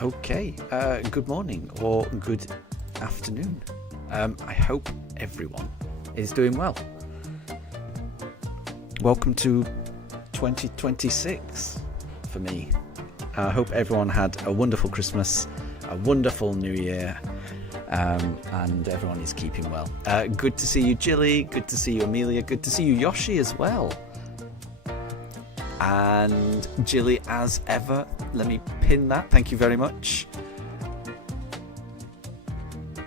Okay, good morning or good afternoon. I hope everyone is doing well. Welcome to 2026 for me. I hope everyone had a wonderful Christmas, a wonderful New Year, and everyone is keeping well. Good to see you, Jilly. Good to see you, Amelia. Good to see you, Yoshi, as well. And Jilly, as ever, let me pin that. Thank you very much.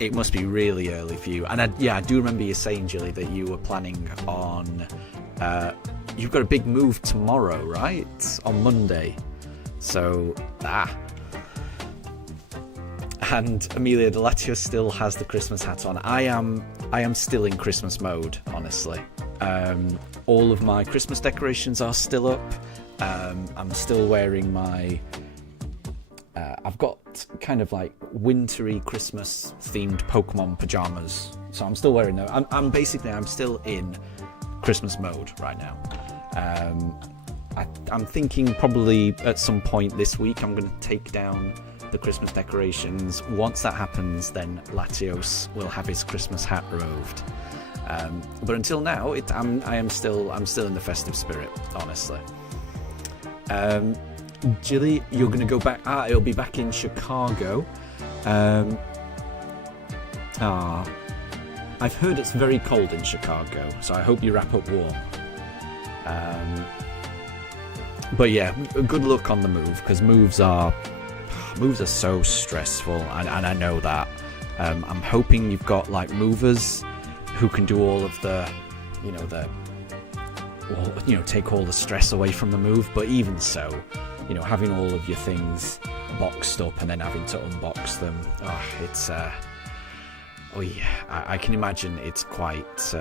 It must be really early for you. And I do remember you saying, Jilly, that you were planning on... you've got a big move tomorrow, right? On Monday. So, And Amelia Delatio still has the Christmas hat on. I am still in Christmas mode, honestly. All of my Christmas decorations are still up. I'm still wearing my... I've got kind of like wintry Christmas themed Pokemon pajamas. So I'm still wearing them. I'm still in Christmas mode right now. I'm thinking probably at some point this week I'm going to take down the Christmas decorations. Once that happens, then Latios will have his Christmas hat roved. But until now, I'm still in the festive spirit, honestly. Jilly, you're going to go back. It'll be back in Chicago. I've heard it's very cold in Chicago, so I hope you wrap up warm. But yeah, good luck on the move, because moves are so stressful, and I know that. I'm hoping you've got like movers who can do all of the, take all the stress away from the move. But even so, having all of your things boxed up and then having to unbox them, I can imagine it's quite.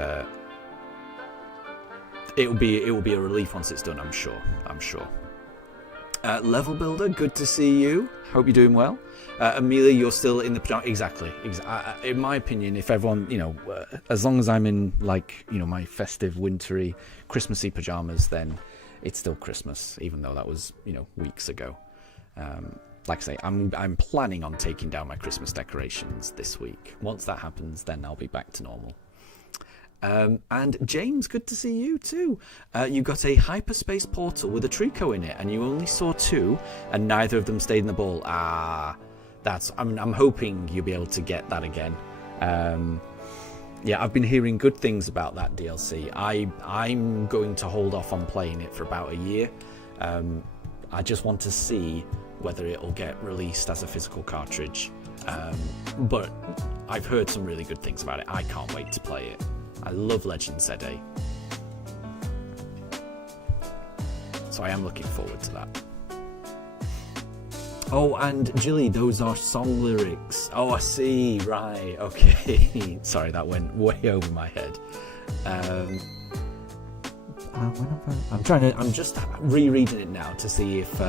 It will be a relief once it's done. I'm sure. Level Builder, good to see you. Hope you're doing well. Amelia, you're still in the pajamas. Exactly. In my opinion, if everyone, as long as I'm in my festive, wintry, Christmassy pajamas, then it's still Christmas, even though that was, weeks ago. Like I say, I'm planning on taking down my Christmas decorations this week. Once that happens, then I'll be back to normal. And James, good to see you too. You got a hyperspace portal with a Trico in it, and you only saw 2, and neither of them stayed in the ball. I'm hoping you'll be able to get that again. I've been hearing good things about that DLC. I'm going to hold off on playing it for about a year. I just want to see whether it'll get released as a physical cartridge. But I've heard some really good things about it. I can't wait to play it. I love Legend ZA. So I am looking forward to that. Oh, and Jilly, those are song lyrics. Oh, I see. Right. Okay. Sorry, that went way over my head. I'm just rereading it now to see if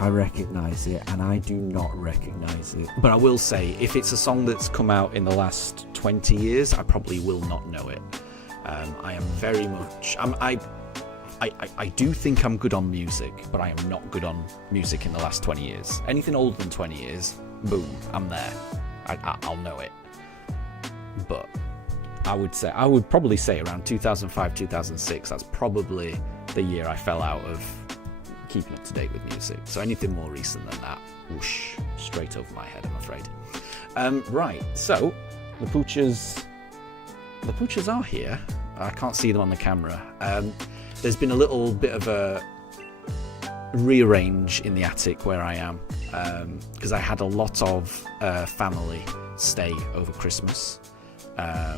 I recognise it, and I do not recognise it. But I will say, if it's a song that's come out in the last 20 years, I probably will not know it. I am very much... I do think I'm good on music, but I am not good on music in the last 20 years. Anything older than 20 years, boom, I'm there. I'll know it. But I would probably say around 2005, 2006, that's probably the year I fell out of keeping up to date with music. So anything more recent than that, whoosh, straight over my head, I'm afraid. Right, so the poochers are here. I can't see them on the camera. There's been a little bit of a rearrange in the attic where I am, because I had a lot of family stay over Christmas,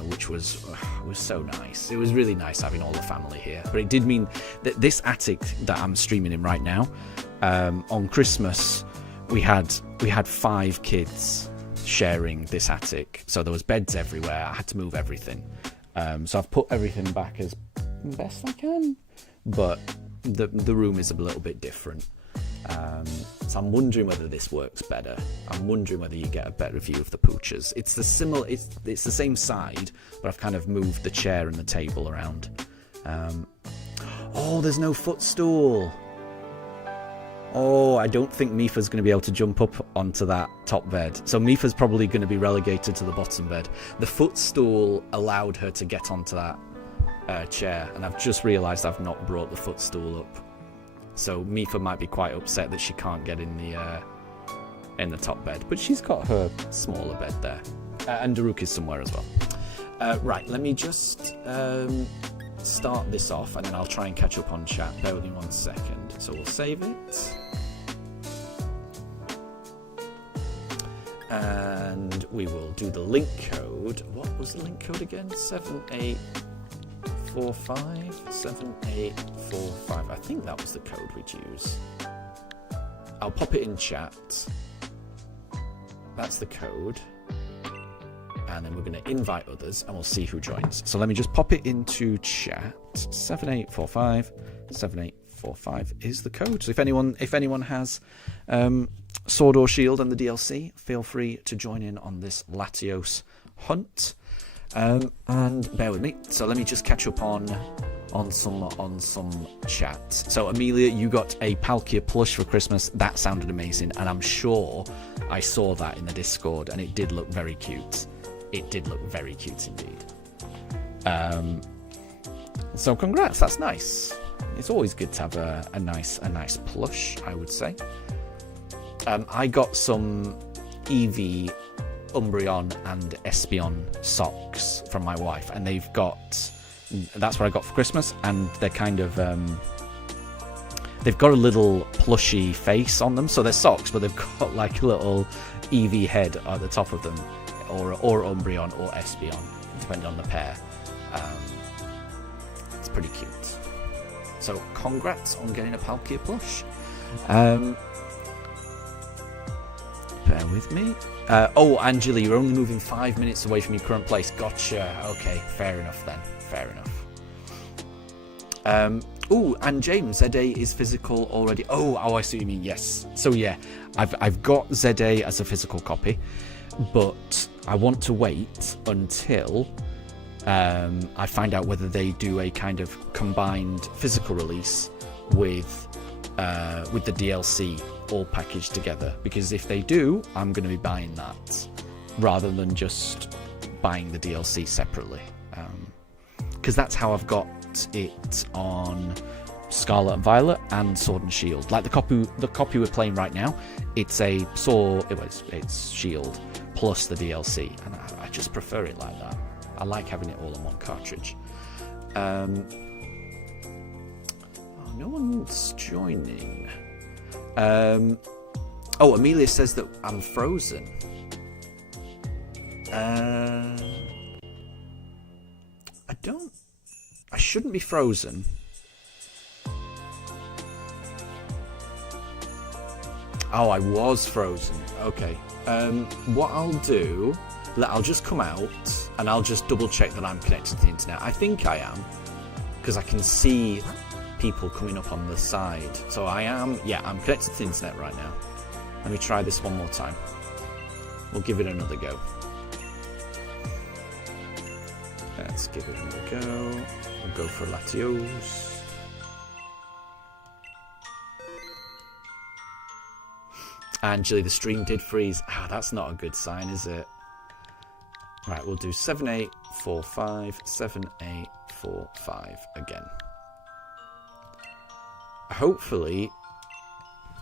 which was so nice. It was really nice having all the family here. But it did mean that this attic that I'm streaming in right now, on Christmas, we had 5 kids sharing this attic. So there was beds everywhere. I had to move everything. So I've put everything back as best I can, but the room is a little bit different. So I'm wondering whether this works better. I'm wondering whether you get a better view of the poochers. It's the same side, but I've kind of moved the chair and the table around. Oh, there's no footstool. Oh, I don't think Mifa's going to be able to jump up onto that top bed. So Mifa's probably going to be relegated to the bottom bed. The footstool allowed her to get onto that chair, and I've just realised I've not brought the footstool up. So Mifa might be quite upset that she can't get in the top bed, but she's got her smaller bed there, and Daruk is somewhere as well. Right, let me just start this off, and then I'll try and catch up on chat. Bear with me 1 second. So we'll save it. And we will do the link code. What was the link code again? 7845? 7845. I think that was the code we'd use. I'll pop it in chat. That's the code. And then we're going to invite others and we'll see who joins. So let me just pop it into chat. 7845. 7845 is the code. So if anyone has Sword or Shield and the DLC, feel free to join in on this Latios hunt. And bear with me. So let me just catch up on some chat. So Amelia, you got a Palkia plush for Christmas. That sounded amazing, and I'm sure I saw that in the Discord, and it did look very cute. It did look very cute indeed. So congrats, that's nice. It's always good to have a nice plush, I would say. I got some Eevee, Umbreon and Espeon socks from my wife, and that's what I got for Christmas, and they're kind of they've got a little plushy face on them, so they're socks, but they've got like a little Eevee head at the top of them, or Umbreon or Espeon, depending on the pair. It's pretty cute. So congrats on getting a Palkia plush. Bear with me. Oh, Angela, you're only moving 5 minutes away from your current place. Gotcha. Okay, fair enough then. Fair enough. Oh, and James, ZA is physical already. Oh, I see what you mean. Yes. So yeah, I've got ZA as a physical copy, but I want to wait until I find out whether they do a kind of combined physical release with the DLC all packaged together, because if they do, I'm going to be buying that rather than just buying the DLC separately, because that's how I've got it on Scarlet and Violet and Sword and Shield. Like the copy we're playing right now, it's Shield plus the DLC, and I just prefer it like that. I like having it all in one cartridge. Oh, no one's joining. Oh, Amelia says that I'm frozen. I shouldn't be frozen. Oh, I was frozen. Okay. What I'll do, I'll just come out and I'll just double check that I'm connected to the internet. I think I am, because I can see people coming up on the side. So I'm connected to the internet right now. Let me try this one more time. We'll give it another go. Let's give it another go. We'll go for Latios. Angela, the stream did freeze. That's not a good sign, is it? Right, we'll do 7845, 7845 again. Hopefully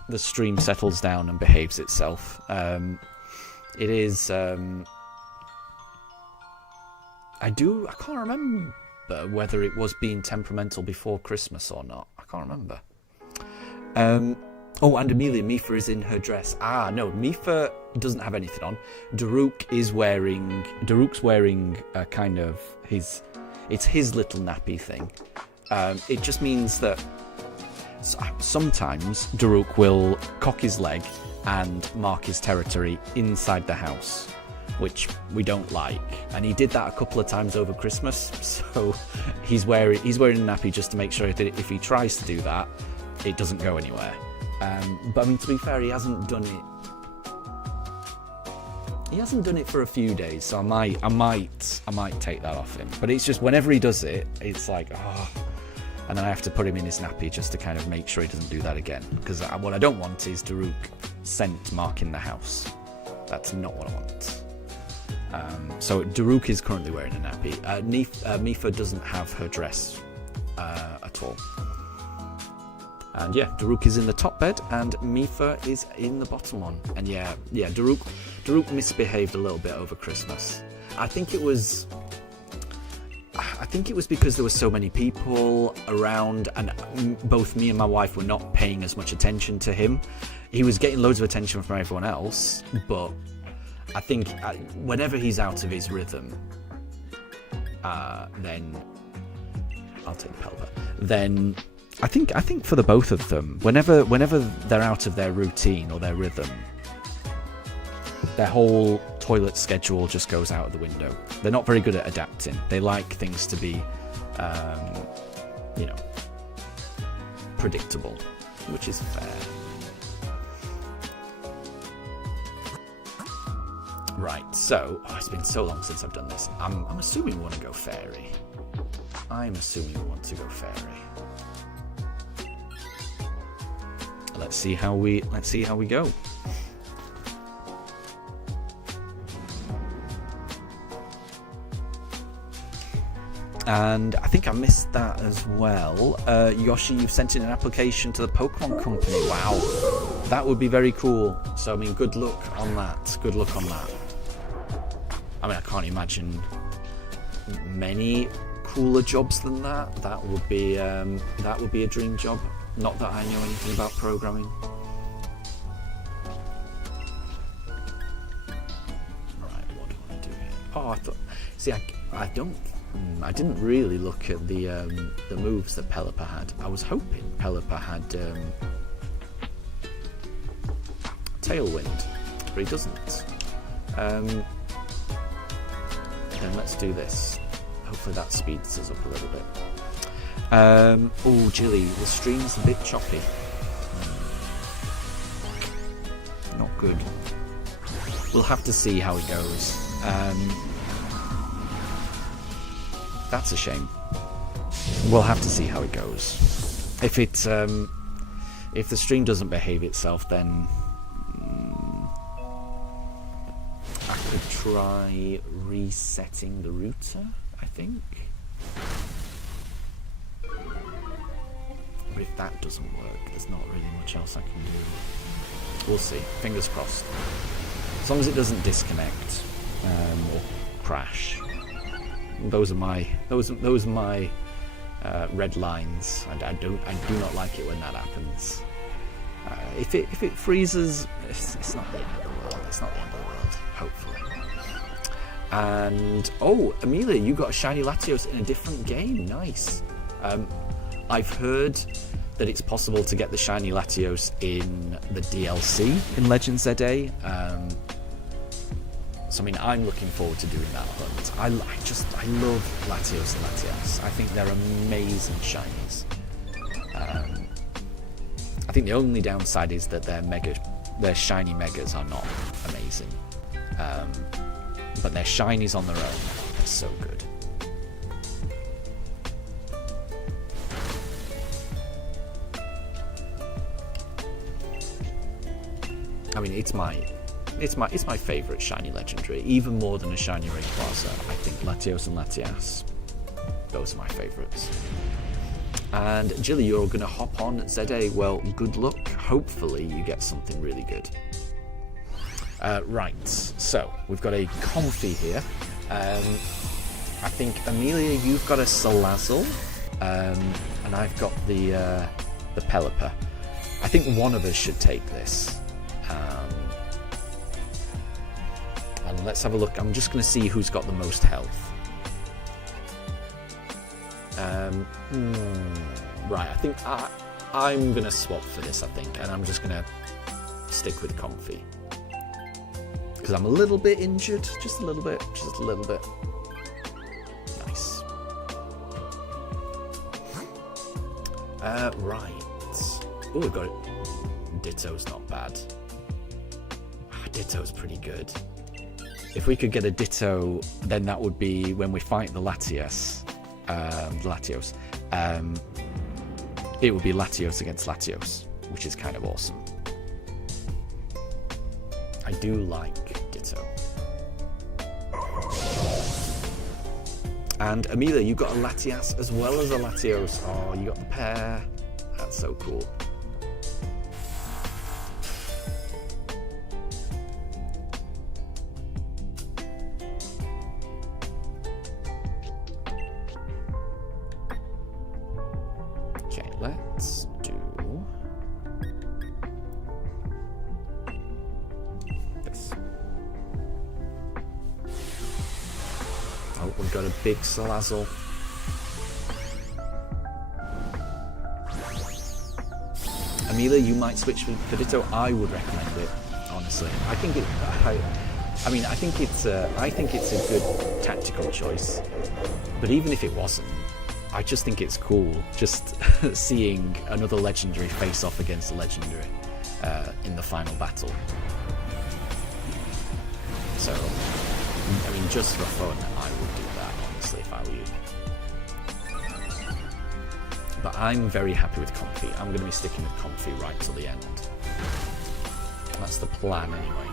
the stream settles down and behaves itself. It is I can't remember whether it was being temperamental before Christmas or not. I can't remember. Oh, and Amelia, Mifa is in her dress. No, Mifa doesn't have anything on. Daruk's wearing a kind of his little nappy thing. It just means that sometimes Daruk will cock his leg and mark his territory inside the house, which we don't like. And he did that a couple of times over Christmas, so he's wearing a nappy just to make sure that if he tries to do that, it doesn't go anywhere. But I mean, to be fair, he hasn't done it for a few days, so I might take that off him. But it's just whenever he does it, it's like, And then I have to put him in his nappy just to kind of make sure he doesn't do that again. Because what I don't want is Daruk scent marking the house. That's not what I want. So Daruk is currently wearing a nappy. Mifa doesn't have her dress at all. And yeah, Daruk is in the top bed and Mifa is in the bottom one. And yeah, Daruk misbehaved a little bit over Christmas. I think it was because there were so many people around, and both me and my wife were not paying as much attention to him. He was getting loads of attention from everyone else, but I think whenever he's out of his rhythm, then I'll take the Pelipper. Then I think for the both of them, whenever they're out of their routine or their rhythm, their whole toilet schedule just goes out of the window. They're not very good at adapting. They like things to be, predictable, which is fair. Right, so it's been so long since I've done this. I'm assuming we want to go fairy. I'm assuming we want to go fairy. Let's see how we go. And I think I missed that as well. Yoshi, you've sent in an application to the Pokemon Company. Wow, that would be very cool. So I mean, good luck on that. Good luck on that. I mean, I can't imagine many cooler jobs than that. That would be a dream job. Not that I know anything about programming. Right, what do I want to do here? Oh, I thought. See, I didn't really look at the moves that Pelipper had. I was hoping Pelipper had Tailwind, but he doesn't. Then let's do this. Hopefully that speeds us up a little bit. Oh, Jilly, the stream's a bit choppy. Not good. We'll have to see how it goes. That's a shame. We'll have to see how it goes. If the stream doesn't behave itself, then I could try resetting the router, I think. But if that doesn't work, there's not really much else I can do. We'll see. Fingers crossed. As long as it doesn't disconnect or crash. Those are my red lines. I do not like it when that happens. If it freezes, it's not the end of the world. It's not the end of the world. Hopefully. And oh, Amelia, you got a shiny Latios in a different game. Nice. I've heard that it's possible to get the shiny Latios in the DLC in Legends ZA. So I mean, I'm looking forward to doing that hunt. I love Latios and Latias. I think they're amazing shinies. I think the only downside is that their shiny megas are not amazing. But their shinies on their own are so good. I mean, it's my favourite shiny legendary, even more than a shiny Rayquaza. I think Latios and Latias, those are my favourites. And Jilly, you're going to hop on ZA. Well, good luck. Hopefully you get something really good. Right, so we've got a Comfy here. I think Amelia, you've got a Salazzle, and I've got the Pelipper. I think one of us should take this. And let's have a look. I'm just going to see who's got the most health. Right, I think I'm going to swap for this, I think, and I'm just going to stick with Comfy. Because I'm a little bit injured, just a little bit. Nice. Right. Oh, we've got it. Ditto's not bad. Ditto's pretty good. If we could get a Ditto, then that would be when we fight the Latios. it would be Latios against Latios, which is kind of awesome. I do like Ditto. And Amelia, you got a Latias as well as a Latios. Oh, you got the pair. That's so cool. Okay, let's do this. Oh, we've got a big Salazzle. Amelia, you might switch for Ditto. I would recommend it, honestly. I think it's a good tactical choice. But even if it wasn't, I just think it's cool just seeing another legendary face off against a legendary in the final battle. So, I mean, just for fun, I would do that, honestly, if I were you. But I'm very happy with Comfy. I'm going to be sticking with Comfy right till the end. That's the plan, anyway.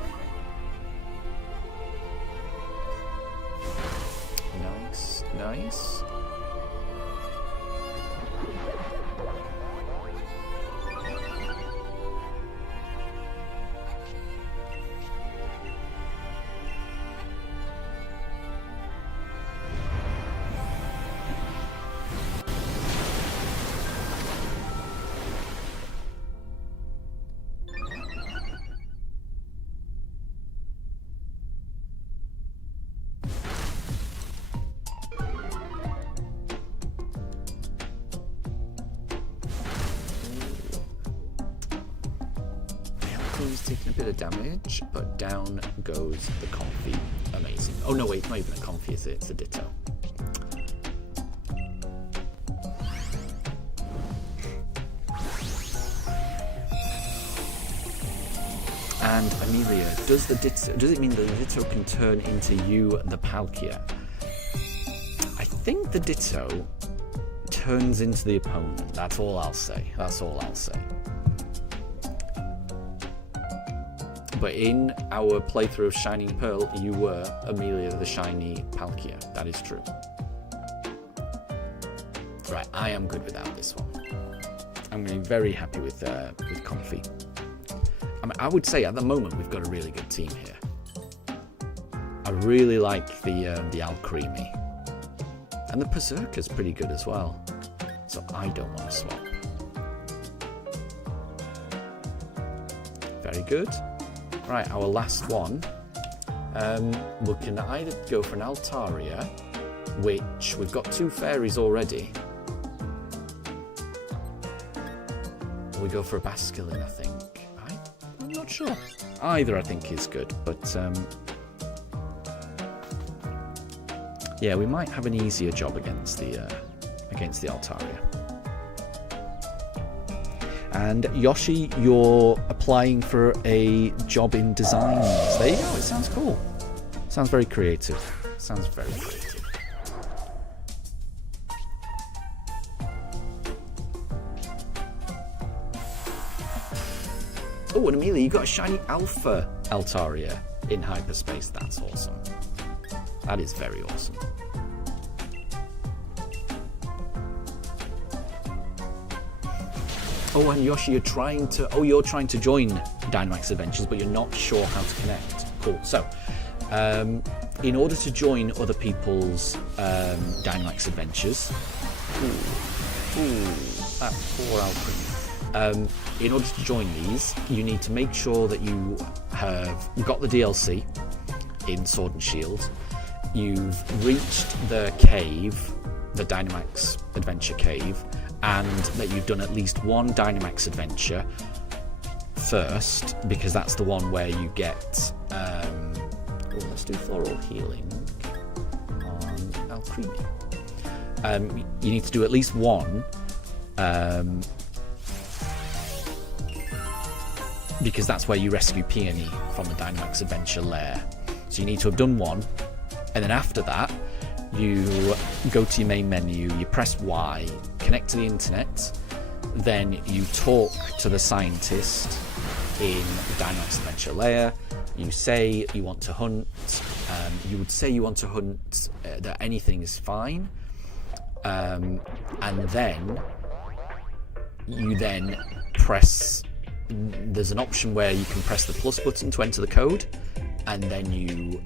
Nice, nice. He's taking a bit of damage, but down goes the Comfy. Amazing. Oh no, wait, not even a Comfy, is it? It's a Ditto. And Amelia, does it mean that the Ditto can turn into you, the Palkia? I think the Ditto turns into the opponent. That's all I'll say. That's all I'll say. But in our playthrough of Shining Pearl, you were Amelia the shiny Palkia. That is true. Right, I am good without this one. I'm going to be very happy with Comfy. I mean, I would say at the moment we've got a really good team here. I really like the Alcremie. And the Berserker's pretty good as well. So I don't want to swap. Very good. Right, our last one. We can either go for an Altaria, which we've got 2 fairies already. Or we go for a Basculin, I think. I'm not sure. Either I think is good, but yeah, we might have an easier job against the Altaria. And Yoshi, you're applying for a job in designs. There you go, it sounds cool. Sounds very creative. Sounds very creative. Oh, and Amelia, you got a shiny Alpha Altaria in hyperspace. That's awesome. That is very awesome. Oh, and Yoshi, you're trying to join Dynamax Adventures, but you're not sure how to connect. Cool. So, in order to join other people's Dynamax Adventures, that poor Alcremie. In order to join these, you need to make sure that you have got the DLC in Sword and Shield. You've reached the cave, the Dynamax Adventure Cave, and that you've done at least one Dynamax adventure first, because that's the one where you get let's do Floral Healing on Alcremie. You need to do at least one, because that's where you rescue Peony from the Dynamax Adventure lair. So you need to have done one, and then after that you go to your main menu, you press Y, connect to the internet, then you talk to the scientist in Dynamax Adventure Layer. You say you want to hunt. You would say you want to hunt that anything is fine, and then you then press. There's an option where you can press the plus button to enter the code, and then you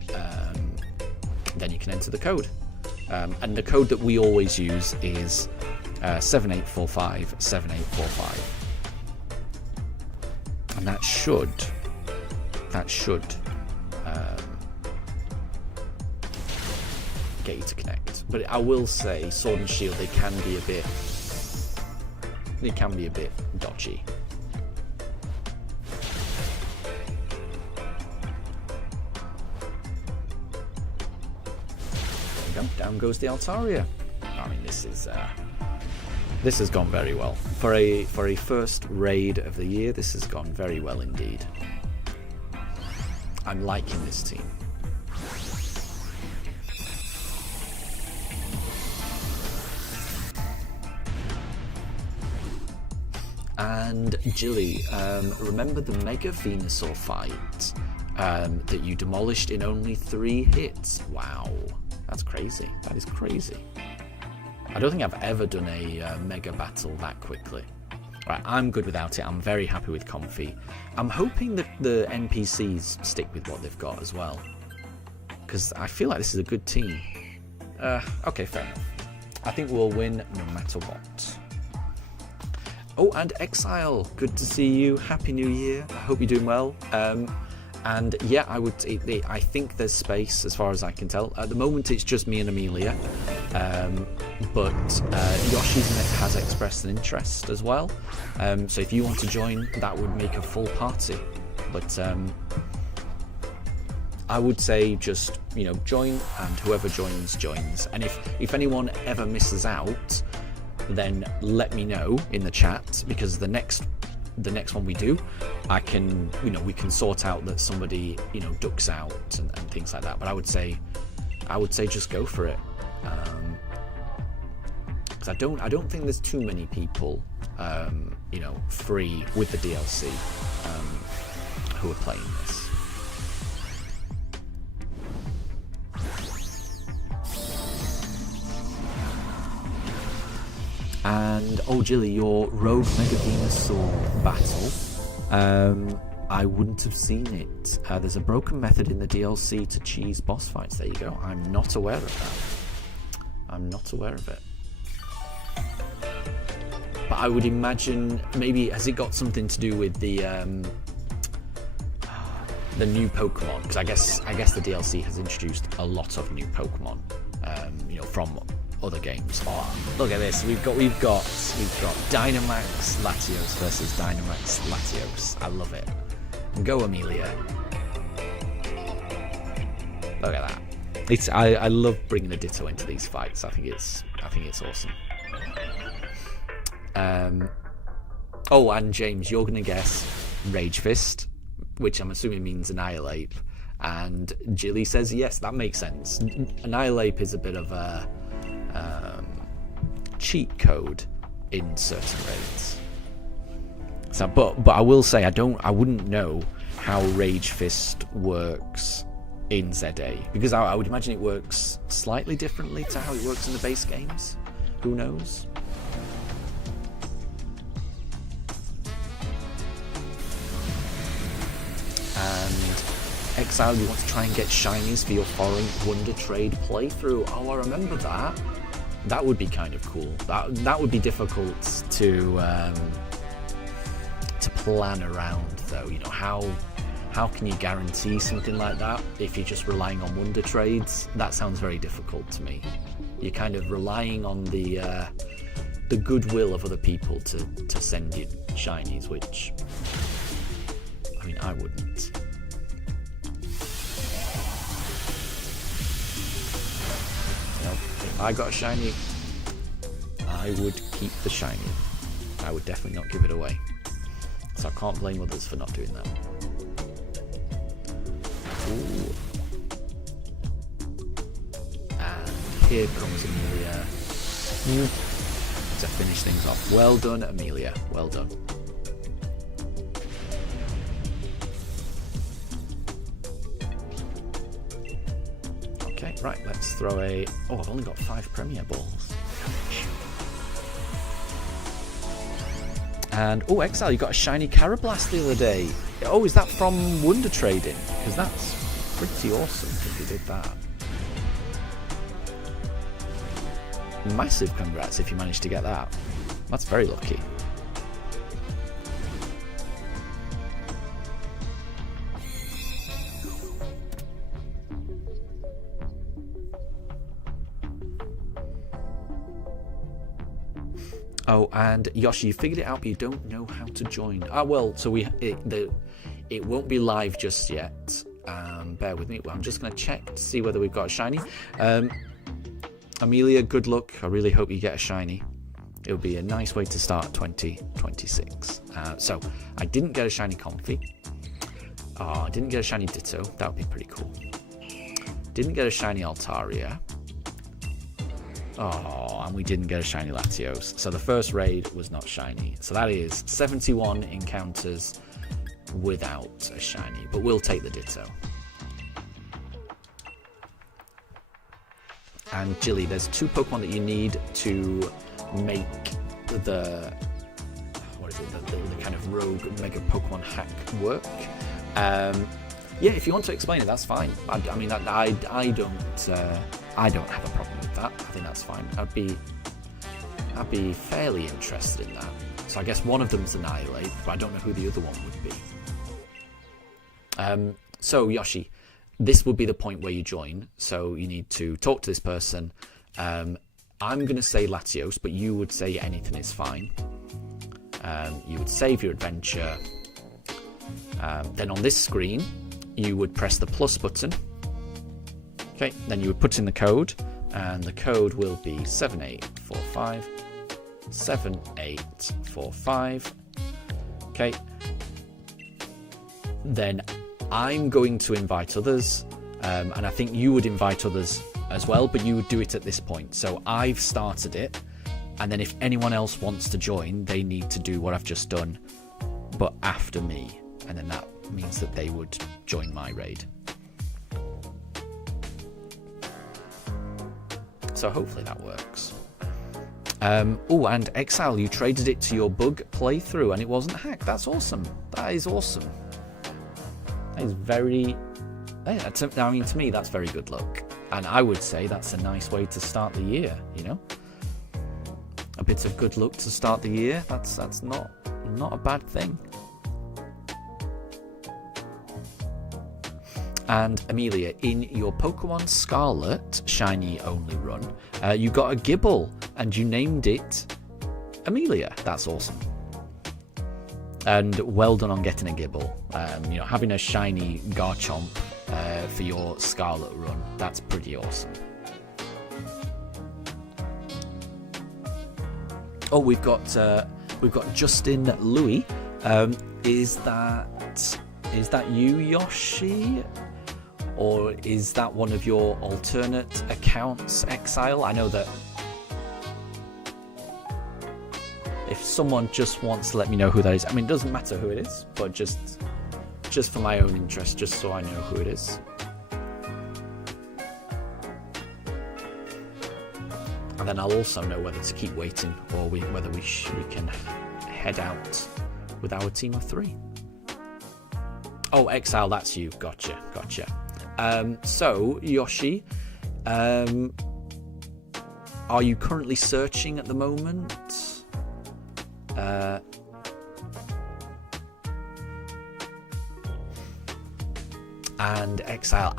can enter the code. And the code that we always use is 7845 7845, and that should get you to connect. But I will say, Sword and Shield, they can be a bit dodgy. Down goes the Altaria. I mean, this has gone very well for a first raid of the year. This has gone very well indeed. I'm liking this team. And Jilly, remember the Mega Venusaur fight that you demolished in only 3 hits? Wow. That's crazy. That is crazy. I don't think I've ever done a mega battle that quickly. Right, I'm good without it. I'm very happy with Comfy. I'm hoping that the NPCs stick with what they've got as well, because I feel like this is a good team. Okay, fair enough. I think we'll win no matter what. Oh, and Exile, good to see you. Happy New Year. I hope you're doing well. And yeah, I think there's space as far as I can tell. At the moment, it's just me and Amelia, but Yoshi's has expressed an interest as well. So if you want to join, that would make a full party. But I would say just join, and whoever joins. And if anyone ever misses out, then let me know in the chat, because the next one we do, we can sort out that somebody ducks out and things like that. But I would say just go for it, because I don't think there's too many people free with the DLC who are playing this. And oh, Jilly, your Rogue Mega Venusaur battle, I wouldn't have seen it. There's a broken method in the DLC to cheese boss fights. There you go. I'm not aware of that. I'm not aware of it. But I would imagine, maybe, has it got something to do with the new Pokemon? Because I guess the DLC has introduced a lot of new Pokemon, from other games. Oh, look at this. We've got Dynamax Latios versus Dynamax Latios. I love it. Go Amelia. Look at that. I love bringing the Ditto into these fights. I think it's awesome. Oh, and James, you're gonna guess Rage Fist, which I'm assuming means Annihilate, and Jilly says yes, that makes sense. Annihilate is a bit of a cheat code in certain raids. So, but I will say I wouldn't know how Rage Fist works in ZA, because I would imagine it works slightly differently to how it works in the base games. Who knows? And Exile, you want to try and get shinies for your foreign Wonder Trade playthrough. Oh, I remember that. That would be kind of cool. That would be difficult to plan around, though. How can you guarantee something like that if you're just relying on Wonder Trades? That sounds very difficult to me. You're kind of relying on the goodwill of other people to send you shinies, which, I mean, I wouldn't. If I got a shiny, I would keep the shiny. I would definitely not give it away. So I can't blame others for not doing that. Ooh. And here comes Amelia. to finish things off. Well done, Amelia. Well done. Okay, right, let's throw a... Oh, I've only got 5 Premier Balls. And, oh, Exile, you got a shiny Carablast the other day. Oh, is that from Wonder Trading? Because that's pretty awesome if you did that. Massive congrats if you managed to get that. That's very lucky. Oh, and Yoshi, you figured it out, but you don't know how to join. Ah, well, so it won't be live just yet. Bear with me. Well, I'm just going to check to see whether we've got a shiny. Amelia, good luck. I really hope you get a shiny. It would be a nice way to start 2026. So, I didn't get a shiny Comfy. Oh, I didn't get a shiny Ditto. That would be pretty cool. Didn't get a shiny Altaria. Oh, and we didn't get a shiny Latios. So the first raid was not shiny. So that is 71 encounters without a shiny. But we'll take the Ditto. And Jilly, there's 2 Pokemon that you need to make the... What is it? The kind of rogue Mega Pokemon hack work. Yeah, if you want to explain it, that's fine. I mean, I don't have a problem with that. I think that's fine. I'd be fairly interested in that. So I guess one of them's Annihilate, but I don't know who the other one would be. So Yoshi, this would be the point where you join. So you need to talk to this person. I'm going to say Latios, but you would say anything is fine. You would save your adventure. Then on this screen, you would press the plus button. Okay, then you would put in the code, and the code will be 7845 7845. Okay, then I'm going to invite others, and I think you would invite others as well, but you would do it at this point. So I've started it, and then if anyone else wants to join, they need to do what I've just done, but after me, and then that means that they would join my raid. So hopefully that works. Oh, and Exile, you traded it to your bug playthrough and it wasn't hacked. That's awesome. That is awesome. That is very... I mean, to me, that's very good luck. And I would say that's a nice way to start the year, you know? A bit of good luck to start the year. That's not a bad thing. And Amelia, in your Pokemon Scarlet Shiny Only run, you got a Gibble and you named it Amelia. That's awesome. And well done on getting a Gibble. You know, having a shiny Garchomp for your Scarlet run, that's pretty awesome. Oh, we've got Justin Louis. Is that you, Yoshi? Or is that one of your alternate accounts, Exile? I know that if someone just wants to let me know who that is, I mean, it doesn't matter who it is, but just for my own interest, just so I know who it is. And then I'll also know whether to keep waiting or whether we can head out with our team of 3. Oh, Exile, that's you. Gotcha. So, Yoshi, are you currently searching at the moment? And Exile,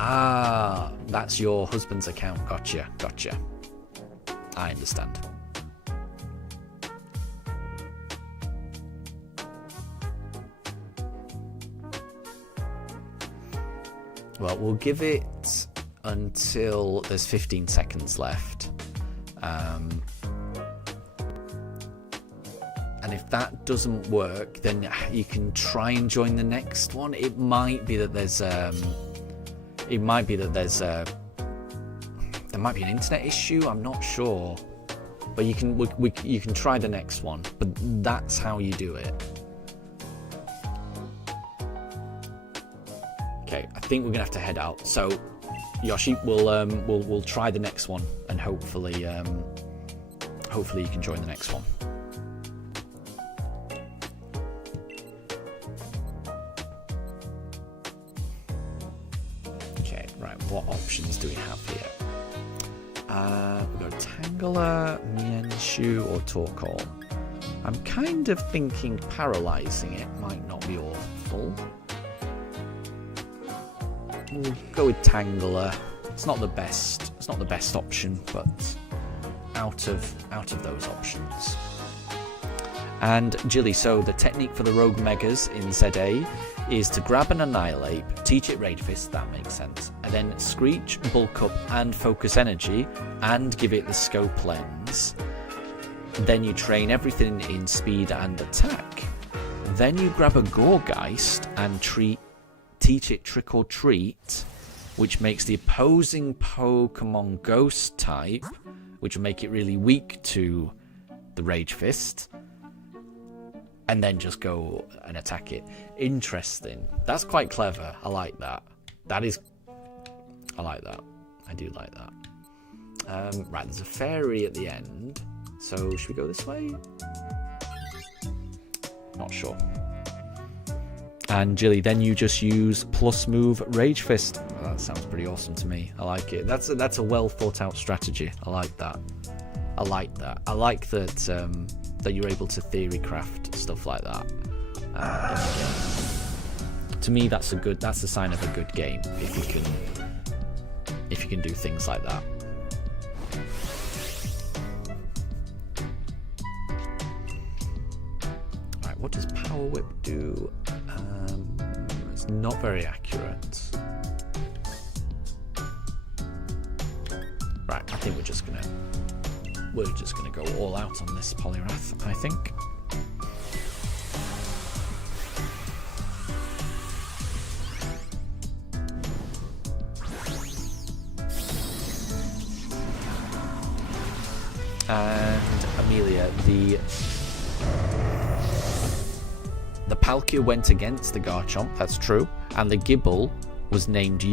that's your husband's account. Gotcha. I understand. Well, we'll give it until there's 15 seconds left. And if that doesn't work, then you can try and join the next one. It might be that there's there might be an internet issue. I'm not sure. But you can try the next one. But that's how you do it. Okay, I think we're gonna have to head out. So, Yoshi, we'll try the next one, and hopefully you can join the next one. Okay, right. What options do we have here? We've got Tangela, Mienshu, or Torkoal. I'm kind of thinking paralyzing it might not be awful. We'll go with Tangela. It's not the best. It's not the best option, but out of those options. And Jilly, so the technique for the Rogue Megas in ZA is to grab and annihilate, teach it Rage Fist, that makes sense, and then Screech, Bulk Up, and Focus Energy, and give it the Scope Lens. Then you train everything in speed and attack. Then you grab a Gorgeist and teach it Trick or Treat, which makes the opposing Pokemon Ghost type, which will make it really weak to the Rage Fist. And then just go and attack it. Interesting. That's quite clever. I like that. I like that. I do like that. Right, there's a fairy at the end. So, should we go this way? Not sure. And Jilly, then you just use plus move Rage Fist. That sounds pretty awesome to me. I like it. That's a well thought out strategy. I like that. I like that. I like that that you're able to theory craft stuff like that. To me, that's a sign of a good game if you can do things like that. Alright, what does Power Whip do? It's not very accurate. Right, I think we're just gonna go all out on this Poliwrath, I think. And Amelia, the Palkia went against the Garchomp, that's true, and the Gible was named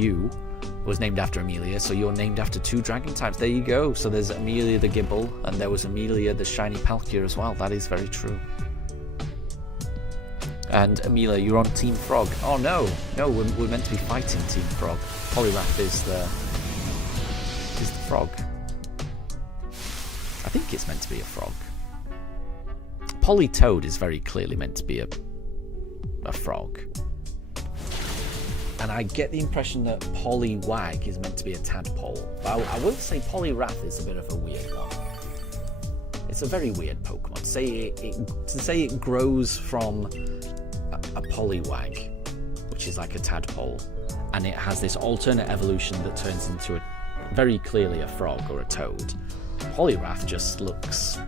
after Amelia, so you're named after two dragon types. There you go. So there's Amelia the Gible, and there was Amelia the shiny Palkia as well. That is very true. And Amelia, you're on Team Frog. Oh no, we're meant to be fighting Team Frog. Poliwrath is the frog. I think it's meant to be a frog. Politoad is very clearly meant to be a frog. And I get the impression that Poliwag is meant to be a tadpole. But I will say Poliwrath is a bit of a weird one. It's a very weird Pokemon. To say it grows from a Poliwag, which is like a tadpole, and it has this alternate evolution that turns into very clearly a frog or a toad. Poliwrath just looks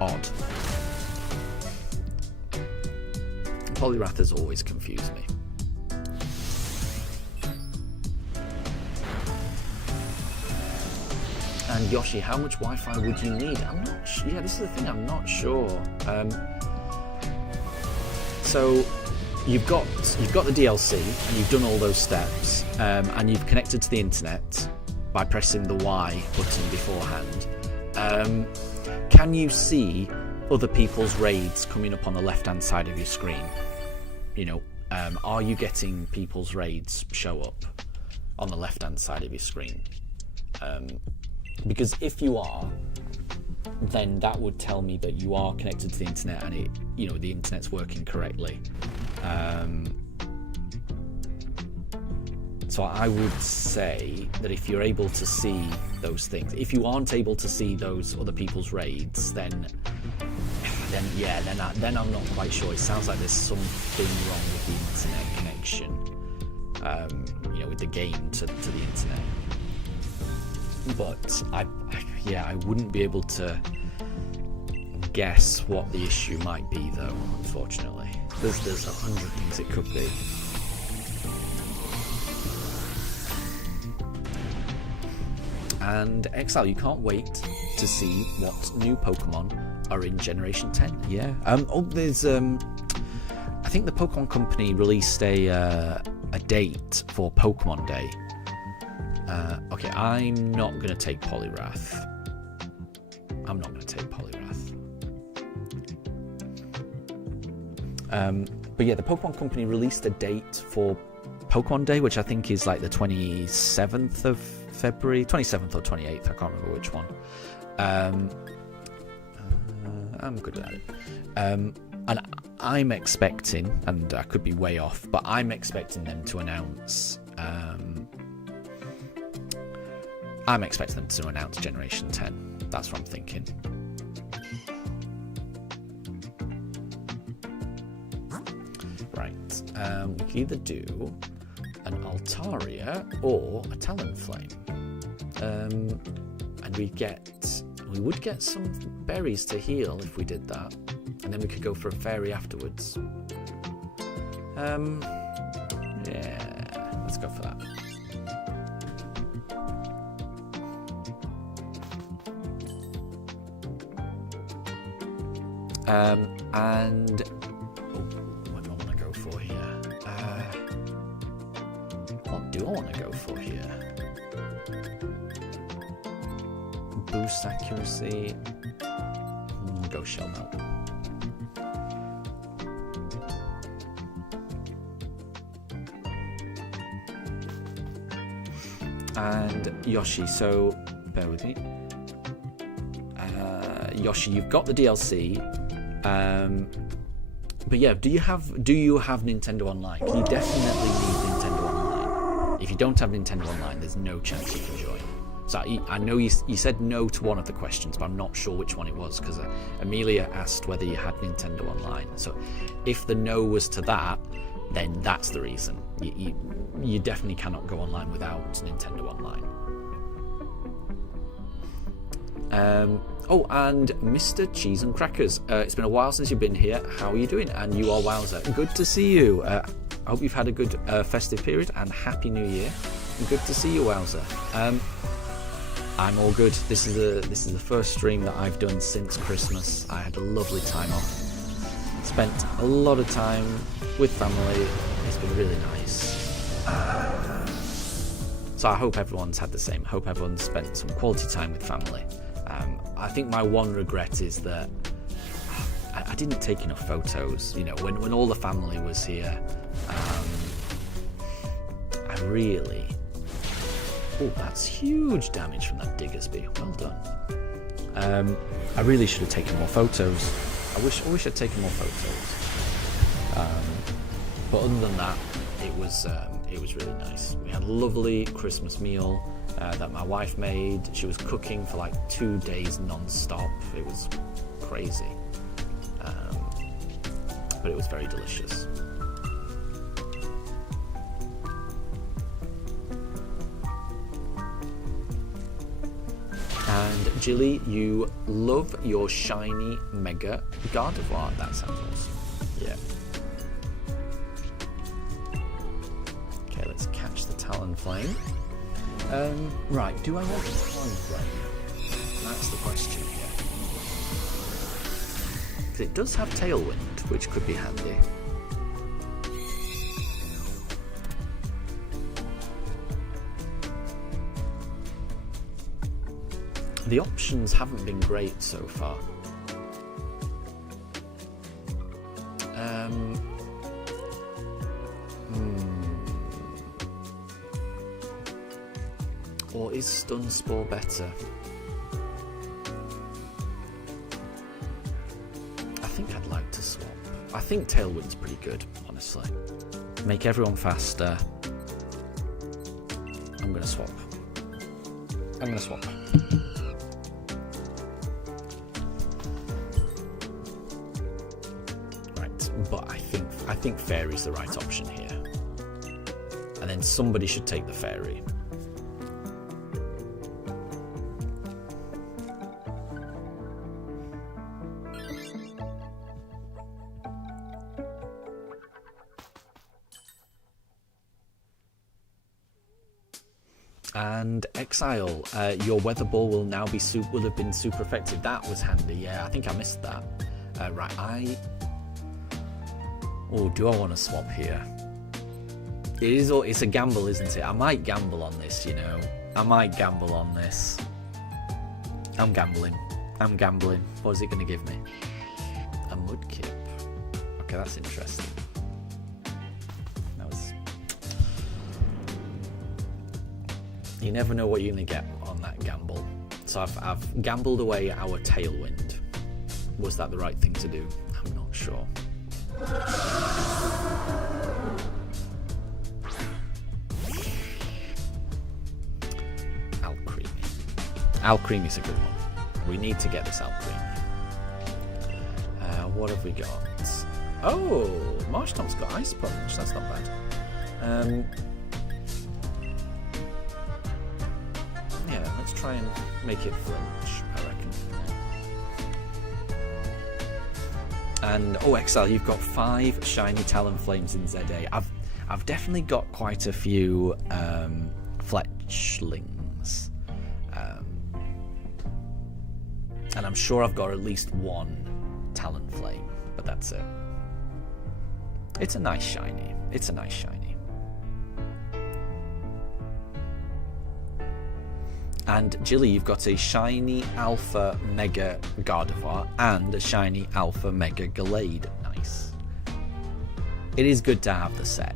odd. Poliwrath has always confused me. And Yoshi, how much Wi-Fi would you need? I'm not sure. Yeah, this is the thing, I'm not sure. So you've got the DLC and you've done all those steps, and you've connected to the internet by pressing the Y button beforehand. Can you see other people's raids coming up on the left-hand side of your screen? Are you getting people's raids show up on the left-hand side of your screen? Because if you are, then that would tell me that you are connected to the internet and the internet's working correctly. So I would say that if you're able to see those things, if you aren't able to see those other people's raids, then I'm not quite sure. It sounds like there's something wrong with the internet connection, with the game to the internet. But I wouldn't be able to guess what the issue might be, though. Unfortunately, there's 100 things it could be. and Exile, you can't wait to see what new Pokemon are in Generation 10. Yeah. There's I think the Pokemon Company released a date for Pokemon Day. Okay, I'm not going to take Poliwrath. But yeah, the Pokemon Company released a date for Pokemon Day, which I think is like the 27th of February, 27th or 28th, I can't remember which one. I'm good at it. And I'm expecting, and I could be way off, but I'm expecting them to announce Generation 10. That's what I'm thinking. Right. We could either do an Altaria or a Talonflame. And we would get some berries to heal if we did that. And then we could go for a fairy afterwards. Yeah, let's go for that. And what do I want to go for here? What do I want to go for here? Boost accuracy. Go Shell Melt. And Yoshi, so bear with me. Yoshi, you've got the DLC. But yeah, do you have Nintendo Online? You definitely need Nintendo Online. If you don't have Nintendo Online, there's no chance you can join. So I know you said no to one of the questions, but I'm not sure which one it was, because Amelia asked whether you had Nintendo Online. So if the no was to that, then that's the reason. You definitely cannot go online without Nintendo Online. And Mr. Cheese and Crackers, it's been a while since you've been here. How are you doing? And you are Wowzer. Good to see you. I hope you've had a good festive period, and Happy New Year. Good to see you, Wowzer. I'm all good. This is the first stream that I've done since Christmas. I had a lovely time off. Spent a lot of time with family. It's been really nice. So I hope everyone's had the same. I hope everyone's spent some quality time with family. I think my one regret is that I didn't take enough photos. You know, when all the family was here, I really... Oh, that's huge damage from that Diggersby. Well done. I really should have taken more photos. I wish I'd taken more photos. But other than that, it was really nice. We had a lovely Christmas meal that my wife made. She was cooking for like 2 days non-stop. It was crazy. But it was very delicious. And Jilly, you love your shiny Mega Gardevoir. That sounds awesome. Yeah. Okay, let's catch the Talonflame. Right, do I want the Talonflame? That's the question here. Because it does have Tailwind, which could be handy. The options haven't been great so far. Or is Stun Spore better? I think I'd like to swap. I think Tailwind's pretty good, honestly. Make everyone faster. I'm gonna swap. But I think Fairy's the right option here. And then somebody should take the Fairy. And Exile, your weather ball will now be will have been super effective. That was handy. Yeah, I think I missed that. Right, oh, do I want to swap here? It's a gamble, isn't it? I might gamble on this, you know. I might gamble on this. I'm gambling. What is it going to give me? A Mudkip. Okay, that's interesting. That was... You never know what you're going to get on that gamble. So I've gambled away our Tailwind. Was that the right thing to do? I'm not sure. Alcremie is a good one. We need to get this Alcremie. What have we got? Oh, Marshtomp's got Ice Punch. That's not bad. Yeah, let's try and make it flinch, I reckon. And oh, Exile, you've got 5 shiny Talonflames in ZA. I've definitely got quite a few Fletchlings. And I'm sure I've got at least 1 Talonflame, but that's it. It's a nice shiny. And Jilly, you've got a shiny Alpha Mega Gardevoir and a shiny Alpha Mega Gallade. Nice. It is good to have the set.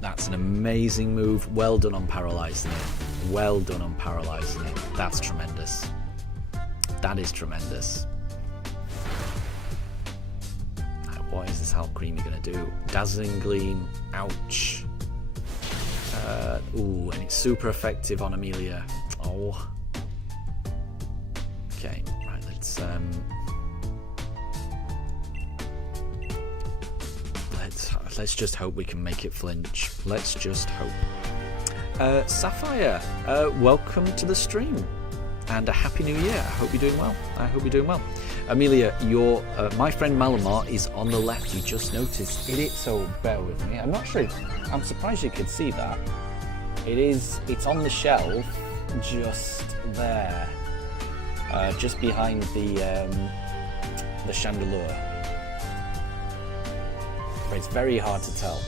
That's an amazing move. Well done on paralysing it. That's tremendous. That is tremendous. Now, what is this Alcremie going to do? Dazzling Gleam. Ouch. Ooh, and it's super effective on Amelia. Oh. Okay, right, let's just hope we can make it flinch. Let's just hope. Sapphire, welcome to the stream and a happy new year. I hope you're doing well. Amelia, your my friend Malamar is on the left. You just noticed it, so bear with me. I'm not sure. I'm surprised you could see that. It's on the shelf just there, just behind the chandelier. But it's very hard to tell.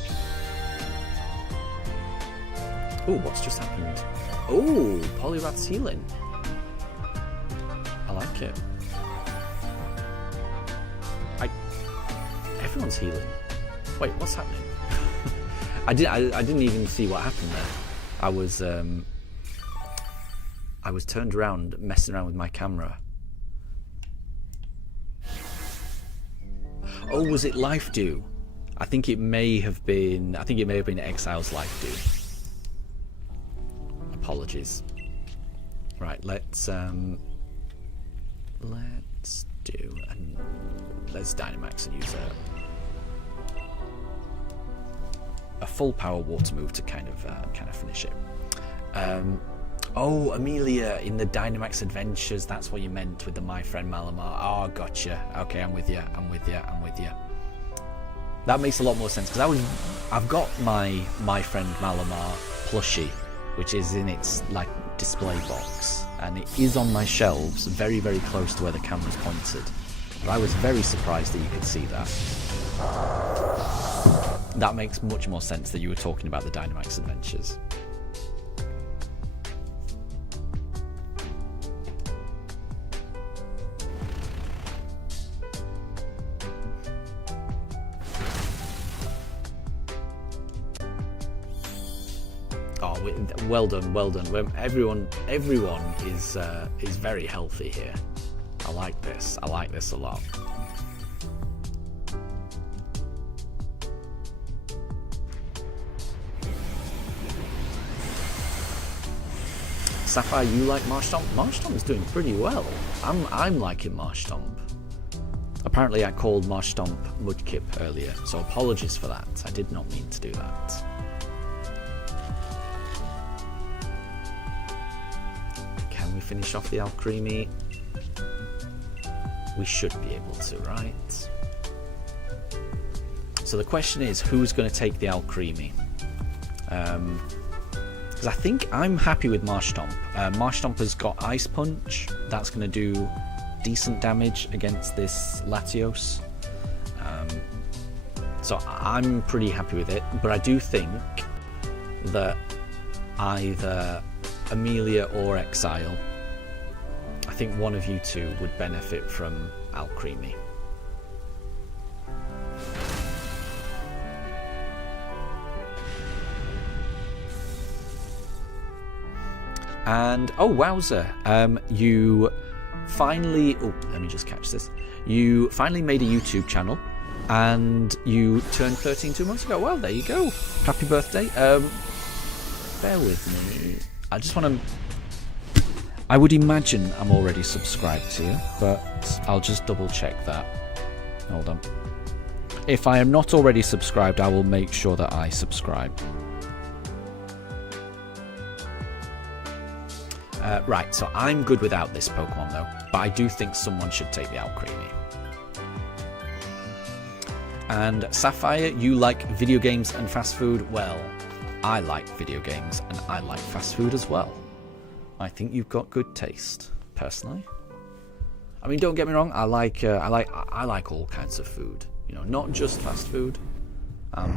Oh, what's just happened? Oh, Poliwrath's healing. I like it. Everyone's healing. Wait, what's happening? I didn't even see what happened there. I was turned around, messing around with my camera. Oh, was it Life Dew? I think it may have been Exile's Life Dew. Apologies. Right, let's Dynamax and use a full power water move to kind of finish it. Oh, Amelia in the Dynamax Adventures. That's what you meant with the My Friend Malamar. Oh, gotcha. Okay, I'm with you. That makes a lot more sense because I've got my Friend Malamar plushie, which is in its like display box, and it is on my shelves, very very close to where the camera's pointed. But I was very surprised that you could see that. That makes much more sense that you were talking about the Dynamax Adventures. Oh, well done. Everyone is very healthy here. I like this a lot. Sapphire, you like Marshtomp? Marshtomp is doing pretty well. I'm liking Marshtomp. Apparently I called Marshtomp Mudkip earlier, so apologies for that. I did not mean to do that. Can we finish off the Alcremie? We should be able to, right? So the question is, who's going to take the Alcremie? Because I think I'm happy with Marshtomp. Marshtomp has got Ice Punch. That's going to do decent damage against this Latios. So I'm pretty happy with it. But I do think that either Amelia or Exile, I think one of you two would benefit from Alcremie. And oh wowzer, you finally, oh let me just catch this, you finally made a YouTube channel and you turned 13 2 months ago. Well, there you go, happy birthday. Bear with me, I just want to, I would imagine I'm already subscribed to you, but I'll just double check that. Hold on. If I am not already subscribed, I will make sure that I subscribe. Right, so I'm good without this Pokemon though, but I do think someone should take the Alcremie. And Sapphire, you like video games and fast food? Well, I like video games and I like fast food as well. I think you've got good taste, personally. I mean, don't get me wrong, I like all kinds of food. You know, not just fast food. I'm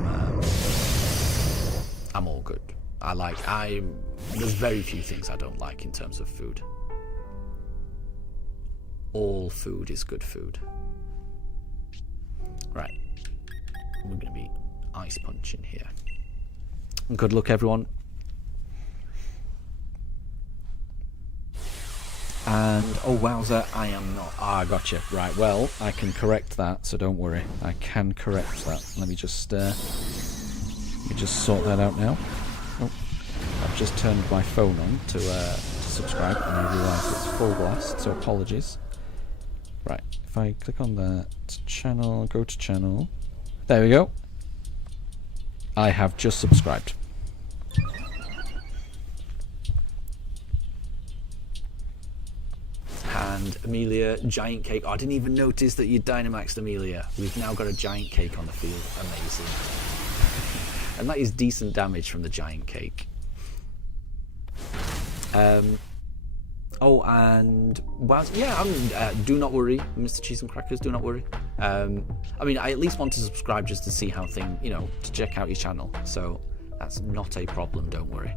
all good. There's very few things I don't like in terms of food. All food is good food. Right. We're going to be Ice Punching here. Good luck, everyone. And, oh wowza, I am not. Ah, gotcha. Right, well, I can correct that, so don't worry. I can correct that. Let me just sort that out now. Oh, I've just turned my phone on to subscribe, and I realise it's full blast, so apologies. Right, if I click on that channel, go to channel, there we go. I have just subscribed. And Amelia, giant cake. Oh, I didn't even notice that you Dynamaxed Amelia. We've now got a giant cake on the field. Amazing. And that is decent damage from the giant cake. Oh, and wow, yeah, do not worry, Mr. Cheese and Crackers, do not worry. I mean, I at least want to subscribe just to see how to check out your channel. So that's not a problem, don't worry.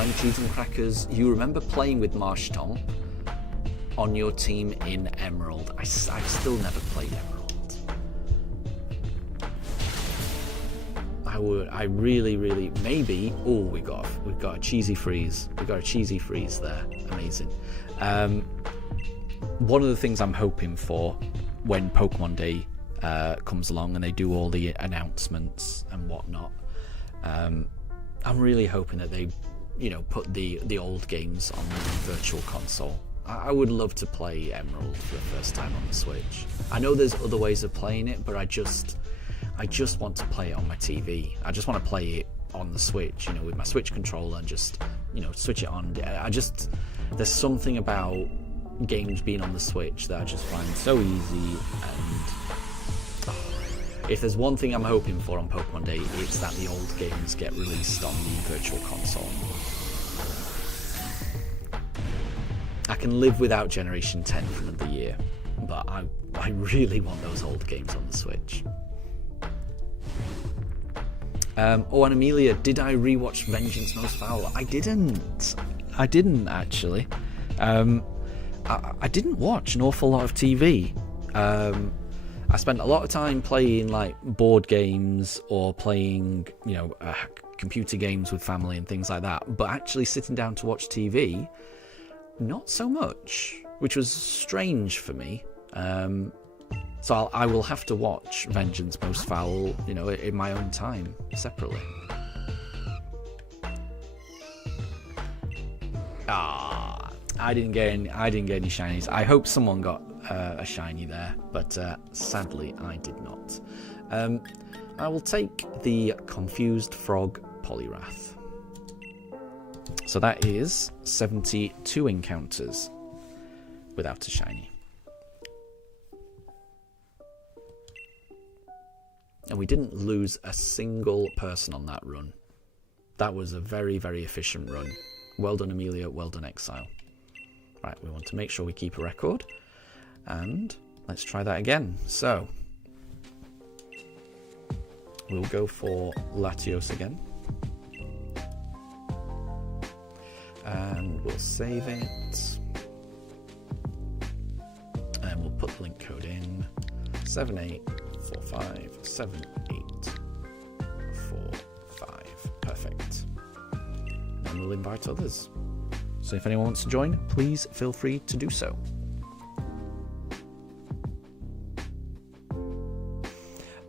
And Cheese and Crackers, you remember playing with Marshtomp on your team in Emerald? I've still never played Emerald. I really maybe. Oh, we've got a cheesy freeze. We've got a cheesy freeze there. Amazing. One of the things I'm hoping for when Pokemon Day comes along and they do all the announcements and whatnot, I'm really hoping that they put the old games on the virtual console. I would love to play Emerald for the first time on the Switch. I know there's other ways of playing it, but I just want to play it on my TV. I just want to play it on the Switch, with my Switch controller and just, switch it on. There's something about games being on the Switch that I just find so easy, and if there's one thing I'm hoping for on Pokemon Day, it's that the old games get released on the virtual console. I can live without Generation 10 for another year, but I really want those old games on the Switch. Oh, and Amelia, did I rewatch Vengeance Most Foul? I didn't actually. I didn't watch an awful lot of TV. I spent a lot of time playing like board games or playing, computer games with family and things like that. But actually sitting down to watch TV, not so much, which was strange for me. So I will have to watch Vengeance Most Foul, in my own time, separately. Ah, I didn't get any shinies. I hope someone got a shiny there, but sadly I did not. I will take the Confused Frog Poliwrath. So that is 72 encounters without a shiny. And we didn't lose a single person on that run. That was a very, very efficient run. Well done, Amelia. Well done, Exile. Right, we want to make sure we keep a record. And let's try that again. So, we'll go for Latios again. And we'll save it. And we'll put the link code in. 78457845. Perfect. And we'll invite others. So if anyone wants to join, please feel free to do so.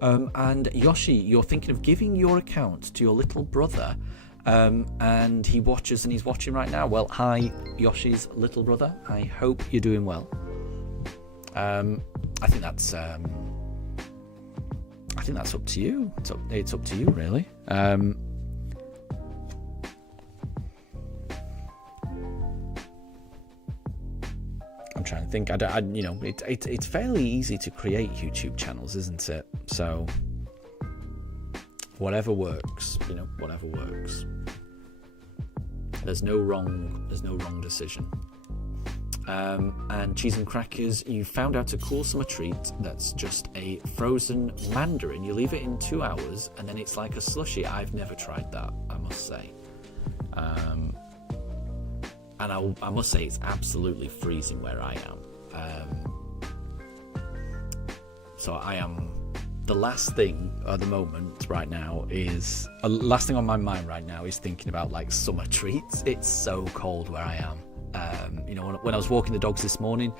And Yoshi, you're thinking of giving your account to your little brother, and he watches, and he's watching right now. Well, hi, Yoshi's little brother. I hope you're doing well. I think that's up to you. It's up to you, really. I'm trying to think. It's fairly easy to create YouTube channels, isn't it? So whatever works, whatever works. There's no wrong decision. And Cheese and Crackers, you found out a cool summer treat that's just a frozen mandarin. You leave it in 2 hours and then it's like a slushie. I've never tried that, I must say. And I must say it's absolutely freezing where I am. So I am... The last thing at the moment right now is... last thing on my mind right now is thinking about like summer treats. It's so cold where I am. When I was walking the dogs this morning,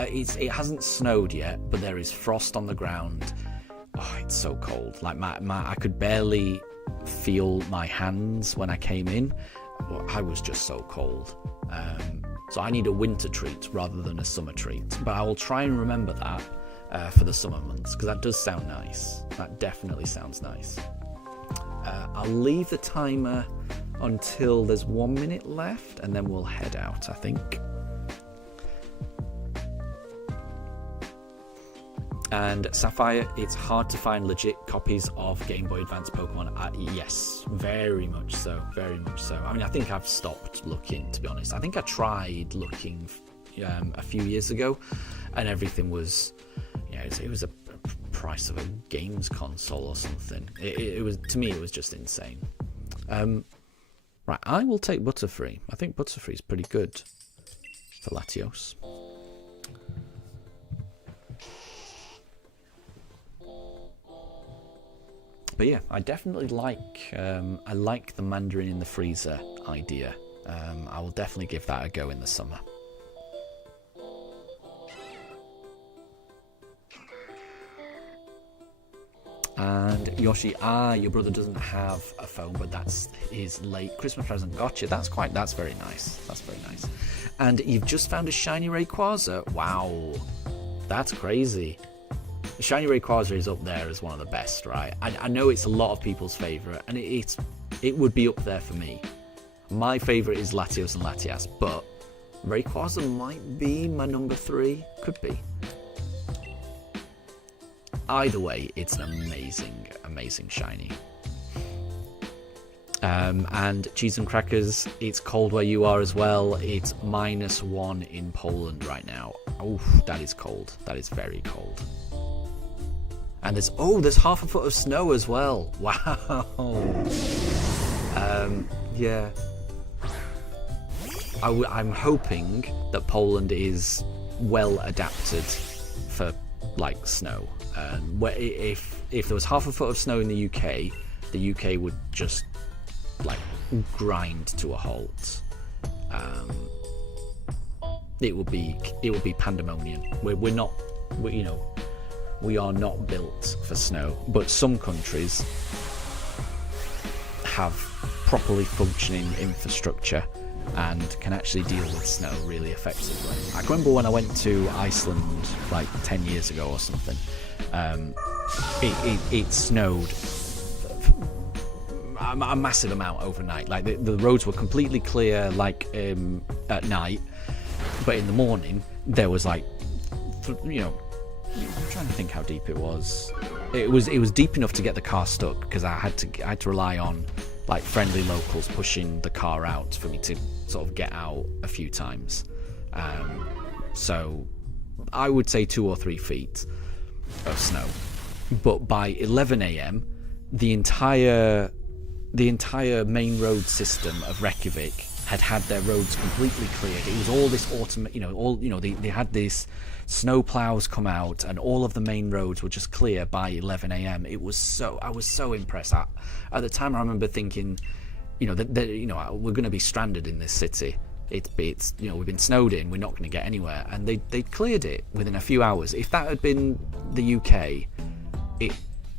it hasn't snowed yet, but there is frost on the ground. Oh, it's so cold. Like I could barely feel my hands when I came in. I was just so cold. So I need a winter treat rather than a summer treat. But I will try and remember that for the summer months, because that does sound nice. That definitely sounds nice. I'll leave the timer until there's 1 minute left, and then we'll head out, I think. And Sapphire, it's hard to find legit copies of Game Boy Advance Pokemon. Yes, very much so, very much so. I mean, I think I've stopped looking, to be honest. I think I tried looking a few years ago, and everything was, it was a price of a games console or something. It was, to me, it was just insane. Right, I will take Butterfree. I think Butterfree is pretty good for Latios. But yeah, I definitely like the Mandarin in the freezer idea. I will definitely give that a go in the summer. And Yoshi, your brother doesn't have a phone, but that's his late Christmas present. Gotcha. That's very nice. That's very nice. And you've just found a shiny Rayquaza. Wow, that's crazy. The shiny Rayquaza is up there as one of the best, right? I know it's a lot of people's favourite, and it would be up there for me. My favourite is Latios and Latias, but Rayquaza might be my number 3. Could be. Either way, it's an amazing, amazing shiny. And Cheese and Crackers, it's cold where you are as well. It's -1 in Poland right now. Oh, that is cold. That is very cold. And there's half a foot of snow as well. Wow. Yeah. I'm hoping that Poland is well adapted for like snow. If there was half a foot of snow in the UK would just like grind to a halt. It would be pandemonium. We are not built for snow, but some countries have properly functioning infrastructure and can actually deal with snow really effectively. I can remember when I went to Iceland like 10 years ago or something, it snowed a massive amount overnight. Like the roads were completely clear like at night, but in the morning there was like, you know, I'm trying to think how deep it was. It was deep enough to get the car stuck, because I had to rely on like friendly locals pushing the car out for me to sort of get out a few times. So I would say 2 or 3 feet of snow. But by 11 a.m. the entire main road system of Reykjavik had their roads completely cleared. It was all this autumn, they had these snow plows come out, and all of the main roads were just clear by 11 a.m. I was so impressed. At the time, I remember thinking, we're going to be stranded in this city. It's we've been snowed in. We're not going to get anywhere, and they cleared it within a few hours. If that had been the UK,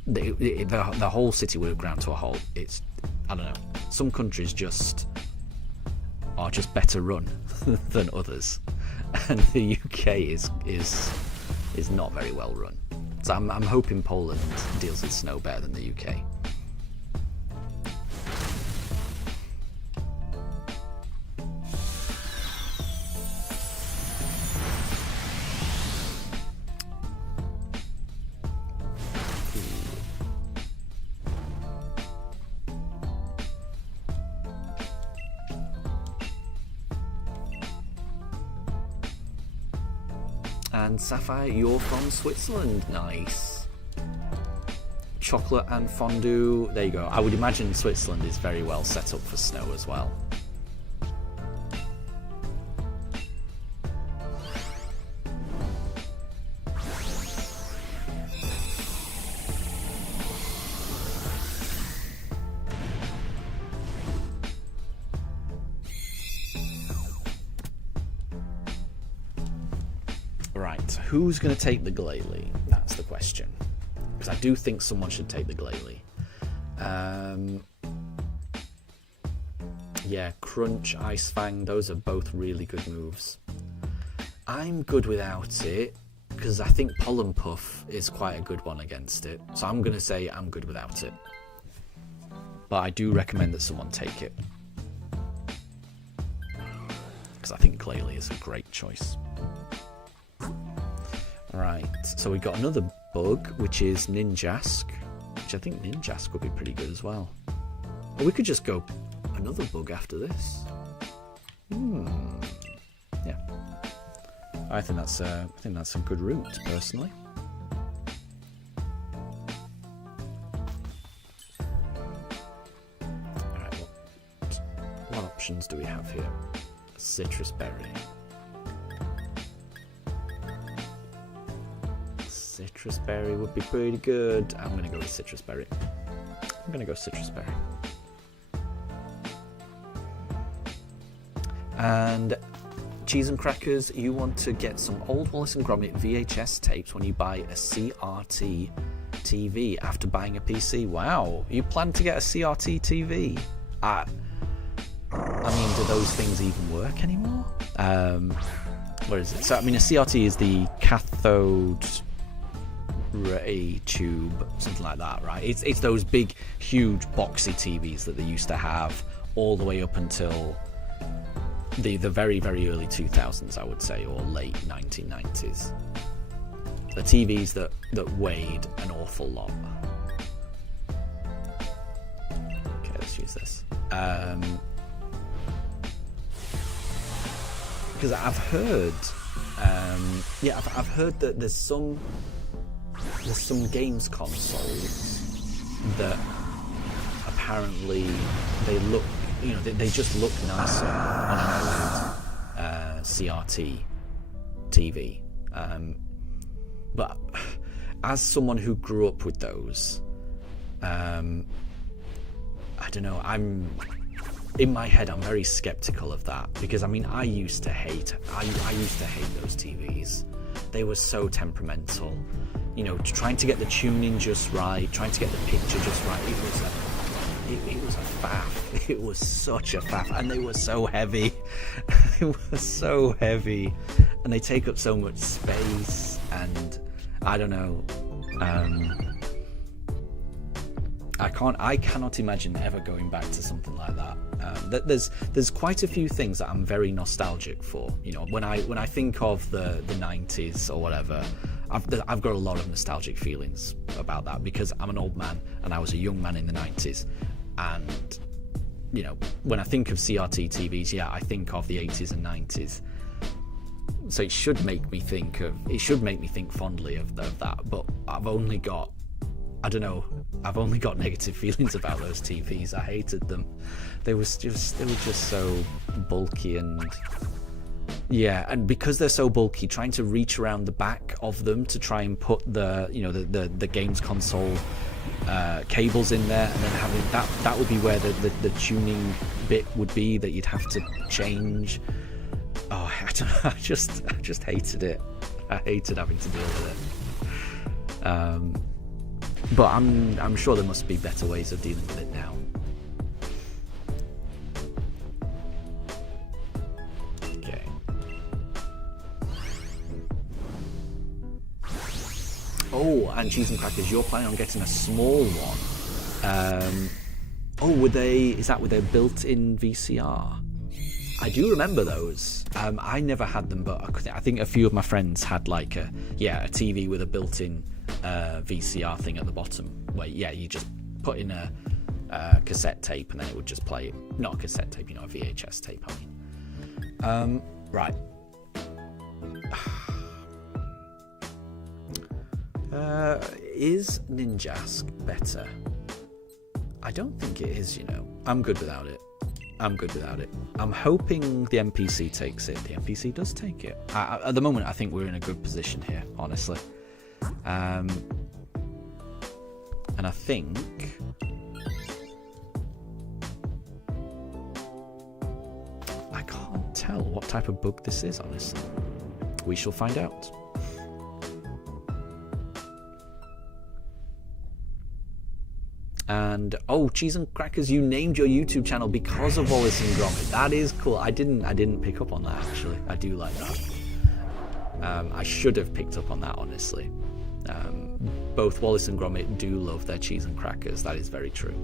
the whole city would have ground to a halt. I don't know. Some countries are just better run than others, and the UK is not very well run. So I'm hoping Poland deals with snow better than the UK. And Sapphire, you're from Switzerland. Nice. Chocolate and fondue. There you go. I would imagine Switzerland is very well set up for snow as well. Right, who's going to take the Glalie? That's the question. Because I do think someone should take the Glalie. Yeah, Crunch, Ice Fang, those are both really good moves. I'm good without it, because I think Pollen Puff is quite a good one against it. So I'm going to say I'm good without it. But I do recommend that someone take it, because I think Glalie is a great choice. Right, so we got another bug, which is Ninjask, which I think Ninjask would be pretty good as well. Or we could just go another bug after this. Yeah, I think that's a good route, personally. All right, what options do we have here? Citrus berry. Citrus berry would be pretty good. I'm going to go with citrus berry. And Cheese and Crackers, you want to get some old Wallace and Gromit VHS tapes when you buy a CRT TV after buying a PC. Wow, you plan to get a CRT TV? I mean, do those things even work anymore? What is it? So, I mean, a CRT is the cathode ray tube, something like that, right? It's those big, huge, boxy TVs that they used to have all the way up until the very, very early 2000s, I would say, or late 1990s. The TVs that weighed an awful lot. Okay, let's use this. Because I've heard, I've heard that there's some games consoles that apparently they look, they just look nicer on an old CRT TV. But as someone who grew up with those, I don't know, in my head I'm very skeptical of that, because I mean I used to hate those TVs. They were so temperamental, trying to get the tuning just right, trying to get the picture just right. it was a faff. It was such a faff, and they were so heavy. They were so heavy, and they take up so much space. And I don't know. I cannot imagine ever going back to something like that. There's quite a few things that I'm very nostalgic for. You know, when I think of the 90s or whatever, I've got a lot of nostalgic feelings about that, because I'm an old man and I was a young man in the 90s. And you know, when I think of CRT TVs, yeah, I think of the 80s and 90s. So it should make me think fondly of that. But I've only got negative feelings about those TVs. I hated them. They were just so bulky, and yeah, and because they're so bulky, trying to reach around the back of them to try and put the games console cables in there, and then having that would be where the tuning bit would be that you'd have to change. Oh, I don't know, I just hated it. I hated having to deal with it. But I'm sure there must be better ways of dealing with it now. Okay. Oh, and cheese and crackers, you're planning on getting a small one. With their built-in VCR? I do remember those. I never had them, but I think a few of my friends had like a TV with a built-in VCR thing at the bottom, where you just put in a cassette tape and then it would just play it. Not a cassette tape, a VHS tape, I mean. Right. Is Ninjask better? I don't think it is, I'm good without it. I'm hoping the NPC takes it. The NPC does take it. At the moment, I think we're in a good position here, honestly. And I think... I can't tell what type of bug this is, honestly. We shall find out. And Cheese and Crackers, you named your YouTube channel because of Wallace and Gromit. That is cool. I didn't pick up on that, actually. I do like that. I should have picked up on that, honestly. Both Wallace and Gromit do love their cheese and crackers. That is very true.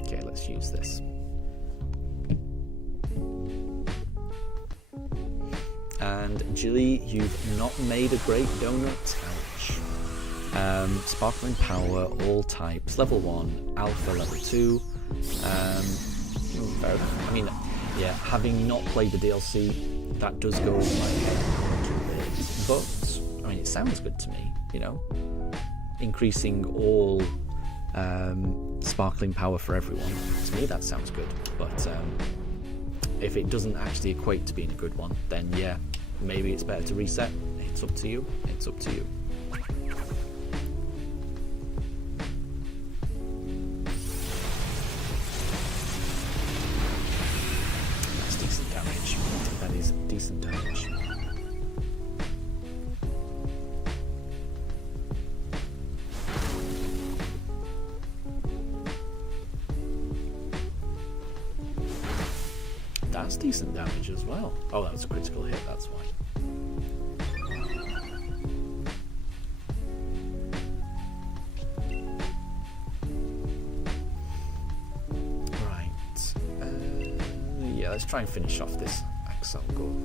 Okay, let's use this. And Jilly, you've not made a great donut. Ouch. Sparkling Power, all types, level 1, Alpha, level 2. Fair enough. I mean, yeah, having not played the DLC, that does go over my head a little bit. But, I mean, it sounds good to me, Increasing all Sparkling Power for everyone. To me, that sounds good. But if it doesn't actually equate to being a good one, then yeah, maybe it's better to reset. It's up to you. It's up to you. That's decent damage. That is decent damage. That's decent damage as well. Oh, that was a critical hit, that's why. Right. Yeah, let's try and finish off this Axel goal.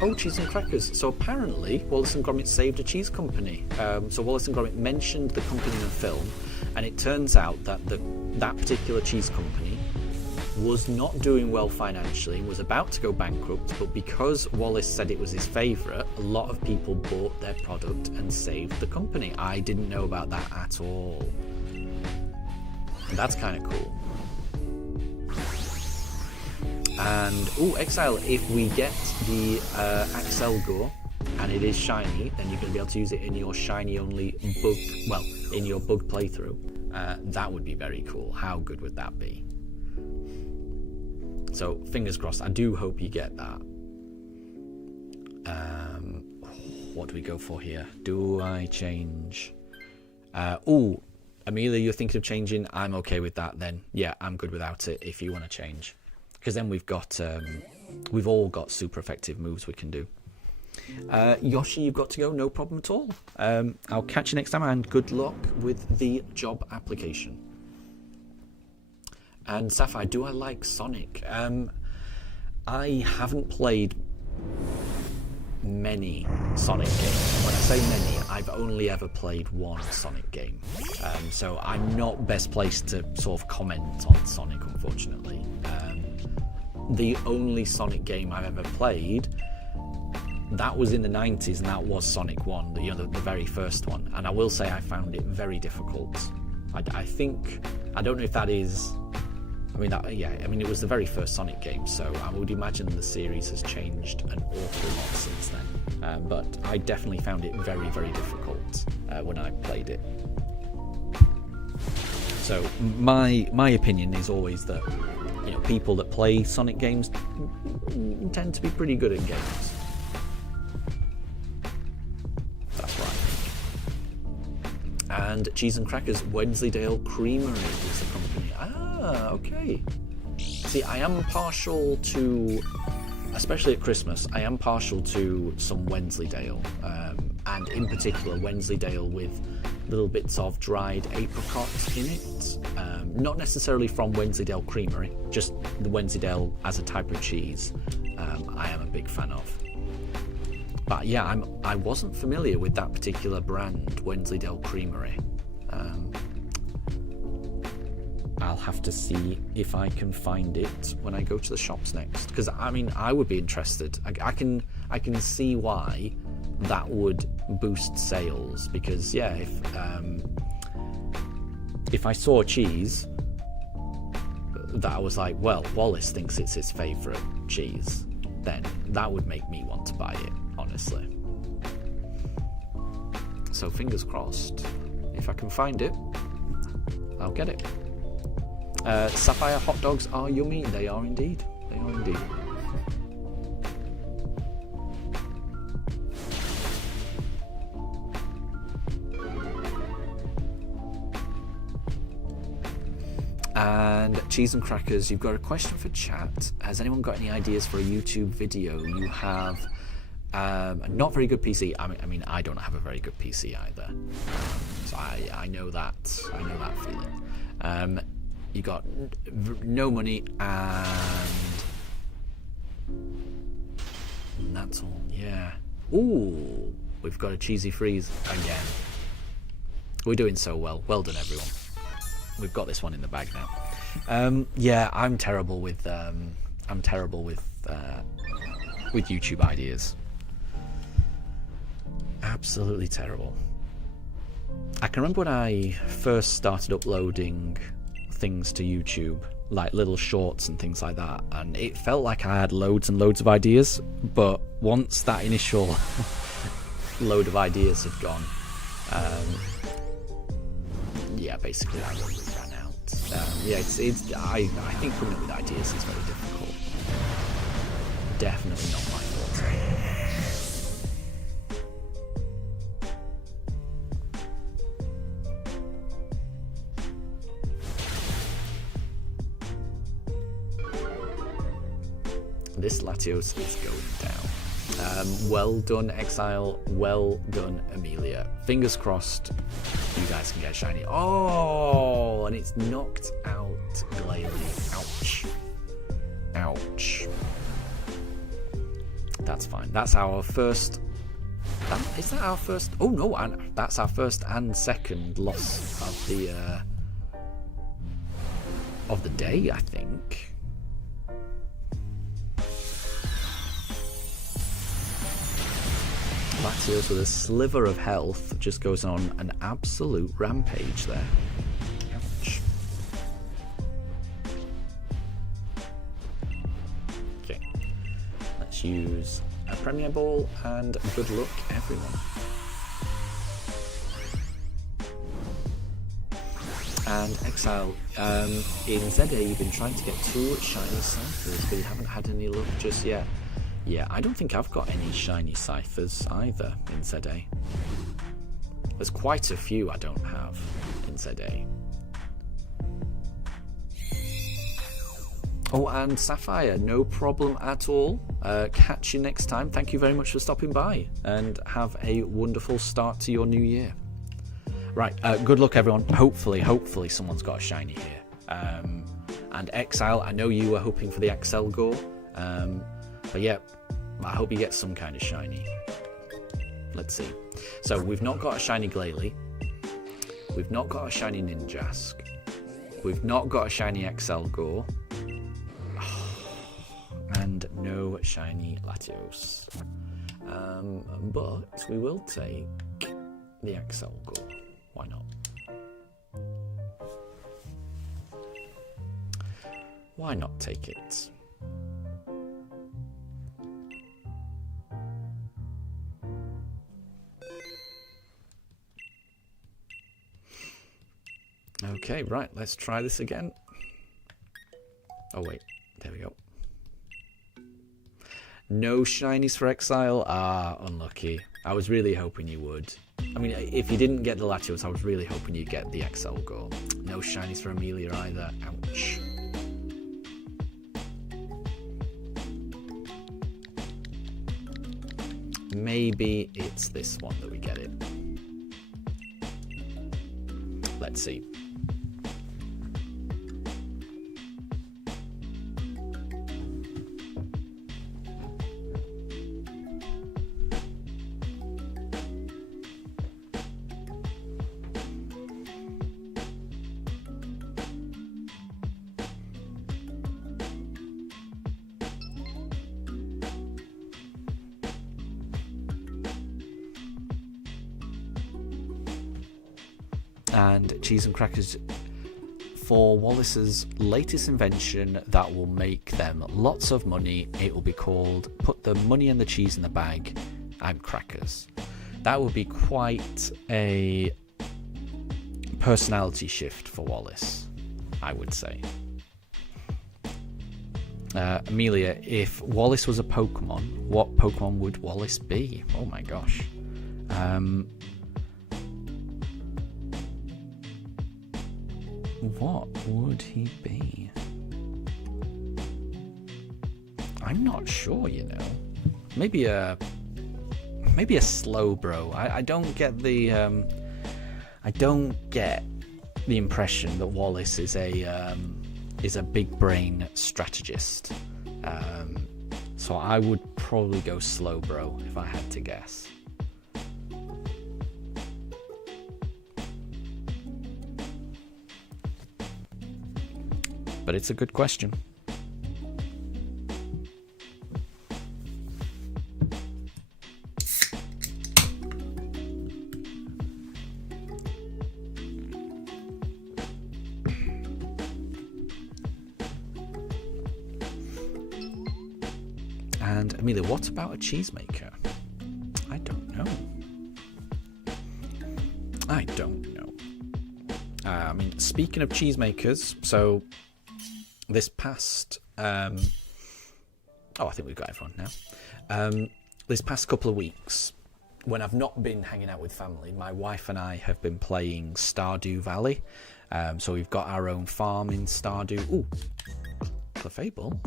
And cheese and crackers. So apparently Wallace and Gromit saved a cheese company. So Wallace and Gromit mentioned the company in the film, and it turns out that that particular cheese company was not doing well financially and was about to go bankrupt, but because Wallace said it was his favourite, a lot of people bought their product and saved the company. I didn't know about that at all. And that's kind of cool. And, oh, Exile, if we get the Axel Gore, and it is shiny, then you're going to be able to use it in your shiny only bug, well, in your bug playthrough. That would be very cool. How good would that be? So, fingers crossed. I do hope you get that. What do we go for here? Do I change? Oh, Amelia, you're thinking of changing? I'm okay with that then. Yeah, I'm good without it if you want to change. Because then we've got, we've all got super effective moves we can do. Yoshi, you've got to go, no problem at all. I'll catch you next time, and good luck with the job application. And Sapphire, do I like Sonic? I haven't played many Sonic games. When I say many, I've only ever played one Sonic game. So I'm not best placed to sort of comment on Sonic, unfortunately. The only Sonic game I've ever played, that was in the 90s, and that was Sonic 1, the very first one. And I will say I found it very difficult. I think, I don't know if that is, it was the very first Sonic game, so I would imagine the series has changed an awful lot since then. But I definitely found it very, very difficult when I played it. So my opinion is always that, people that play Sonic games tend to be pretty good at games. That's right. And Cheese and Crackers, Wensleydale Creamery is the company. Ah, okay. See, I am partial to, especially at Christmas, I am partial to some Wensleydale, and in particular Wensleydale with little bits of dried apricot in it. Not necessarily from Wensleydale Creamery, just the Wensleydale as a type of cheese. I am a big fan of. But yeah, I wasn't familiar with that particular brand, Wensleydale Creamery. I'll have to see if I can find it when I go to the shops next, because I would be interested. I can see why that would boost sales, because yeah, if I saw a cheese that I was like, well, Wallace thinks it's his favourite cheese, then that would make me want to buy it, honestly. So fingers crossed, if I can find it, I'll get it. Sapphire hot dogs are yummy. They are indeed. They are indeed. And Cheese and Crackers, you've got a question for chat. Has anyone got any ideas for a YouTube video? You have a not very good PC. I don't have a very good PC either. So I know that. I know that feeling. You got no money, and that's all. Yeah. Ooh, we've got a cheesy freeze again. We're doing so well. Well done, everyone. We've got this one in the bag now. Yeah, I'm terrible with YouTube ideas. Absolutely terrible. I can remember when I first started uploading things to YouTube, like little shorts and things like that, and it felt like I had loads and loads of ideas, but once that initial load of ideas had gone, yeah, basically I ran out. Yeah, I think coming up with ideas is very difficult. Definitely not my forte. This Latios is going down. Well done, Exile. Well done, Amelia. Fingers crossed you guys can get shiny. Oh, and it's knocked out Glalie. Ouch. Ouch. That's fine. That's our first... Is that our first... Oh, no. That's our first and second loss of the day, I think. Latios with a sliver of health just goes on an absolute rampage there. Ouch. Okay. Let's use a Premier Ball and good luck, everyone. And Exile, in ZA you've been trying to get 2 shiny Scythers, but you haven't had any luck just yet. Yeah, I don't think I've got any shiny Scythers either in ZA. There's quite a few I don't have in ZA. Oh, and Sapphire, no problem at all. Catch you next time. Thank you very much for stopping by, and have a wonderful start to your new year. Right, good luck everyone. Hopefully someone's got a shiny here. And Exile, I know you were hoping for the XL Gore. But yeah, I hope you get some kind of shiny. Let's see. So we've not got a shiny Glalie. We've not got a shiny Ninjask. We've not got a shiny XL Gore. And no shiny Latios. But we will take the XL Gore. Why not? Why not take it? Okay, right, let's try this again. Oh wait, there we go. No shinies for Exile? Ah, unlucky. I was really hoping you would. I mean, if you didn't get the Latios, I was really hoping you'd get the XL Gore. No shinies for Amelia either. Ouch. Maybe it's this one that we get it. Let's see. And cheese and crackers for Wallace's latest invention that will make them lots of money. It will be called Put the Money and the Cheese in the Bag and Crackers. That would be quite a personality shift for Wallace, I would say. Amelia, if Wallace was a Pokemon, what Pokemon would Wallace be? Oh my gosh. What would he be? I'm not sure, you know. Maybe a Slowbro. I don't get the impression that Wallace is a big brain strategist. So I would probably go Slowbro if I had to guess. But it's a good question. And Amelia, what about a cheesemaker? I don't know. I don't know. I mean, speaking of cheesemakers, so this past I think we've got everyone now. This past couple of weeks, when I've not been hanging out with family, my wife and I have been playing Stardew Valley. So we've got our own farm in Stardew. Ooh, Clefable.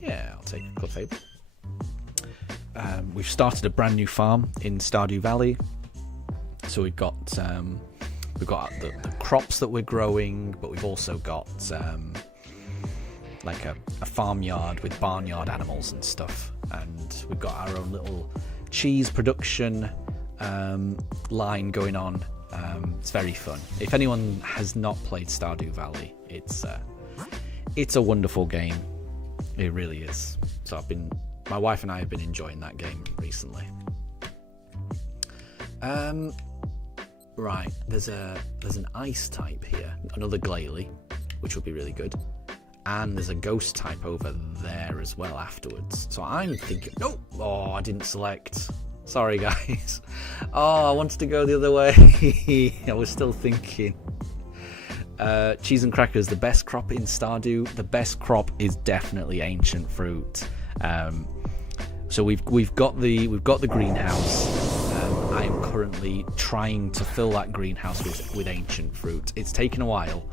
Yeah, I'll take a Clefable. We've started a brand new farm in Stardew Valley. So we've got the crops that we're growing, but we've also got like a farmyard with barnyard animals and stuff, and we've got our own little cheese production line going on. It's very fun. If anyone has not played Stardew Valley, it's a wonderful game. It really is. So my wife and I have been enjoying that game recently. Right, there's an ice type here, another Glalie, which will be really good. and there's a ghost type over there as well afterwards. So I'm thinking, no, oh, I didn't select. Sorry, guys. Oh, I wanted to go the other way. I was still thinking. Cheese and crackers, the best crop in Stardew. The best crop is definitely ancient fruit. So we've got the greenhouse. I am currently trying to fill that greenhouse with ancient fruit. It's taken a while.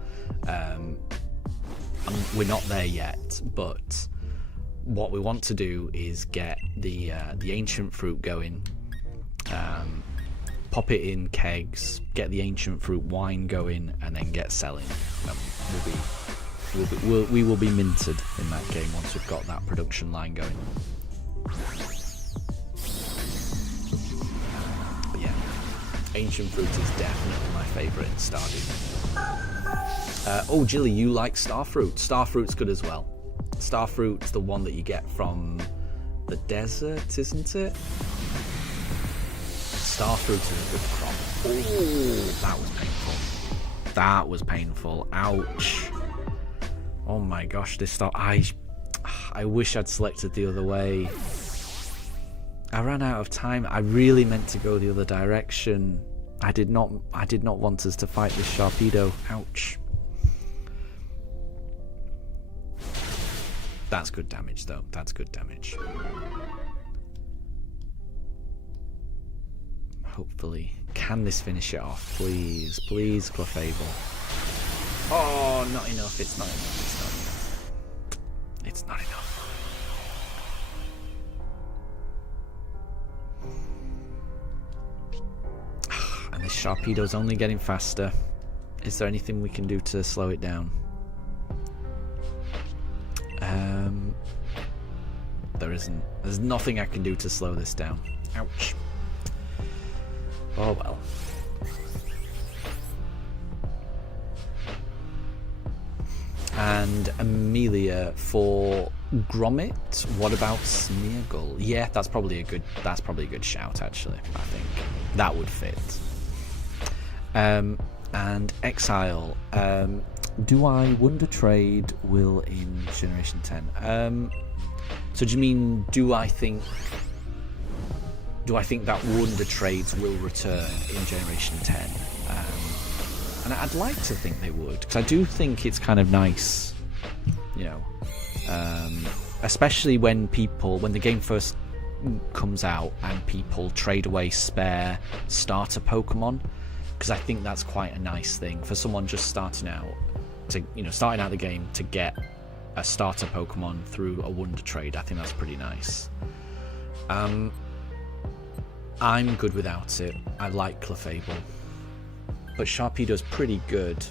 We're not there yet, but what we want to do is get the ancient fruit going. Pop it in kegs, get the ancient fruit wine going, and then get selling. We will be minted in that game once we've got that production line going. But yeah, ancient fruit is definitely my favourite in Stardew. Oh, Jilly, you like starfruit? Starfruit's good as well. Starfruit's the one that you get from the desert, isn't it? Starfruit is a good crop. Oh, that was painful. That was painful. Ouch. Oh my gosh, this star. I wish I'd selected the other way. I ran out of time. I really meant to go the other direction. I did not want us to fight this Sharpedo. Ouch. That's good damage, though. That's good damage. Hopefully. Can this finish it off? Please. Please, Clefable. Oh, not enough. It's not enough. It's not enough. It's not enough. And this Sharpedo's only getting faster. Is there anything we can do to slow it down? There isn't. There's nothing I can do to slow this down. Ouch. Oh well. And Amelia for Gromit. What about Smeargle? Yeah, that's probably a good shout actually. I think that would fit. And Exile. Do I Wonder Trade will in Generation 10? So do you mean do I think that Wonder Trades will return in Generation 10? And I'd like to think they would, because I do think it's kind of nice, you know, especially when the game first comes out and people trade away spare starter Pokemon, because I think that's quite a nice thing for someone just starting out the game to get a starter Pokemon through a Wonder Trade. I think that's pretty nice. I'm good without it. I like Clefable. But Sharpedo's pretty good.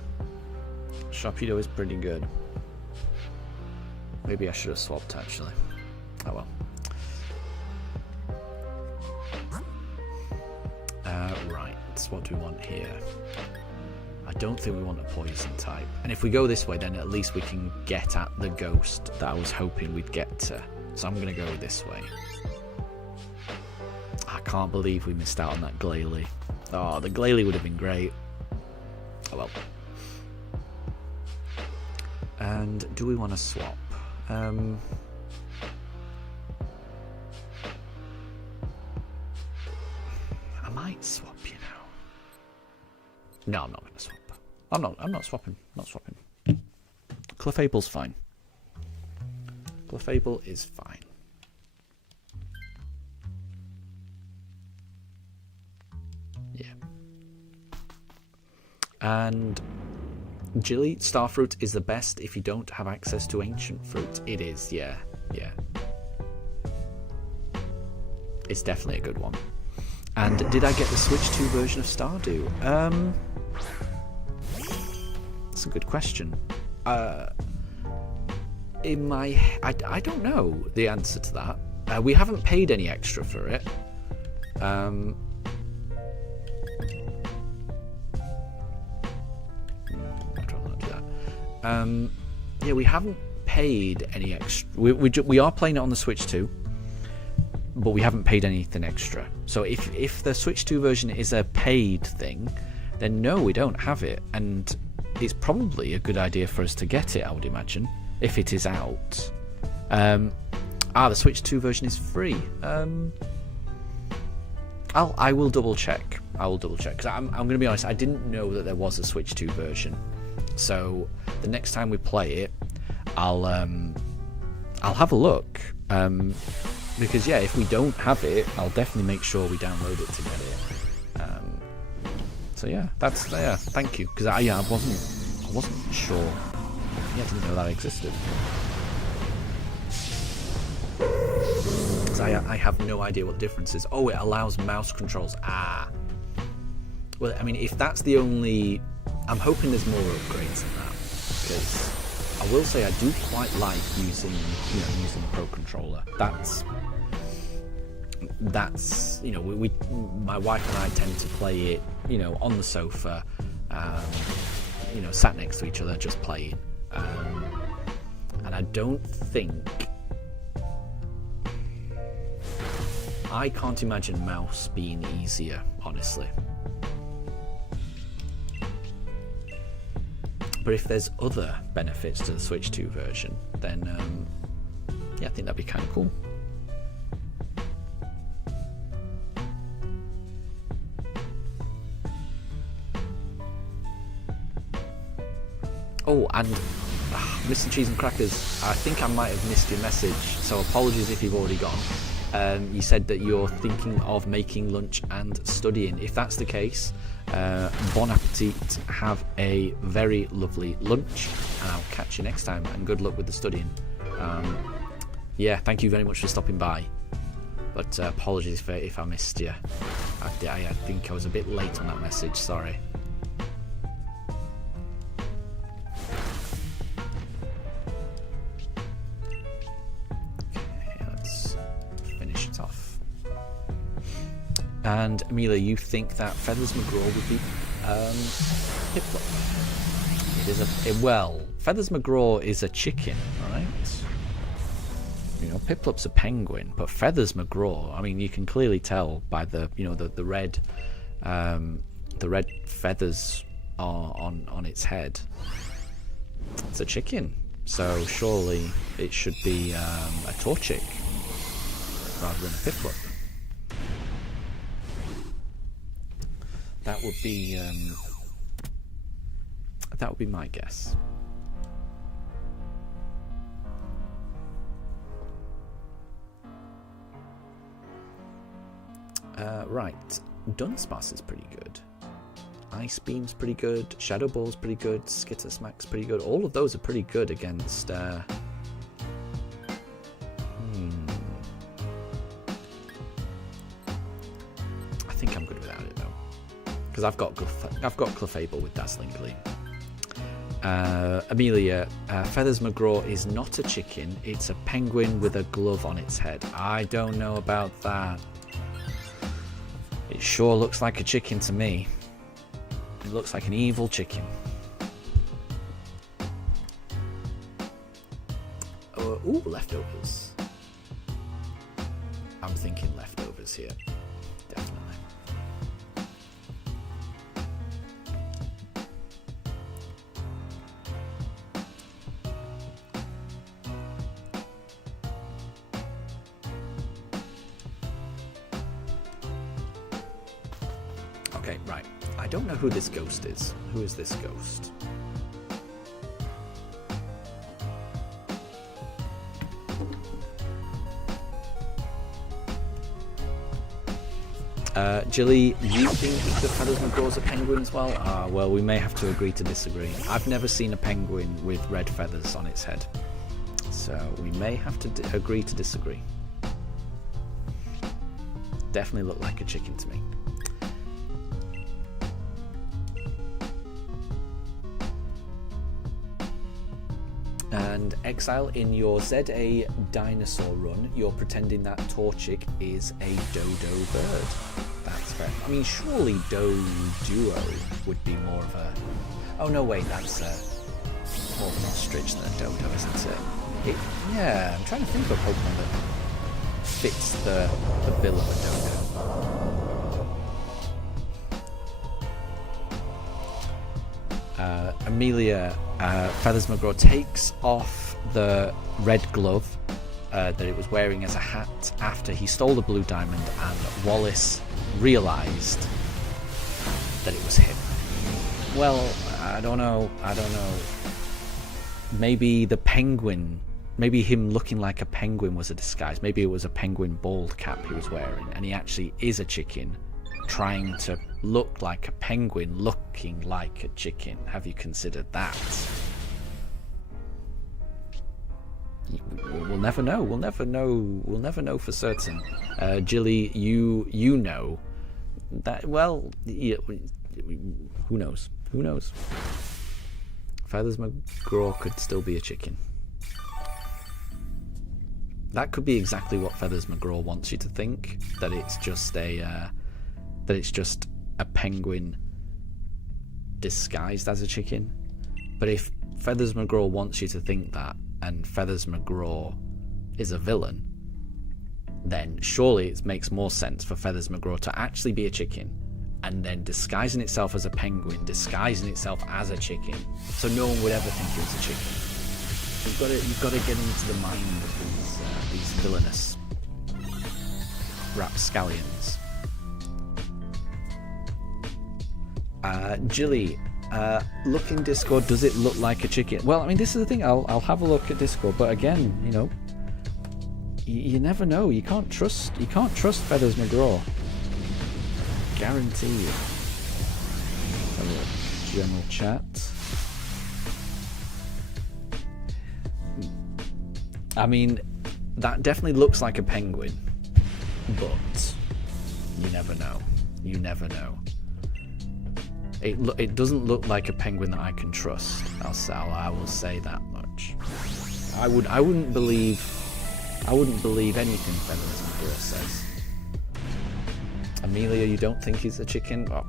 Sharpedo is pretty good. Maybe I should have swapped, actually. Oh well. Right, what do we want here? I don't think we want a poison type. And if we go this way, then at least we can get at the ghost that I was hoping we'd get to. So I'm going to go this way. I can't believe we missed out on that Glalie. Oh, the Glalie would have been great. Oh well. And do we want to swap? I might swap, you know. No, I'm not going to swap. I'm not swapping. Not swapping. Clefable's fine. Clefable is fine. Yeah. And Jilly, Starfruit is the best if you don't have access to ancient fruit. It is, yeah. Yeah. It's definitely a good one. And did I get the Switch 2 version of Stardew? That's a good question. I don't know the answer to that. We haven't paid any extra for it. Yeah, we haven't paid any extra. We are playing it on the Switch 2, but we haven't paid anything extra. So if the Switch 2 version is a paid thing, then no, we don't have it, and it's probably a good idea for us to get it, I would imagine, if it is out. The Switch 2 version is free. I will double check. Because I'm going to be honest, I didn't know that there was a Switch 2 version. So the next time we play it, I'll have a look. Because yeah, if we don't have it, I'll definitely make sure we download it to get it. So yeah, thank you. Because I wasn't sure. Yeah, I didn't know that existed. Because I have no idea what the difference is. Oh, it allows mouse controls. Well, I mean, if that's the only... I'm hoping there's more upgrades than that. Because I will say I do quite like using the Pro Controller. That's my wife and I tend to play it, on the sofa, sat next to each other, just playing. And I don't think... I can't imagine mouse being easier, honestly. But if there's other benefits to the Switch 2 version, then I think that'd be kind of cool. Oh, and Mr. Cheese and Crackers, I think I might have missed your message, so apologies if you've already gone. You said that you're thinking of making lunch and studying. If that's the case, bon appetit, have a very lovely lunch, and I'll catch you next time, and good luck with the studying. Thank you very much for stopping by, but apologies if I missed you. I think I was a bit late on that message, sorry. And Amelia, you think that Feathers McGraw would be Piplup? It is Feathers McGraw is a chicken, right? Piplup's a penguin, but Feathers McGraw, I mean, you can clearly tell by the the red feathers on its head. It's a chicken, so surely it should be a Torchic rather than a Piplup. That would be my guess. Right, Dunsparce is pretty good. Ice Beam's pretty good. Shadow Ball's pretty good. Skitter Smack's pretty good. All of those are pretty good against. I think I'm good without it though. Because I've got Clefable with Dazzling Gleam. Amelia, Feathers McGraw is not a chicken, it's a penguin with a glove on its head. I don't know about that. It sure looks like a chicken to me. It looks like an evil chicken. Ooh, leftovers. I'm thinking leftovers here. Definitely. Okay, right. I don't know who this ghost is. Who is this ghost? Jilly, you think the Feathers McGraw's a penguin as well? Well, we may have to agree to disagree. I've never seen a penguin with red feathers on its head. So we may have to agree to disagree. Definitely look like a chicken to me. And Exile, in your ZA dinosaur run, you're pretending that Torchic is a dodo bird. That's fair. I mean, surely Doduo would be more of a... Oh no, wait, that's more of an ostrich than a dodo, isn't it? Yeah, I'm trying to think of a Pokemon that fits the bill of a dodo. Amelia, Feathers McGraw takes off the red glove that it was wearing as a hat after he stole the blue diamond, and Wallace realized that it was him. Well, I don't know. Maybe the penguin, maybe him looking like a penguin was a disguise. Maybe it was a penguin bald cap he was wearing, and he actually is a chicken trying to look like a penguin looking like a chicken. Have you considered that? We'll never know. We'll never know for certain. Jilly, you know that. Well, yeah, who knows? Who knows? Feathers McGraw could still be a chicken. That could be exactly what Feathers McGraw wants you to think. That it's just a penguin disguised as a chicken. But if Feathers McGraw wants you to think that, and Feathers McGraw is a villain, then surely it makes more sense for Feathers McGraw to actually be a chicken, and then disguising itself as a penguin, disguising itself as a chicken, so no one would ever think it was a chicken. You've got to get into the mind of these villainous rapscallions. Jilly, look in Discord. Does it look like a chicken? Well, I mean, this is the thing. I'll have a look at Discord, but again, you know, you never know. You can't trust Feathers McGraw. Guarantee you. Have a look. General chat. I mean, that definitely looks like a penguin, but you never know. You never know. It doesn't look like a penguin that I can trust. I will say that much. I wouldn't believe anything Feathers McGraw says. Amelia, you don't think he's a chicken? Well,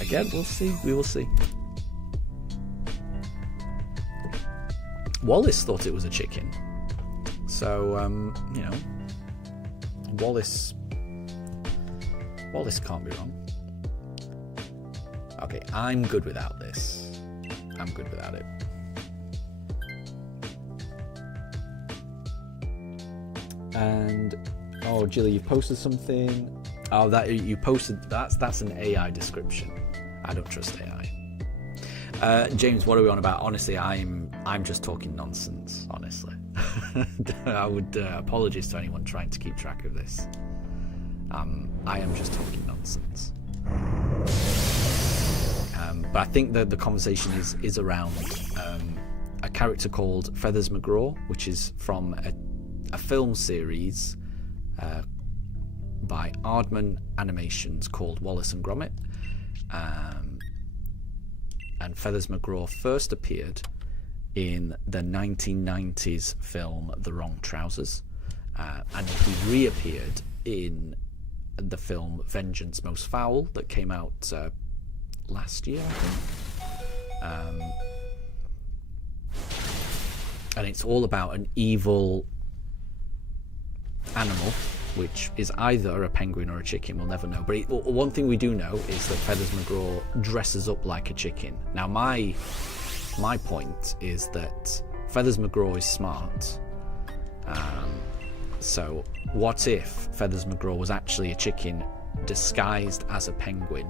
again, we'll see. We will see. Wallace thought it was a chicken. So, you know, Wallace can't be wrong. Okay, I'm good without this. I'm good without it. And oh, Jilly, you posted something. Oh, that you posted. That's an AI description. I don't trust AI. James, what are we on about? Honestly, I'm just talking nonsense. Honestly, I would apologies to anyone trying to keep track of this. I am just talking nonsense. But I think that the conversation is around a character called Feathers McGraw, which is from a film series by Aardman Animations called Wallace and Gromit. And Feathers McGraw first appeared in the 1990s film The Wrong Trousers, and he reappeared in the film Vengeance Most Foul that came out last year, I think. And it's all about an evil animal, which is either a penguin or a chicken. We'll never know. But one thing we do know is that Feathers McGraw dresses up like a chicken. Now, my point is that Feathers McGraw is smart. So what if Feathers McGraw was actually a chicken disguised as a penguin?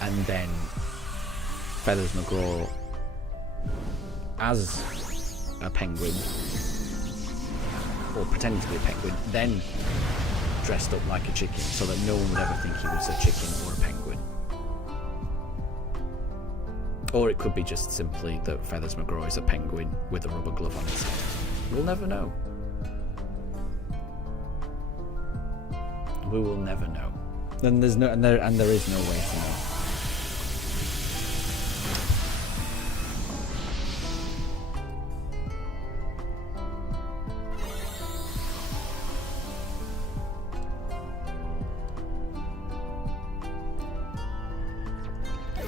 And then Feathers McGraw as a penguin, or pretending to be a penguin, then dressed up like a chicken so that no one would ever think he was a chicken or a penguin. Or it could be just simply that Feathers McGraw is a penguin with a rubber glove on his head. We'll never know. We will never know. Then there is no way to know.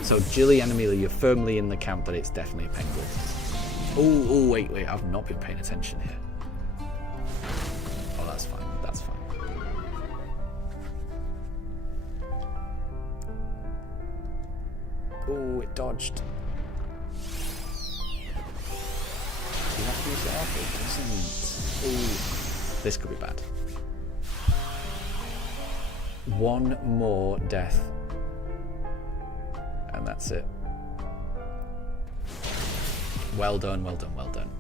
So Jilly and Amelia, you're firmly in the camp that it's definitely a penguin. Oh, wait, I've not been paying attention here. Oh, that's fine, that's fine. Oh, it dodged. it doesn't. Ooh, this could be bad. One more death. And that's it. Well done, well done, well done.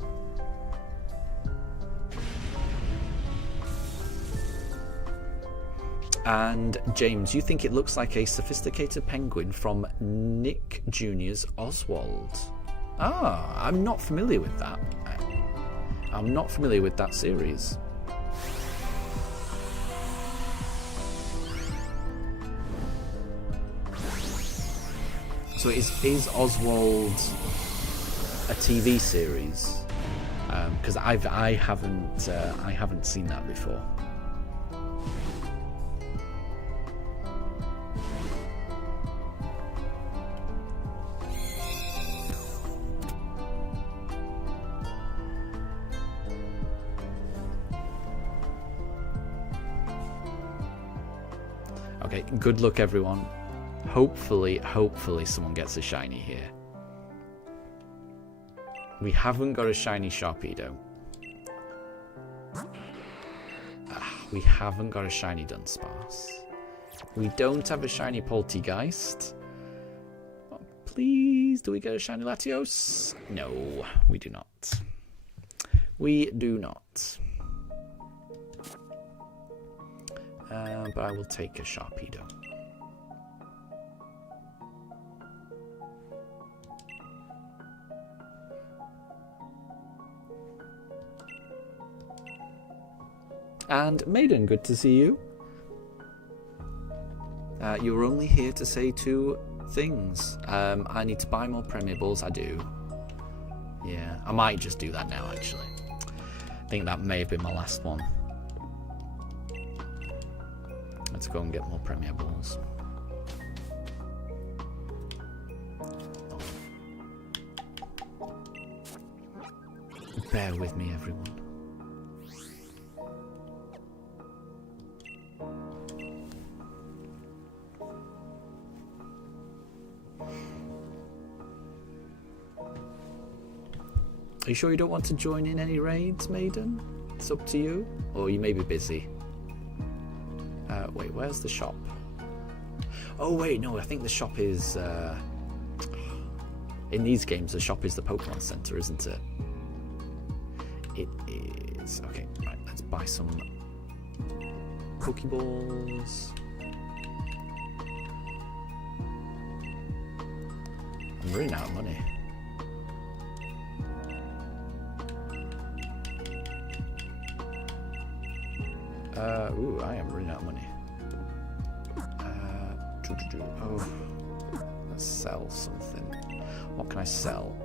And James, you think it looks like a sophisticated penguin from Nick Jr.'s Oswald. Ah, I'm not familiar with that. I'm not familiar with that series. So is Oswald a TV series? Because I haven't seen that before. Okay, good luck everyone. Hopefully someone gets a shiny here. We haven't got a shiny Sharpedo. We haven't got a shiny Dunsparce. We don't have a shiny Poltegeist. Oh, please, do we get a shiny Latios? No, we do not. We do not. But I will take a Sharpedo. And Maiden, good to see you. You were only here to say two things. I need to buy more Premier Balls. I do. Yeah, I might just do that now, actually. I think that may have been my last one. Let's go and get more Premier Balls. Bear with me, everyone. Are you sure you don't want to join in any raids, Maiden? It's up to you. Or you may be busy. Wait, where's the shop? Oh wait, no, I think the shop is... in these games, the shop is the Pokemon Center, isn't it? It is. Okay, right, let's buy some Pokeballs. I'm running out of money. Ooh, I am running out of money. Oh, let's sell something. What can I sell?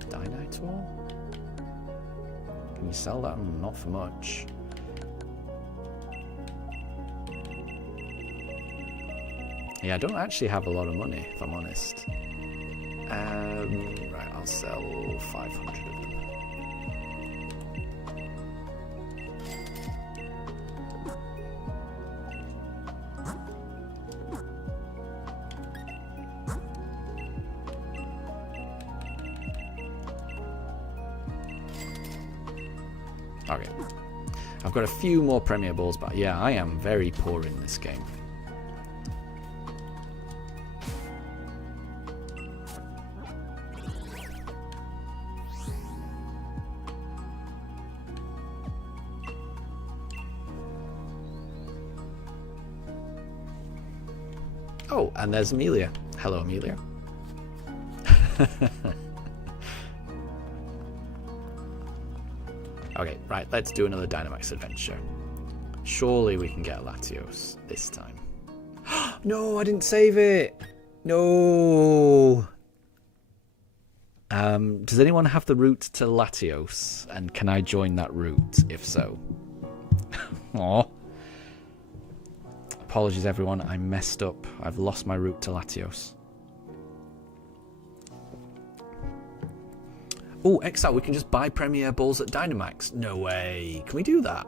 Dynamax? Can you sell that? Not for much. Yeah, I don't actually have a lot of money, if I'm honest. Right, I'll sell 500 of them. Okay, I've got a few more Premier Balls, but yeah, I am very poor in this game. Oh, and there's Amelia. Hello, Amelia. Okay, right, let's do another Dynamax adventure. Surely we can get a Latios this time. No, I didn't save it! No! Does anyone have the route to Latios? And can I join that route, if so? Aw. Apologies, everyone, I messed up. I've lost my route to Latios. Oh, Exile, we can just buy Premier Balls at Dynamax. No way. Can we do that?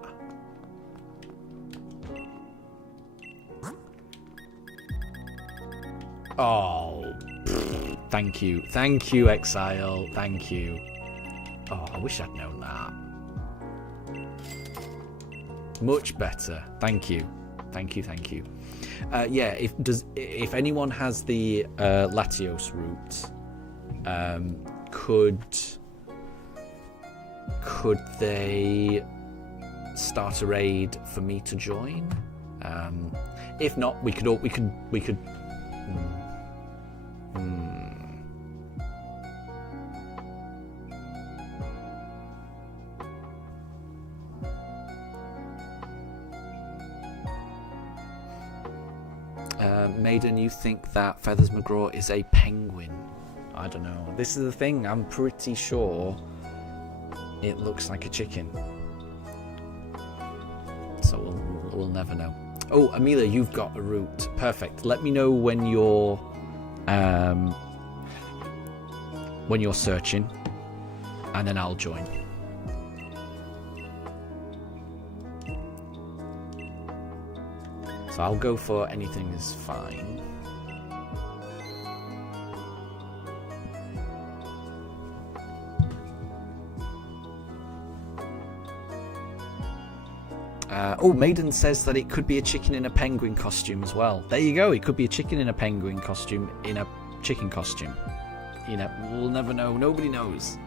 Oh. Pfft. Thank you. Thank you, Exile. Thank you. Oh, I wish I'd known that. Much better. Thank you. Thank you, thank you. Yeah, if anyone has the Latios route, could they start a raid for me to join? If not, we could. Maiden, you think that Feathers McGraw is a penguin? I don't know. This is the thing. I'm pretty sure it looks like a chicken. So we'll never know. Oh, Amelia, you've got a route. Perfect. Let me know when you're searching, and then I'll join. So I'll go for anything is fine. Oh, Maiden says that it could be a chicken in a penguin costume as well. There you go. It could be a chicken in a penguin costume in a chicken costume. You know, we'll never know. Nobody knows.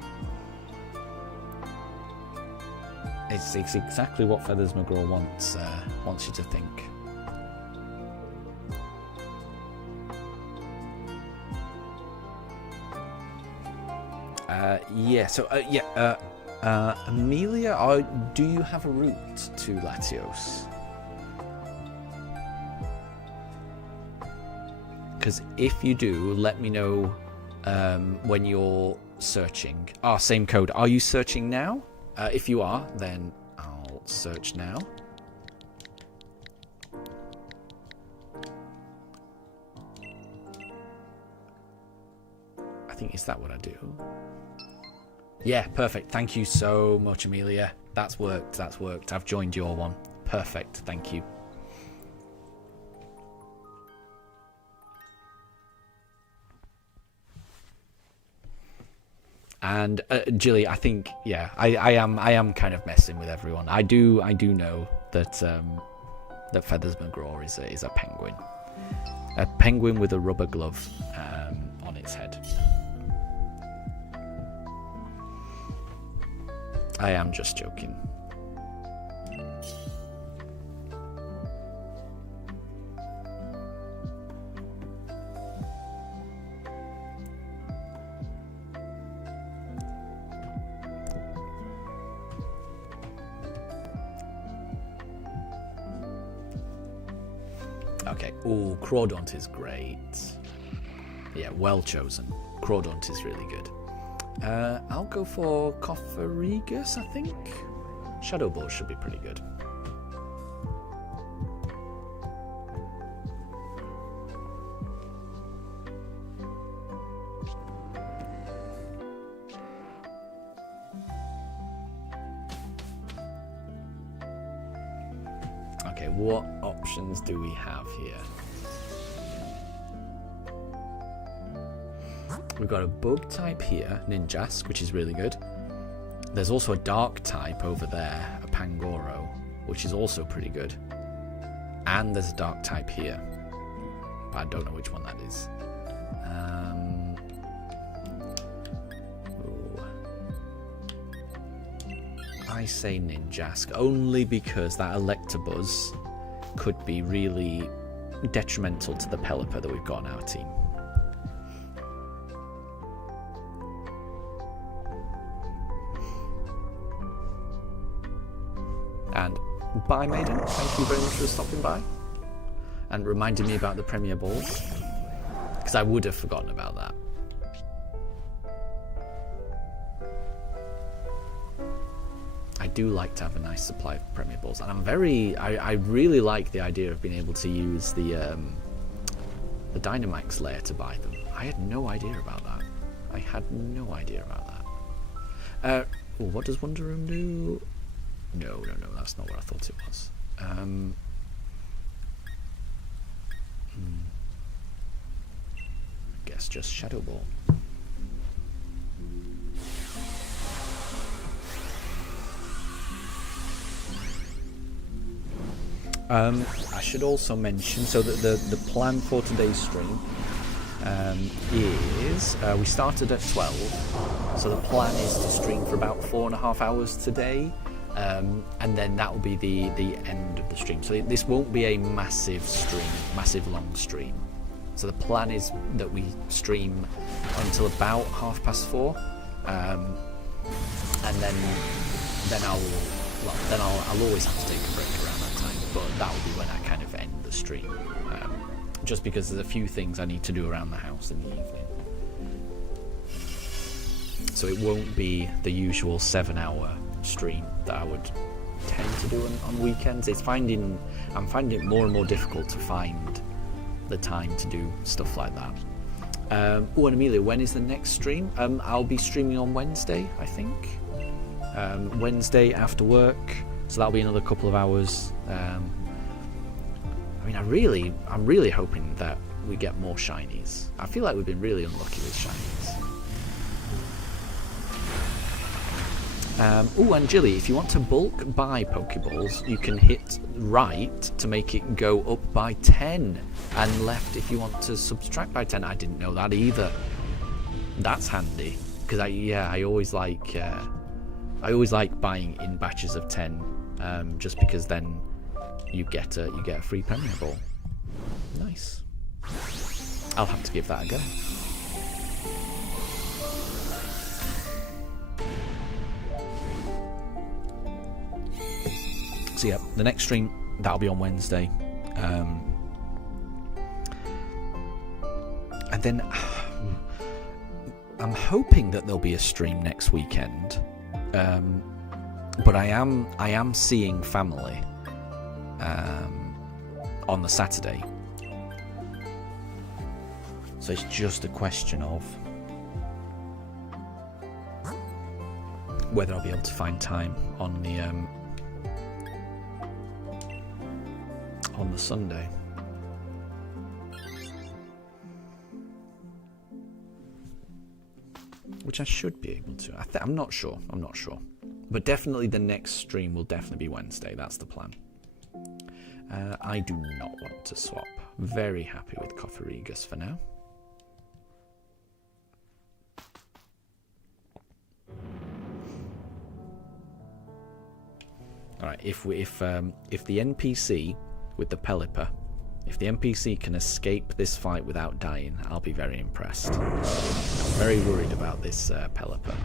It's exactly what Feathers McGraw wants you to think. Yeah. So Amelia, do you have a route to Latios? Because if you do, let me know when you're searching. Same code. Are you searching now? If you are, then I'll search now. I think, is that what I do? Yeah, perfect. Thank you so much, Amelia. That's worked. That's worked. I've joined your one. Perfect. Thank you. And Jilly, I think, yeah, I am kind of messing with everyone. I do know that that Feathers McGraw is a penguin with a rubber glove on its head. I am just joking. Okay. Ooh, Crawdaunt is great. Yeah, well chosen. Crawdaunt is really good. I'll go for Cophorigus, I think. Shadow Ball should be pretty good. Okay, what options do we have here? We've got a bug type here, Ninjask, which is really good. There's also a dark type over there, a Pangoro, which is also pretty good. And there's a dark type here, but I don't know which one that is. I say Ninjask only because that Electabuzz could be really detrimental to the Pelipper that we've got on our team. And bye, Maiden. Thank you very much for stopping by and reminding me about the Premier Balls, because I would have forgotten about that. I do like to have a nice supply of Premier Balls, and I really like the idea of being able to use the Dynamax layer to buy them. I had no idea about that. What does Wonder Room do? No, that's not what I thought it was. guess just Shadow Ball. I should also mention, so that the plan for today's stream is we started at 12, so the plan is to stream for about 4.5 hours today, and then that will be the end of the stream. So this won't be a massive long stream. So the plan is that we stream until about 4:30, and then I'll always have to take a break around that time, but that will be when I kind of end the stream, just because there's a few things I need to do around the house in the evening. So it won't be the usual 7-hour stream that I would tend to do on weekends. I'm finding it more and more difficult to find the time to do stuff like that. And Amelia, when is the next stream? I'll be streaming on Wednesday, I think. Wednesday after work, so that'll be another couple of hours. I mean, I'm really hoping that we get more shinies. I feel like we've been really unlucky with shinies. And Jilly, if you want to bulk buy Pokeballs, you can hit right to make it go up by 10, and left if you want to subtract by 10. I didn't know that either. That's handy, because I always like buying in batches of 10, just because then you get a free Premier Ball. Nice. I'll have to give that a go. So yeah, the next stream, that'll be on Wednesday, and then I'm hoping that there'll be a stream next weekend, but I am seeing family on the Saturday, so it's just a question of whether I'll be able to find time on the Sunday. Which I should be able to. I'm not sure. But definitely the next stream will definitely be Wednesday. That's the plan. I do not want to swap. Very happy with Cofferegus for now. Alright, if the NPC with the Pelipper, if the NPC can escape this fight without dying, I'll be very impressed. I'm very worried about this Pelipper.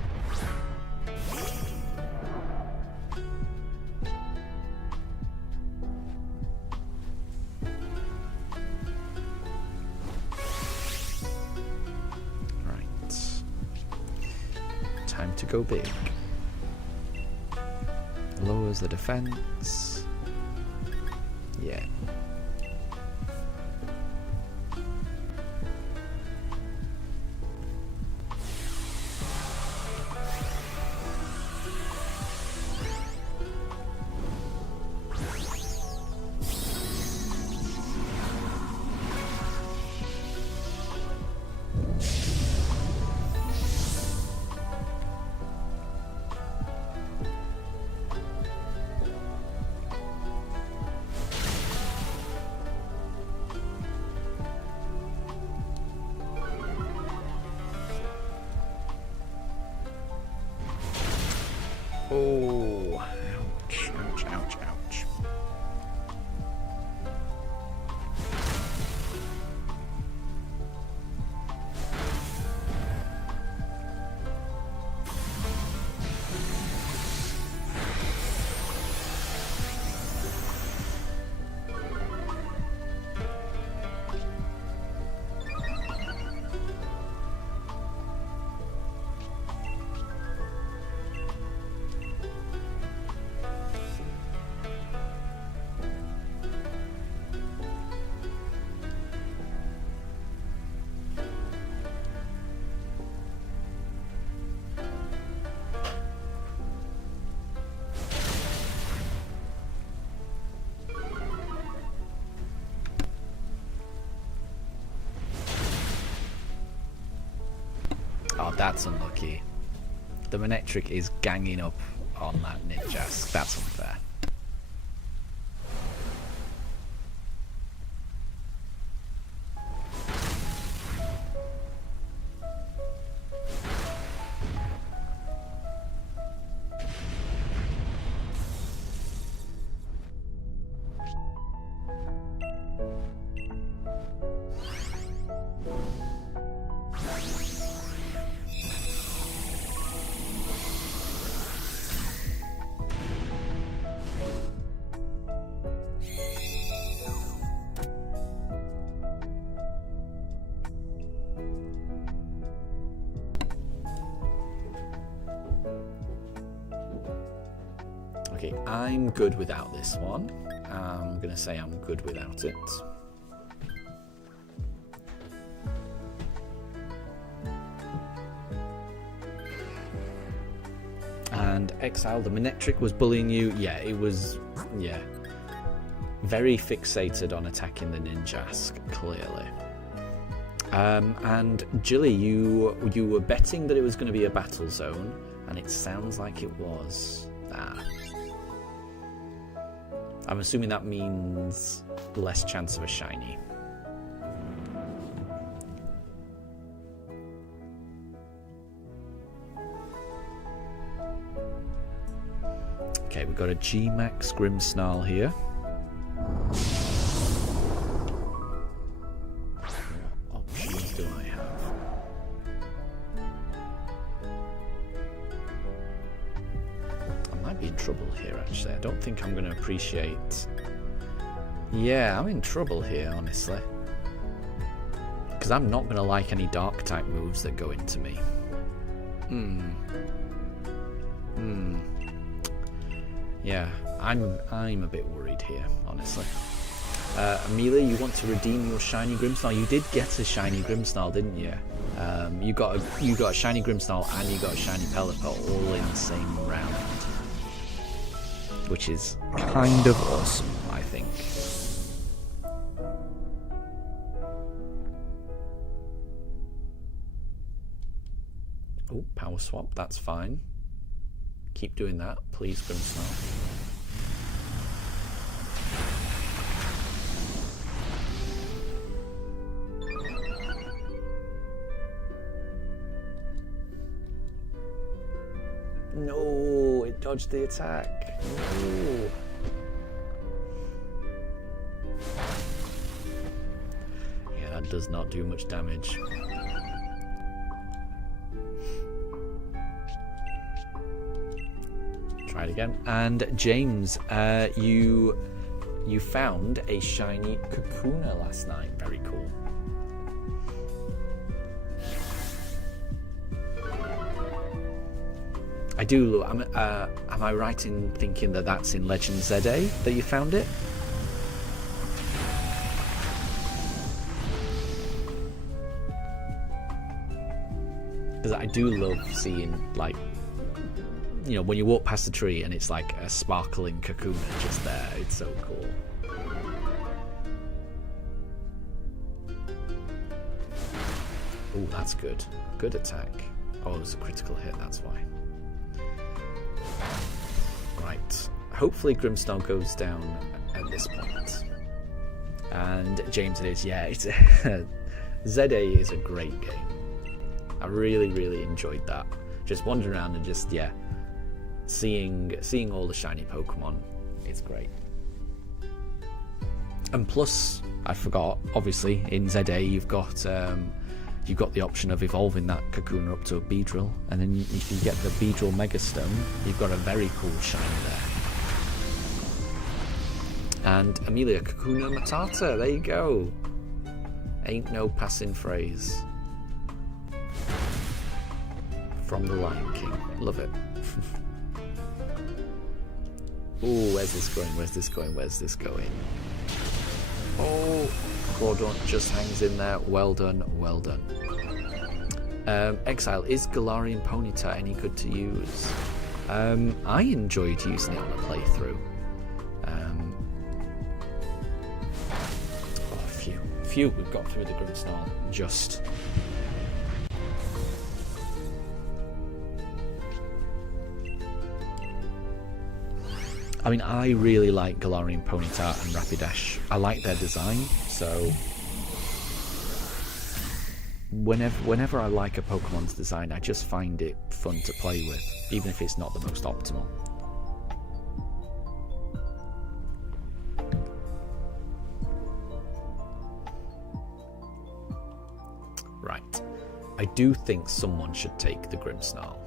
Right. Time to go big. Lowers the defense. Yeah. Oh, ouch, ouch, ouch, ouch. Oh, that's unlucky. The Manectric is ganging up on that Ninjask. That's unfair. Okay, I'm good without this one. I'm going to say I'm good without it. And Exile, the Manectric was bullying you. Yeah, it was, yeah. Very fixated on attacking the Ninjask, clearly. And Jilly, you were betting that it was going to be a battle zone, and it sounds like it was. I'm assuming that means less chance of a shiny. Okay, we've got a G-Max Grimmsnarl here. What options do I have? I might be in trouble here, actually. I don't think I'm going to appreciate... Yeah, I'm in trouble here, honestly. Because I'm not going to like any Dark-type moves that go into me. Yeah, I'm a bit worried here, honestly. Amelia, you want to redeem your shiny Grimmsnarl? You did get a shiny Grimmsnarl, didn't you? You got a shiny Grimmsnarl and you got a shiny Pelipper all in the same round, which is kind of awesome, I think. Oh, power swap, that's fine. Keep doing that, please, Grimmsnarl. No, it dodged the attack. No. Yeah, that does not do much damage. Try it again. And James, you found a shiny Kakuna last night. Very cool. I do. Am I right in thinking that that's in Legend ZA that you found it? Because I do love seeing, like, you know, when you walk past the tree and it's like a sparkling Kakuna just there. It's so cool. Oh, that's good. Good attack. Oh, it was a critical hit, that's why. Right. Hopefully Grimmsnarl goes down at this point. And James, it is. Yeah, it's ZA is a great game. I really, really enjoyed that. Just wandering around and just, yeah, seeing all the shiny Pokemon. It's great. And plus, I forgot, obviously, in ZA you've got the option of evolving that Kakuna up to a Beedrill, and then if you get the Beedrill Megastone, you've got a very cool shiny there. And Amelia, Kakuna Matata, there you go. Ain't no passing phrase. From the Lion King. Love it. Ooh, where's this going? Where's this going? Where's this going? Oh, Claudaunt just hangs in there. Well done, well done. Exile, is Galarian Ponyta any good to use? I enjoyed using it on a playthrough. Phew, we've got through the Grimmsnarl. Just. I mean, I really like Galarian Ponyta and Rapidash. I like their design, so whenever I like a Pokemon's design, I just find it fun to play with, even if it's not the most optimal. Right. I do think someone should take the Grimmsnarl.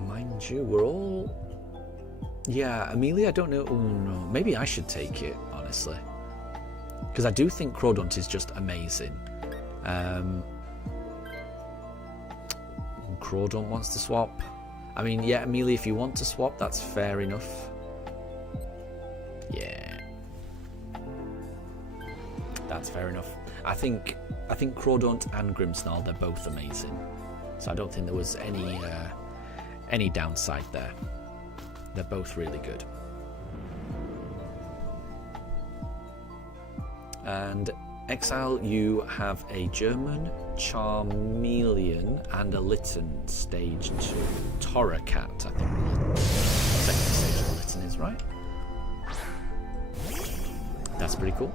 Mind you, we're all... Yeah, Amelia, I don't know. Oh, no. Maybe I should take it, honestly. Because I do think Crawdaunt is just amazing. Crawdaunt wants to swap. I mean, yeah, Amelia, if you want to swap, that's fair enough. Yeah. That's fair enough. I think Crawdaunt and Grimmsnarl, they're both amazing. So I don't think there was any downside there. They're both really good. And Exile, you have a German, Charmeleon, and a Litten stage 2. Torracat, I think the second stage of the Litten is, right? That's pretty cool.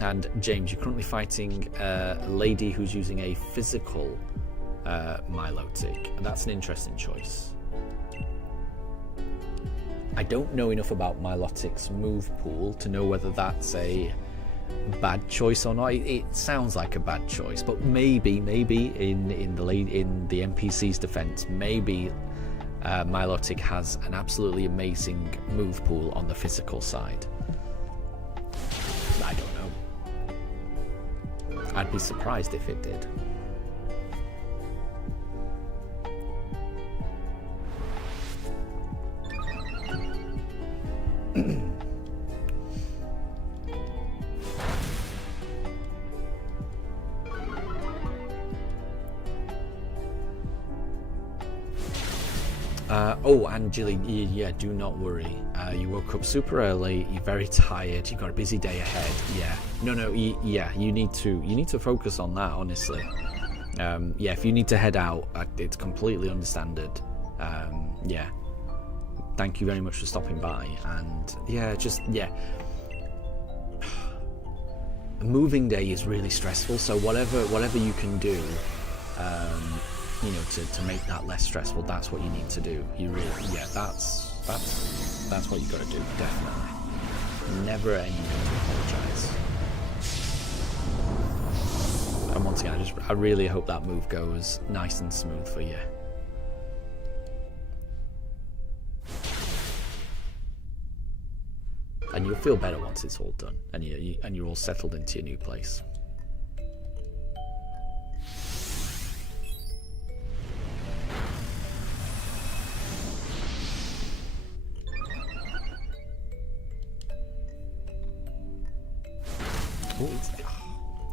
And James, you're currently fighting a lady who's using a physical Milotic, and that's an interesting choice. I don't know enough about Milotic's move pool to know whether that's a bad choice or not. It sounds like a bad choice, but maybe in the NPC's defense, maybe Milotic has an absolutely amazing move pool on the physical side. I don't know. I'd be surprised if it did. Oh, and Jilly, yeah, do not worry. You woke up super early. You're very tired. You've got a busy day ahead. Yeah, no, yeah. You need to focus on that. Honestly, yeah. If you need to head out, it's completely understood. Yeah. Thank you very much for stopping by. And yeah, a moving day is really stressful. So whatever you can do. You know, to make that less stressful, that's what you need to do. You really, yeah, that's what you got to do. Definitely, never any need to apologise. And once again, I really hope that move goes nice and smooth for you. And you'll feel better once it's all done, and you're all settled into your new place.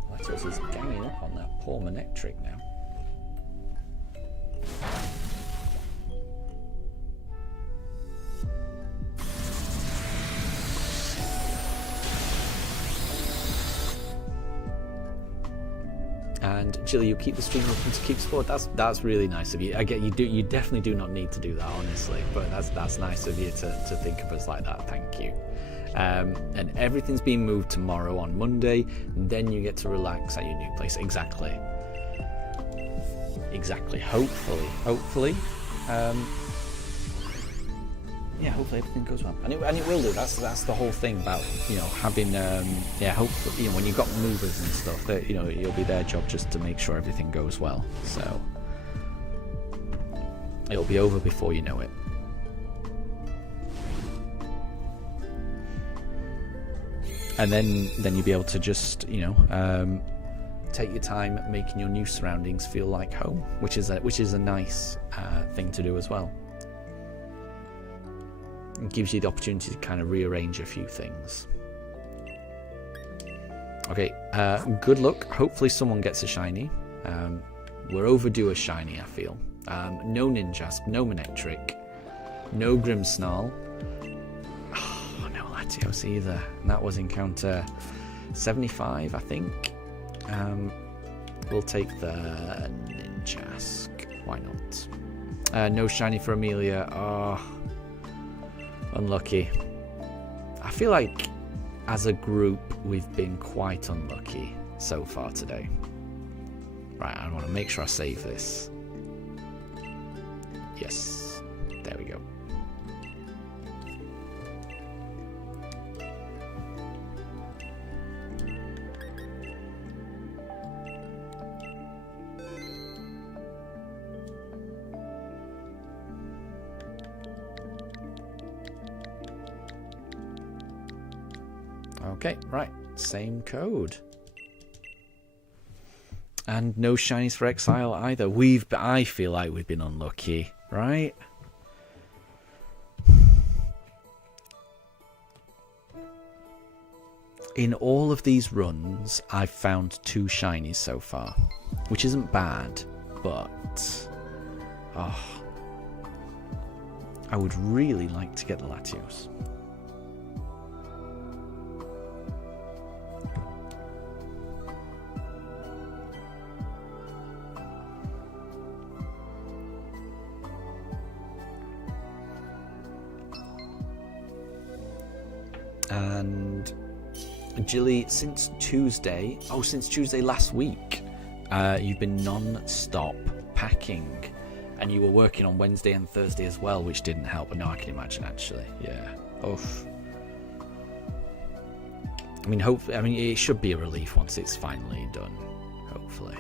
Latios is ganging up on that poor Manectric now. And Jilly, you keep the stream open to keep support. That's really nice of you. I get you definitely do not need to do that, honestly, but that's nice of you to think of us like that. Thank you. And everything's being moved tomorrow on Monday, then you get to relax at your new place. Exactly. Hopefully. Yeah, hopefully everything goes well, and it will do. That's the whole thing about, you know, having yeah, hopefully, you know, when you've got movers and stuff, that, you know, it'll be their job just to make sure everything goes well. So it'll be over before you know it. And then you'll be able to just, you know, take your time making your new surroundings feel like home, which is a nice thing to do as well. It gives you the opportunity to kind of rearrange a few things. Okay, good luck. Hopefully someone gets a shiny. We're overdue a shiny, I feel. No Ninjask, no Manectric, no Grimmsnarl. Latios either. And that was encounter 75, I think. We'll take the Ninjask. Why not? No shiny for Amelia. Oh, unlucky. I feel like as a group we've been quite unlucky so far today. Right, I want to make sure I save this. Yes, there we go. Okay, right, same code. And no shinies for Exile either. I feel like we've been unlucky, right? In all of these runs, I've found 2 shinies so far, which isn't bad, but I would really like to get the Latios. And Jilly, since Tuesday last week, you've been non-stop packing, and you were working on Wednesday and Thursday as well, which didn't help. But now I can imagine, actually, yeah. Oof. I mean, it should be a relief once it's finally done. Hopefully.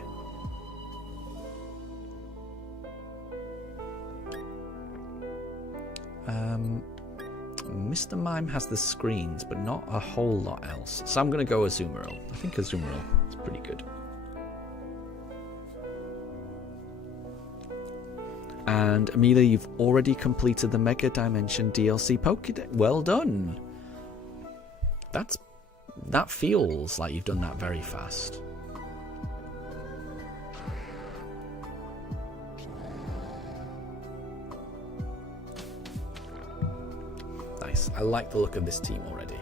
Mr. Mime has the screens, but not a whole lot else. So I'm going to go Azumarill. I think Azumarill is pretty good. And Amelia, you've already completed the Mega Dimension DLC Pokédex. Well done. That feels like you've done that very fast. Nice. I like the look of this team already.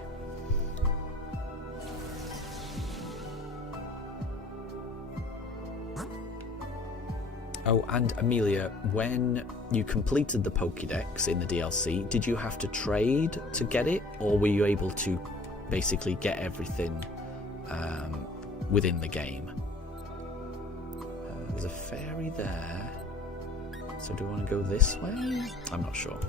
Oh, and Amelia, when you completed the Pokédex in the DLC, did you have to trade to get it, or were you able to basically get everything within the game? There's a fairy there. So do I want to go this way? I'm not sure.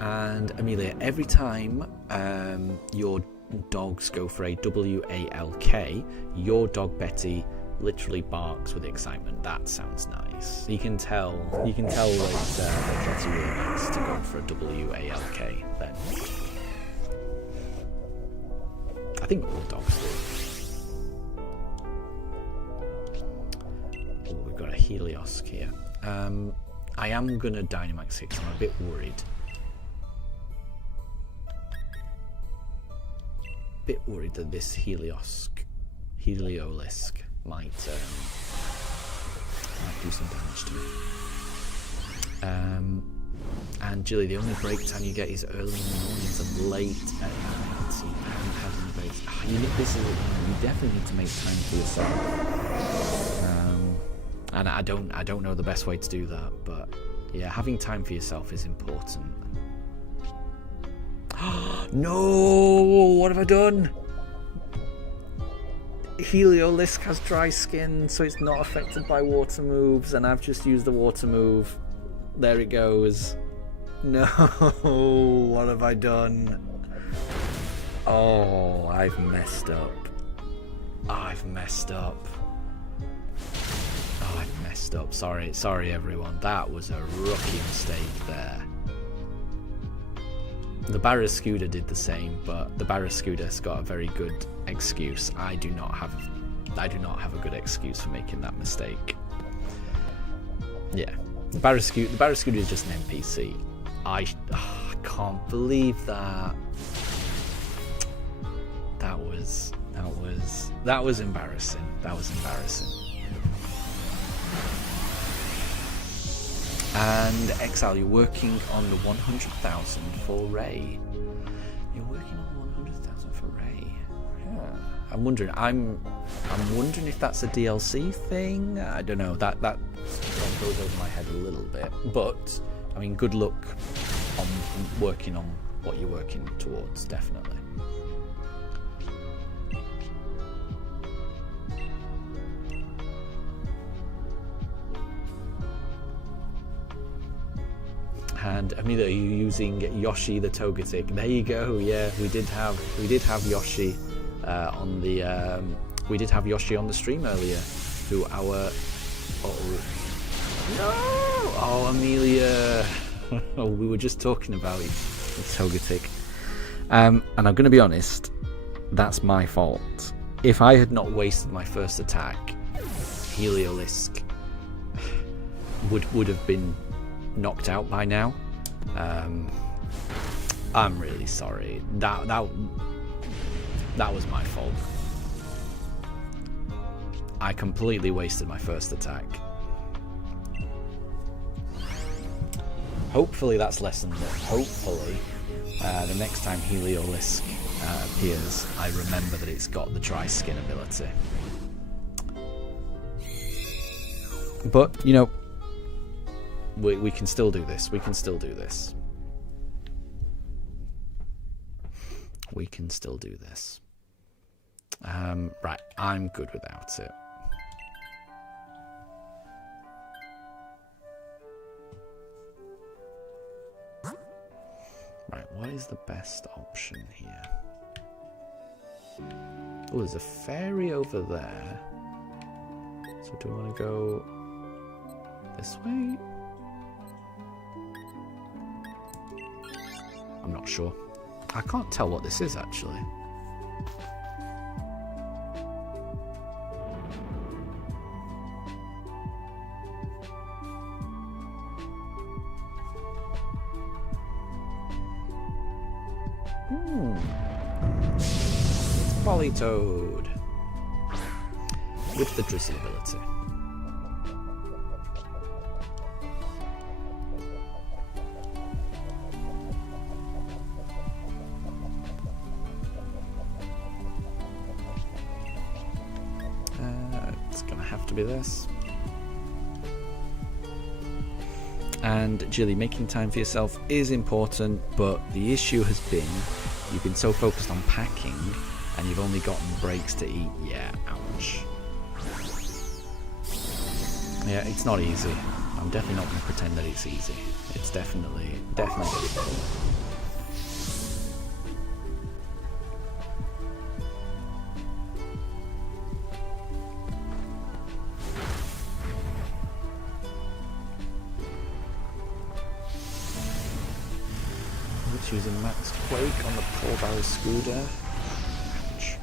And Amelia, every time your dogs go for a WALK, your dog Betty literally barks with excitement. That sounds nice. You can tell that Betty really likes to go for a WALK then. I think all dogs do. Oh, we've got a Helios here. I am gonna Dynamax here because I'm a bit worried. That this Heliolisk might do some damage to me. And Jilly, the only break time you get is early in the mornings and late at night. So you haven't had any breaks. You definitely need to make time for yourself. And I don't know the best way to do that, but yeah, having time for yourself is important. No! What have I done? Heliolisk has dry skin, so it's not affected by water moves, and I've just used the water move. There it goes. No! What have I done? Oh, I've messed up. Sorry everyone. That was a rookie mistake there. The Barraskewda did the same, but the Barraskewda's got a very good excuse. I do not have a good excuse for making that mistake. Yeah, the Barraskewda is just an NPC. I can't believe that. That was embarrassing. That was embarrassing. And Exile, you're working on the 100,000 for Ray. You're working on 100,000 for Ray. Yeah. I'm wondering. I'm wondering if that's a DLC thing. I don't know. That goes over my head a little bit. But I mean, good luck on working on what you're working towards. Definitely. And Amelia, are you using Yoshi the Togetic? There you go. Yeah, we did have Yoshi on the we did have Yoshi on the stream earlier. Who our oh Amelia, we were just talking about it, the Togetic. And I'm going to be honest, that's my fault. If I had not wasted my first attack, Heliolisk would have been knocked out by now. I'm really sorry. That was my fault. I completely wasted my first attack. Hopefully that's lessened. Hopefully the next time Heliolisk appears, I remember that it's got the dry skin ability. But, you know, we can still do this. We can still do this. We can still do this. Right, I'm good without it. Right, what is the best option here? Oh, there's a fairy over there. So do we want to go this way? I'm not sure. I can't tell what this is actually. It's Politoad with the Drizzle ability. Be this. And Jilly, making time for yourself is important, but the issue has been you've been so focused on packing and you've only gotten breaks to eat. Yeah, ouch. Yeah, it's not easy. I'm definitely not going to pretend that it's easy. It's definitely difficult. Using Max Quake on the Paul Barrel Scooter. Ouch.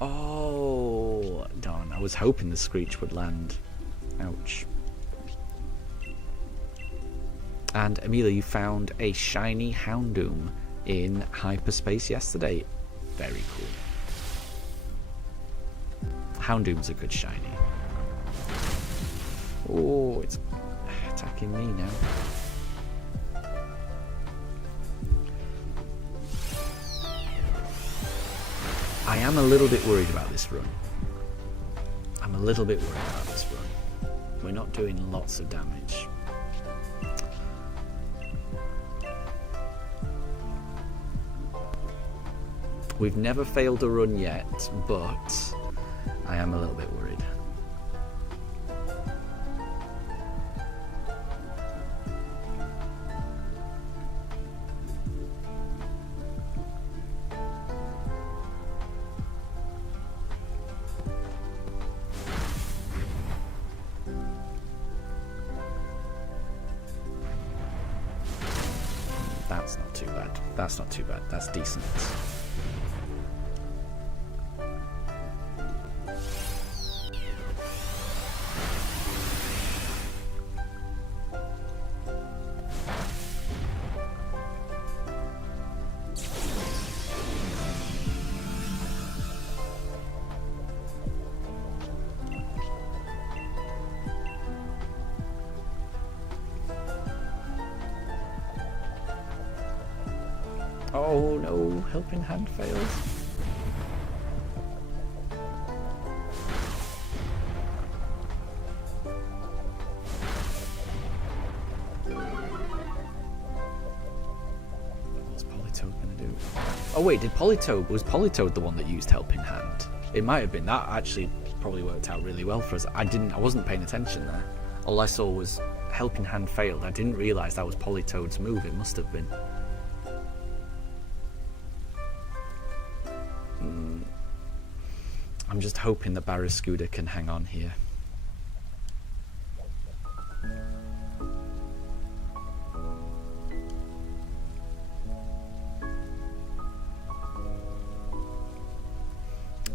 Oh, darn. I was hoping the Screech would land. Ouch. And Amelia, you found a shiny Houndoom in hyperspace yesterday. Very cool. Houndoom's a good shiny. Oh, it's attacking me now. I am a little bit worried about this run. I'm a little bit worried about this run. We're not doing lots of damage. We've never failed a run yet, but I am a little bit worried. That's not too bad. That's not too bad. That's decent. Oh no, helping hand fails. What's Politoed gonna do? Oh wait, was Politoed the one that used helping hand? It might have been. That actually probably worked out really well for us. I wasn't paying attention there. All I saw was helping hand failed. I didn't realise that was Politoad's move. It must have been. I'm just hoping that Barraskewda can hang on here.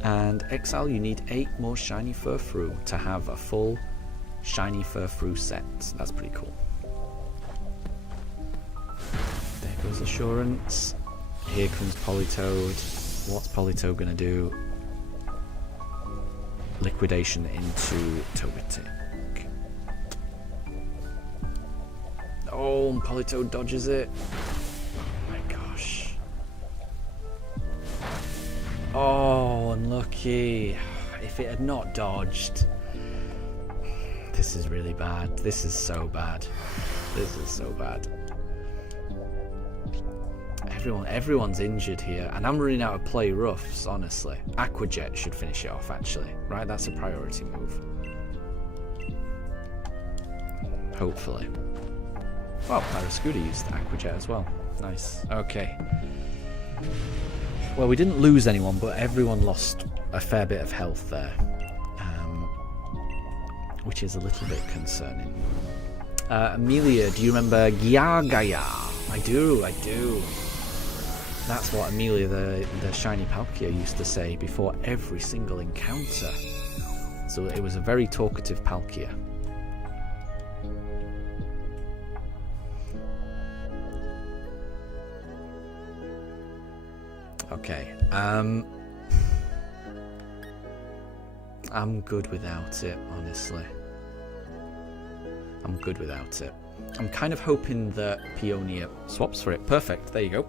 And Exile, you need 8 more shiny Furfrou to have a full shiny Furfrou set. That's pretty cool. There goes Assurance. Here comes Politoed. What's Politoed gonna do? Liquidation into Togetic. Oh, and Politoed dodges it. Oh my gosh. Oh, unlucky. If it had not dodged. This is really bad. This is so bad. This is so bad. Everyone's injured here, and I'm running out of play roughs, honestly. Aqua Jet should finish it off, actually. Right, that's a priority move. Hopefully. Well, Barraskewda used Aqua Jet as well. Nice. Okay. Well, we didn't lose anyone, but everyone lost a fair bit of health there. Which is a little bit concerning. Amelia, do you remember Gyagaya? I do. That's what Amelia, the shiny Palkia, used to say before every single encounter. So it was a very talkative Palkia. Okay. I'm good without it, honestly. I'm good without it. I'm kind of hoping that Peonia swaps for it. Perfect, there you go.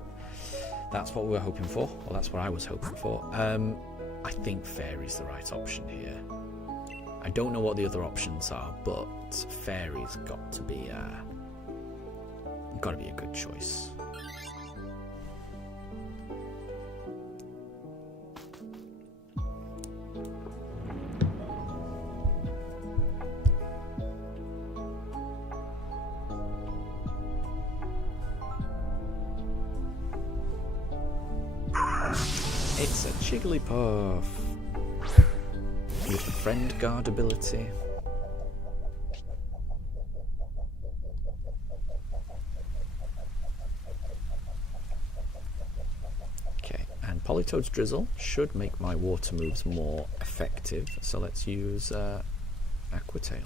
That's what we were hoping for. Well, that's what I was hoping for. I think Fairy's the right option here. I don't know what the other options are, but Fairy's got to be a good choice. It's a Jigglypuff with Friend Guard ability. Okay, and Politoad's Drizzle should make my water moves more effective, so let's use Aqua Tail.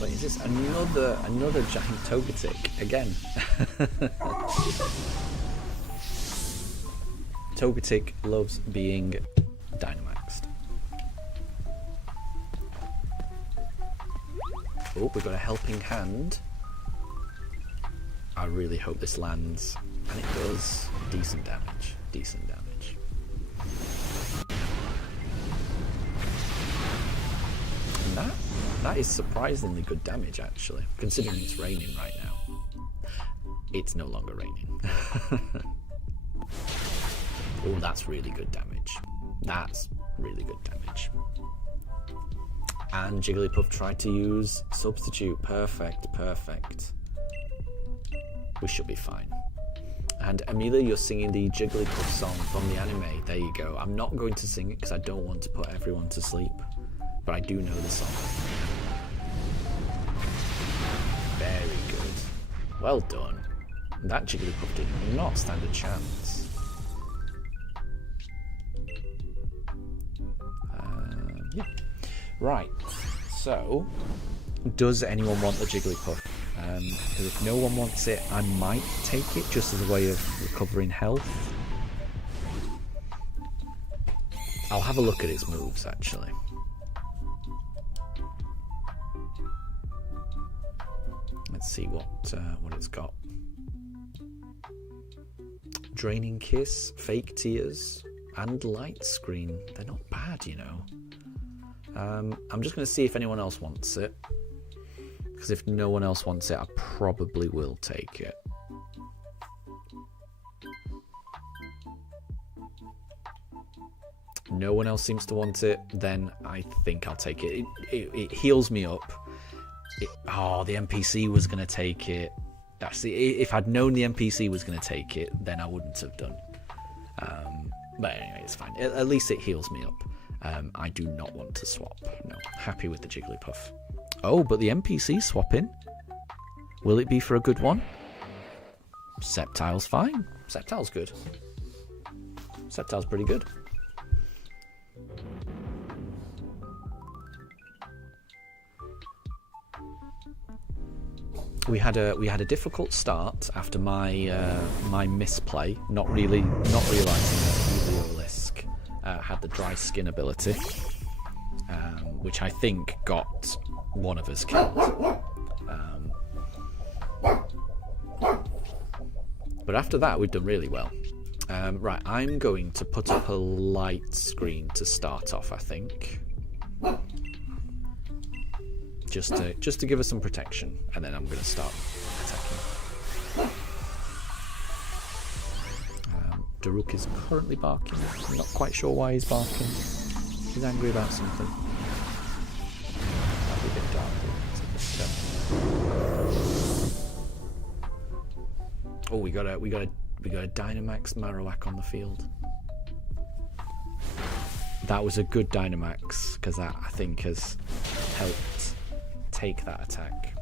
Wait, is this another giant Togetic again? Togetic loves being Dynamaxed. Oh, we've got a helping hand. I really hope this lands, and it does. Decent damage. Decent damage. And that is surprisingly good damage, actually, considering it's raining right now. It's no longer raining. Oh, that's really good damage. That's really good damage. And Jigglypuff tried to use Substitute. Perfect, perfect. We should be fine. And Amelia, you're singing the Jigglypuff song from the anime. There you go. I'm not going to sing it because I don't want to put everyone to sleep. But I do know the song. Very good. Well done. That Jigglypuff did not stand a chance. Right, so does anyone want the Jigglypuff? Because if no one wants it, I might take it just as a way of recovering health. I'll have a look at its moves, actually. Let's see what it's got. Draining Kiss, Fake Tears, and Light Screen. They're not bad, you know. I'm just going to see if anyone else wants it. Because if no one else wants it, I probably will take it. No one else seems to want it, then I think I'll take it. It heals me up. Oh, the NPC was going to take it. If I'd known the NPC was going to take it, then I wouldn't have done. But anyway, it's fine. At least it heals me up. I do not want to swap. No, happy with the Jigglypuff. Oh, but the NPC swapping. Will it be for a good one? Sceptile's fine. Sceptile's good. Sceptile's pretty good. We had a difficult start after my misplay, not realising that Heliolisk had the dry skin ability, which I think got one of us killed. But after that, we've done really well. Right, I'm going to put up a light screen to start off, I think. Just to give us some protection, and then I'm going to start attacking. Daruk is currently barking. I'm not quite sure why he's barking. He's angry about something. That'll be a bit dark. Oh, we got a Dynamax Marowak on the field. That was a good Dynamax, because that I think has helped take that attack.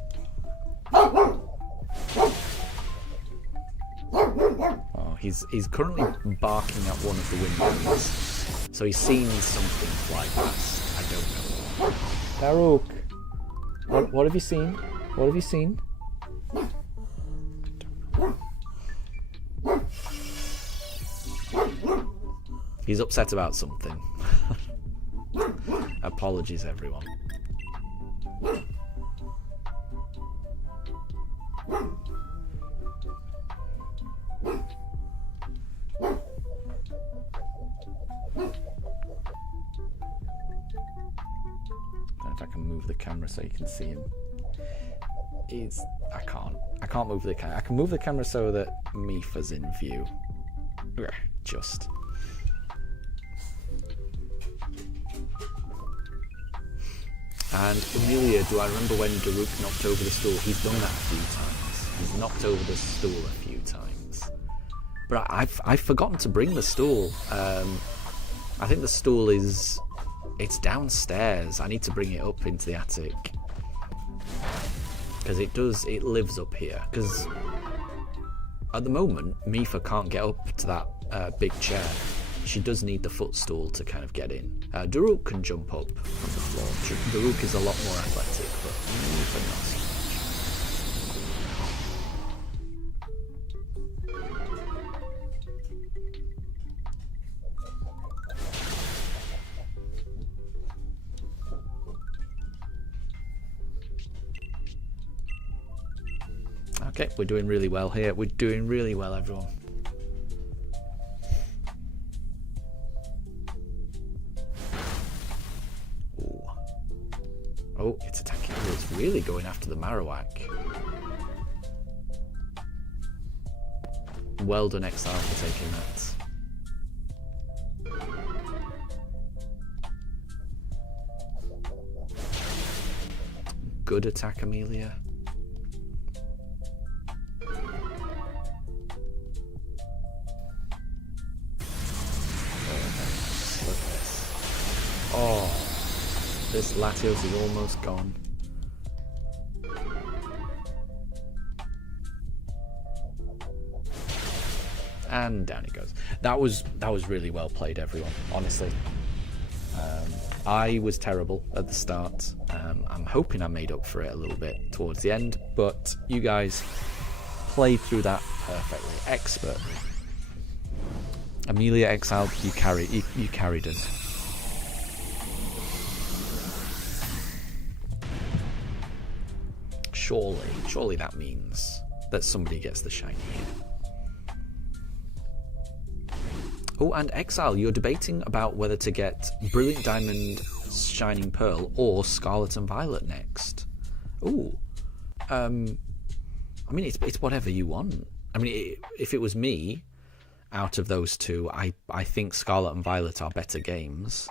Oh, he's currently barking at one of the windows, so he's seen something fly past. I don't know. Daruk, what have you seen? What have you seen? I don't know. He's upset about something. Apologies, everyone. If I can move the camera so you can see him. I can't move the camera. I can move the camera so that Mifa's in view. Just. And Amelia, do I remember when Daruk knocked over the stool? He's done that a few times. He's knocked over the stool a few times. But I've forgotten to bring the stool. I think the stool it's downstairs. I need to bring it up into the attic. Because it lives up here. Because at the moment, Mifa can't get up to that big chair. She does need the footstool to kind of get in. Daruk can jump up from the floor. Daruk is a lot more athletic, but Mifa not so much. Okay, we're doing really well here. We're doing really well, everyone. Oh, it's attacking. Oh, it's really going after the Marowak. Well done, Exile, for taking that. Good attack, Amelia. Oh. This Latios is almost gone. And down he goes. That was really well played, everyone. Honestly, I was terrible at the start. I'm hoping I made up for it a little bit towards the end, but you guys played through that perfectly, expertly. Amelia exiled, you carried us. Surely that means that somebody gets the shiny here. Oh, and Exile, you're debating about whether to get Brilliant Diamond, Shining Pearl, or Scarlet and Violet next. Ooh. I mean, it's whatever you want. I mean, if it was me, out of those two, I think Scarlet and Violet are better games.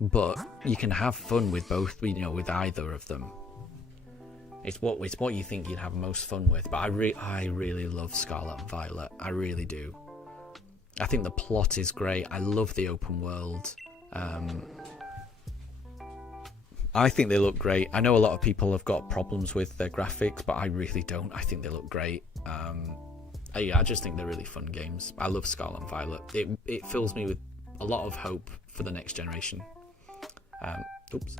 But you can have fun with both, with either of them. It's what you think you'd have most fun with. But I really love Scarlet and Violet. I really do. I think the plot is great. I love the open world. I think they look great. I know a lot of people have got problems with their graphics, but I really don't. I think they look great. I just think they're really fun games. I love Scarlet and Violet. It fills me with a lot of hope for the next generation. Oops.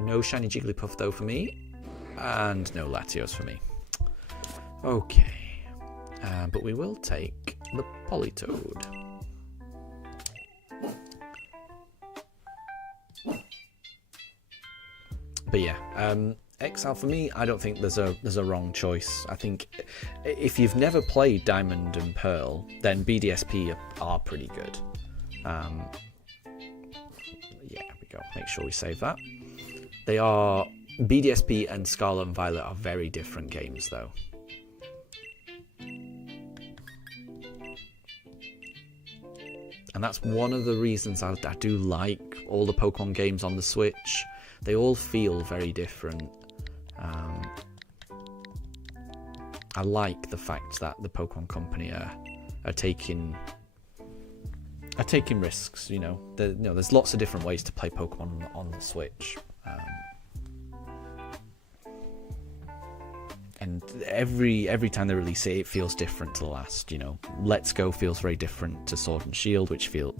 No shiny Jigglypuff though for me, and no Latios for me. Okay, but we will take the Politoed. But yeah, Exile for me, I don't think there's a wrong choice. I think if you've never played Diamond and Pearl, then BDSP are pretty good. Yeah, there we go. Make sure we save that. They are... BDSP and Scarlet and Violet are very different games, though. And that's one of the reasons I do like all the Pokemon games on the Switch. They all feel very different. I like the fact that the Pokemon Company are taking risks. There's lots of different ways to play Pokemon on the Switch. And every time they release it, it feels different to the last. Let's Go feels very different to Sword and Shield, which feels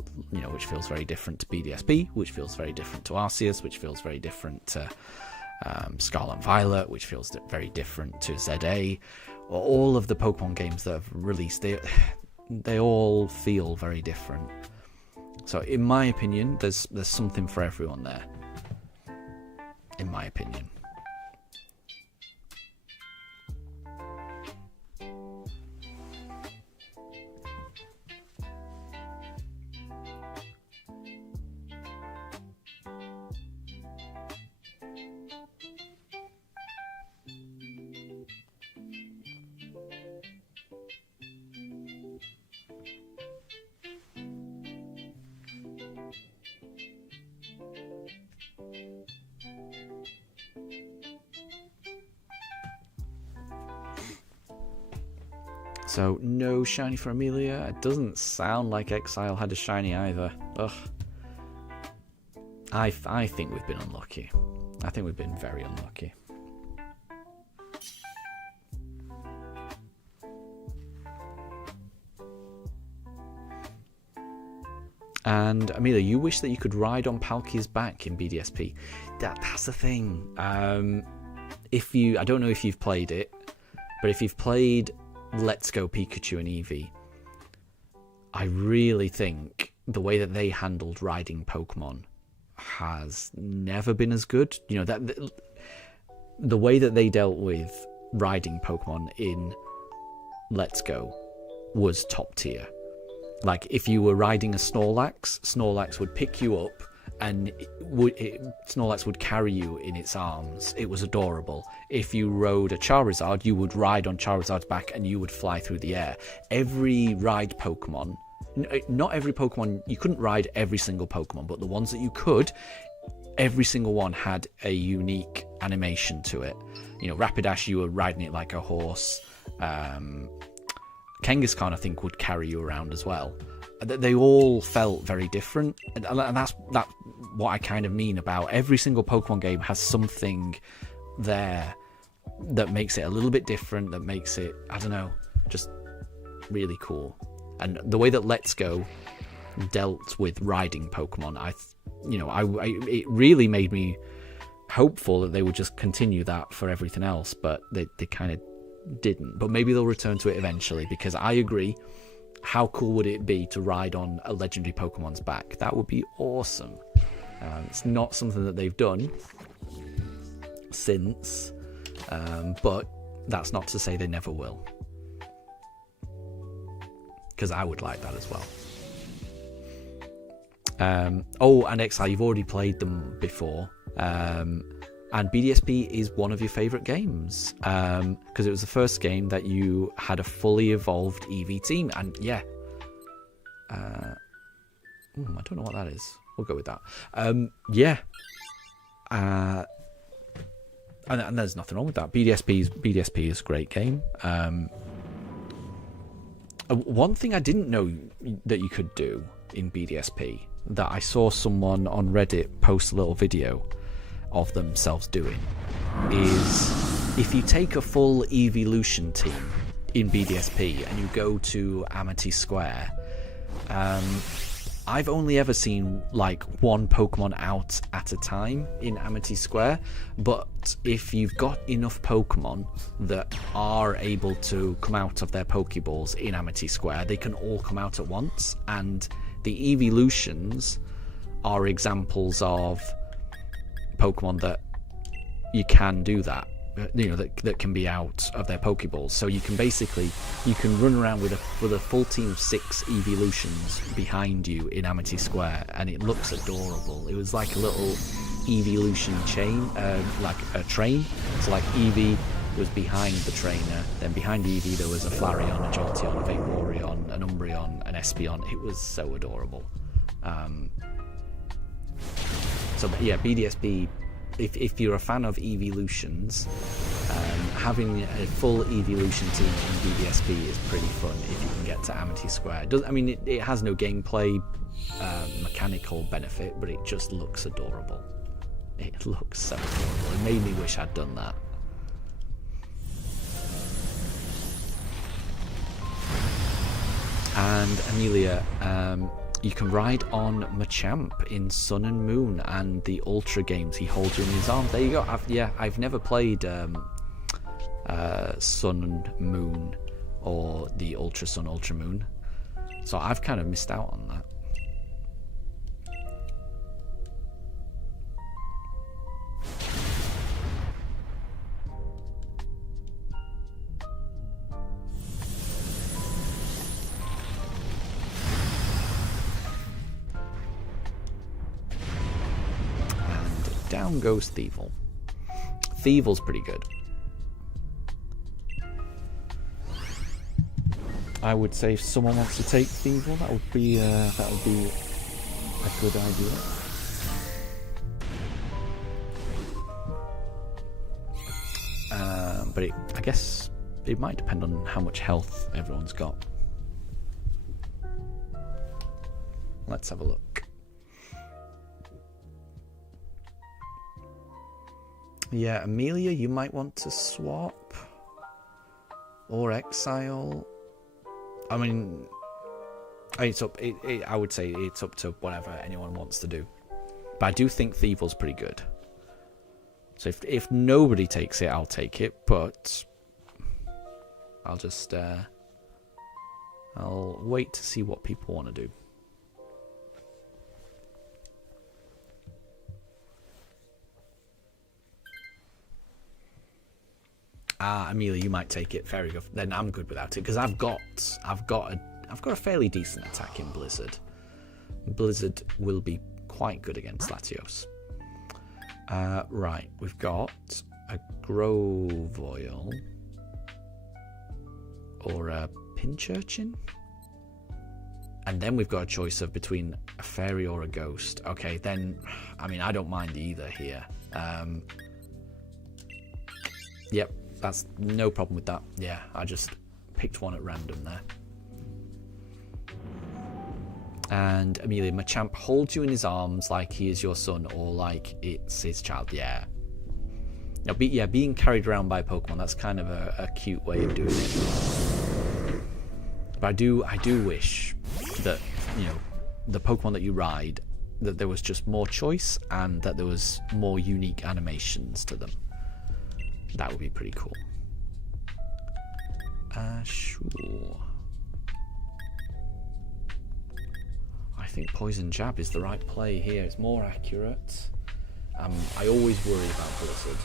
very different to BDSP, which feels very different to Arceus, which feels very different to Scarlet and Violet, which feels very different to ZA. All of the Pokemon games that have released, they all feel very different. So, in my opinion, there's something for everyone there. In my opinion. So, no shiny for Amelia. It doesn't sound like Exile had a shiny either. Ugh. I think we've been unlucky. I think we've been very unlucky. And Amelia, you wish that you could ride on Palkia's back in BDSP. That's the thing. I don't know if you've played it, but if you've played Let's Go Pikachu and Eevee, I really think the way that they handled riding Pokemon has never been as good. The way that they dealt with riding Pokemon in Let's Go was top tier. Like, if you were riding a Snorlax would pick you up and Snorlax would carry you in its arms. It was adorable. If you rode a Charizard, you would ride on Charizard's back and you would fly through the air. Every ride Pokemon, not every Pokemon, you couldn't ride every single Pokemon, but the ones that you could, every single one had a unique animation to it. Rapidash, you were riding it like a horse. Kangaskhan, I think, would carry you around as well. They all felt very different, and that's what I kind of mean about every single Pokemon game has something there that makes it a little bit different, that makes it, I don't know, just really cool. And the way that Let's Go dealt with riding Pokemon. It really made me hopeful that they would just continue that for everything else, but they kind of didn't. But maybe they'll return to it eventually, because I agree, how cool would it be to ride on a legendary Pokemon's back? That would be awesome. It's not something that they've done since, but that's not to say they never will, because I would like that as well. And Exile, you've already played them before, and BDSP is one of your favourite games, because it was the first game that you had a fully evolved EV team, and yeah, I don't know what that is. We'll go with that. And there's nothing wrong with that. BDSP is a great game. One thing I didn't know that you could do in BDSP, that I saw someone on Reddit post a little video of themselves doing, is if you take a full evolution team in BDSP and you go to Amity Square, I've only ever seen like one Pokemon out at a time in Amity Square, but if you've got enough Pokemon that are able to come out of their Pokeballs in Amity Square, they can all come out at once, and the evolutions are examples of Pokemon that you can do that, that can be out of their Pokeballs. So you can run around with a full team of 6 evolutions behind you in Amity Square, and it looks adorable. It was like a little evolution chain, like a train. So like Eevee was behind the trainer, then behind Eevee there was a Flareon, a Jolteon, a Vaporeon, an Umbreon, an Espeon. It was so adorable. So yeah, BDSP, if you're a fan of evolutions, having a full evolution team in BDSP is pretty fun if you can get to Amity Square. It has no gameplay mechanical benefit, but it just looks adorable. It looks so adorable. It made me wish I'd done that. And Amelia, you can ride on Machamp in Sun and Moon and the Ultra games. He holds you in his arms. There you go. I've never played Sun and Moon or the Ultra Sun, Ultra Moon, so I've kind of missed out on that. Down goes Thievul. Thievul's pretty good. I would say if someone wants to take Thievul, that would be a good idea. But I guess it might depend on how much health everyone's got. Let's have a look. Yeah, Amelia, you might want to swap or exile. I would say it's up to whatever anyone wants to do. But I do think Thievul's pretty good. So if nobody takes it, I'll take it. But I'll just I'll wait to see what people want to do. Amelia, you might take it. Fair enough. Then I'm good without it, because I've got a fairly decent attack in Blizzard. Blizzard will be quite good against Latios. Right, we've got a Grovoil or a Pinchurchin, and then we've got a choice of between a fairy or a ghost. Okay, then I don't mind either here. Yep. That's no problem with that. Yeah, I just picked one at random there. And Amelia, Machamp holds you in his arms like he is your son or like it's his child. Yeah. Now, being carried around by Pokemon, that's kind of a cute way of doing it. But I do wish that, the Pokemon that you ride, that there was just more choice and that there was more unique animations to them. That would be pretty cool. Sure. I think Poison Jab is the right play here. It's more accurate. I always worry about Blizzard.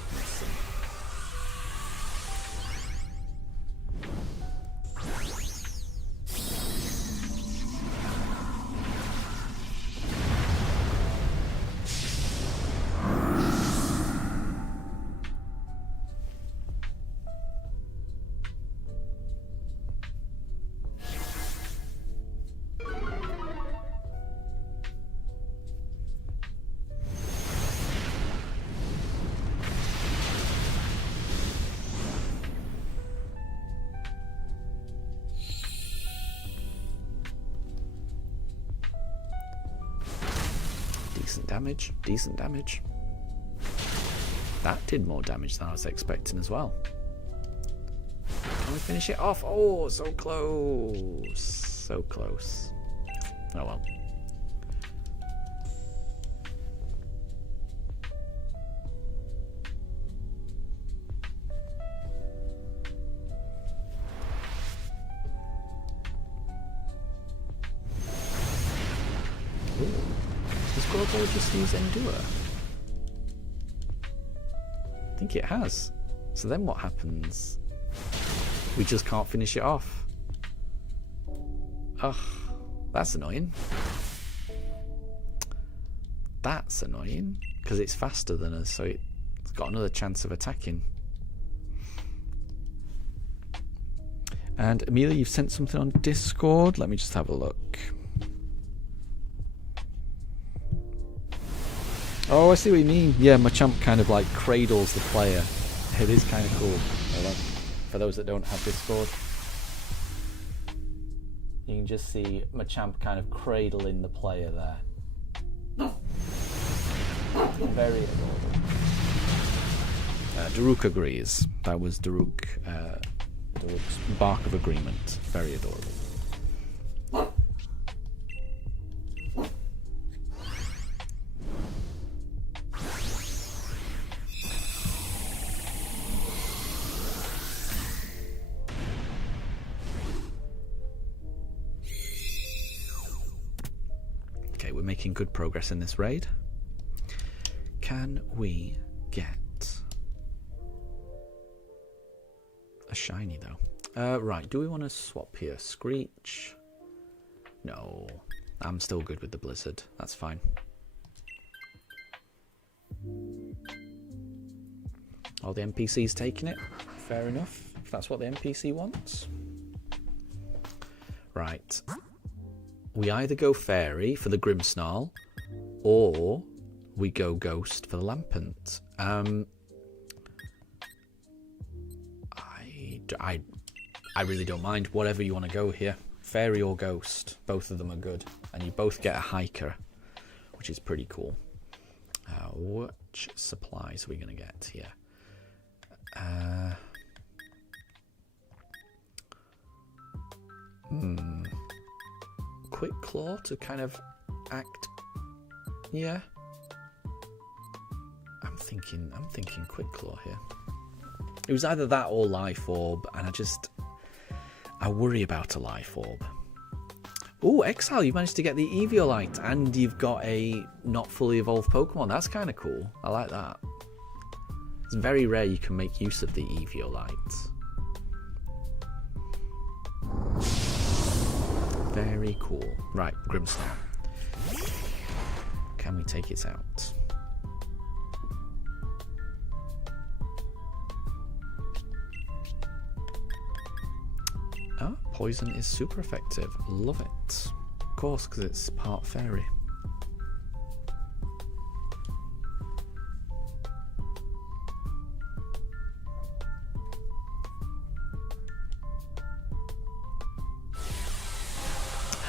Decent damage. That did more damage than I was expecting as well. Can we finish it off? Oh, so close. So close. Oh well. Or just use Endure? I think it has. So then what happens? We just can't finish it off. Ugh, that's annoying. That's annoying because it's faster than us, so it's got another chance of attacking. And Amelia, you've sent something on Discord. Let me just have a look. Oh, I see what you mean. Yeah, Machamp kind of like cradles the player. It is kind of cool. For those that don't have Discord, you can just see Machamp kind of cradling the player there. Very adorable. Daruk agrees. That was Daruk's bark of agreement. Very adorable. Making good progress in this raid. Can we get a shiny though? Right, do we want to swap here? Screech? No, I'm still good with the Blizzard. That's fine. All the NPCs taking it. Fair enough, if that's what the NPC wants. Right. We either go Fairy for the Grimmsnarl, or we go Ghost for the Lampent. I really don't mind. Whatever you want to go here. Fairy or Ghost. Both of them are good. And you both get a Hiker, which is pretty cool. Which supplies are we going to get here? Quick Claw to kind of act. Yeah. I'm thinking Quick Claw here. It was either that or Life Orb, and I worry about a Life Orb. Oh, Exile, you managed to get the Eviolite, and you've got a not fully evolved Pokemon. That's kind of cool. I like that. It's very rare you can make use of the Eviolite. Very cool. Right, Grimmsnarl. Can we take it out? Ah, poison is super effective. Love it. Of course, because it's part fairy.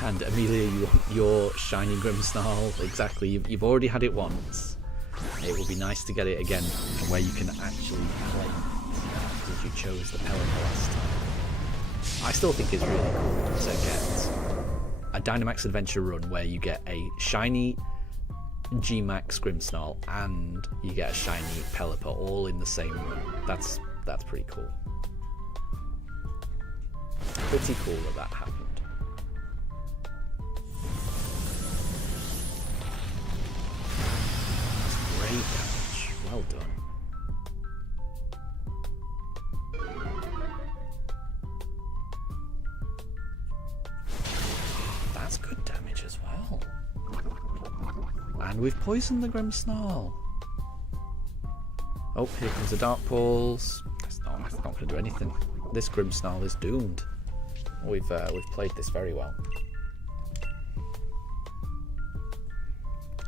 And Amelia, you want your shiny Grimmsnarl. Exactly, you've already had it once. It will be nice to get it again, where you can actually play it, because you chose the Pelipper last time. I still think it's really cool to get. a Dynamax Adventure run where you get a shiny G-Max Grimmsnarl and you get a shiny Pelipper all in the same run. That's pretty cool. Pretty cool that happened. That's great damage. Well done. That's good damage as well. And we've poisoned the Grimmsnarl. Oh, here comes the Dark Pulse. That's not going to do anything. This Grimmsnarl is doomed. We've played this very well.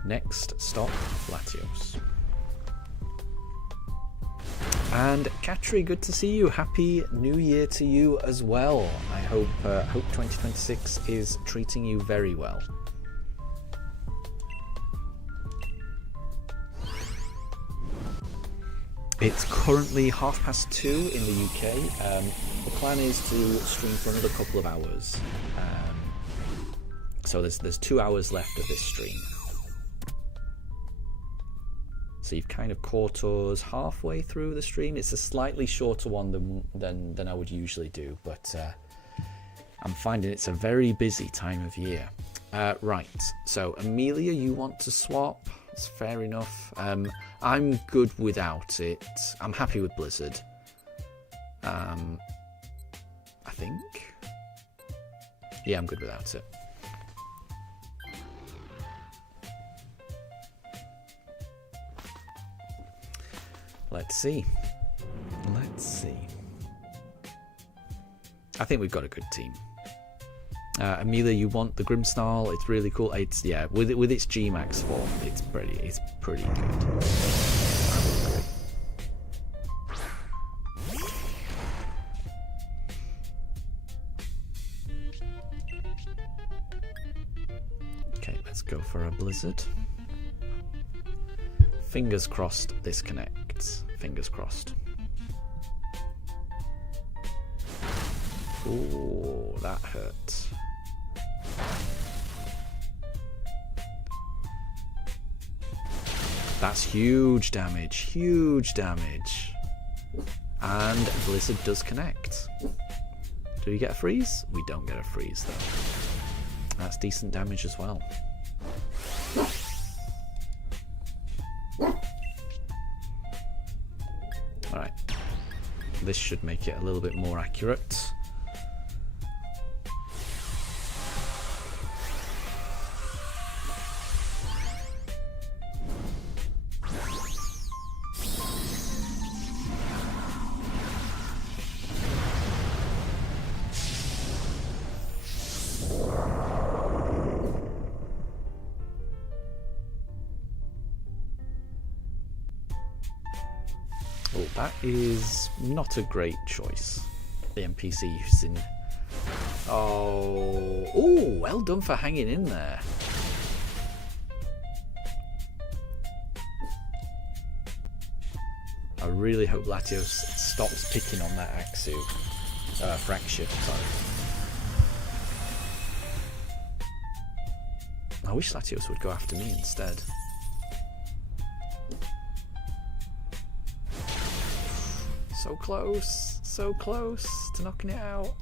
Next stop, Latios. And Katri, good to see you. Happy New Year to you as well. I hope 2026 is treating you very well. It's currently 2:30 in the UK. The plan is to stream for another couple of hours. So there's 2 hours left of this stream. So you've kind of caught us halfway through the stream. It's a slightly shorter one than I would usually do, but I'm finding it's a very busy time of year. Right, so Amelia, you want to swap? It's fair enough. I'm good without it. I'm happy with Blizzard. I think. Yeah, I'm good without it. Let's see. I think we've got a good team. Amelia, you want the Grimmsnarl? It's really cool. It's with its G-Max form, it's pretty good. I would agree. Okay, let's go for a Blizzard. Fingers crossed this connects. Fingers crossed. Ooh, that hurt. That's huge damage, And Blizzard does connect. Do we get a freeze? We don't get a freeze though. That's decent damage as well. Alright. This should make it a little bit more accurate. That is not a great choice. The NPC using... Oh, ooh, well done for hanging in there. I really hope Latios stops picking on that Axu. Fracture, sorry. I wish Latios would go after me instead. So close to knocking it out.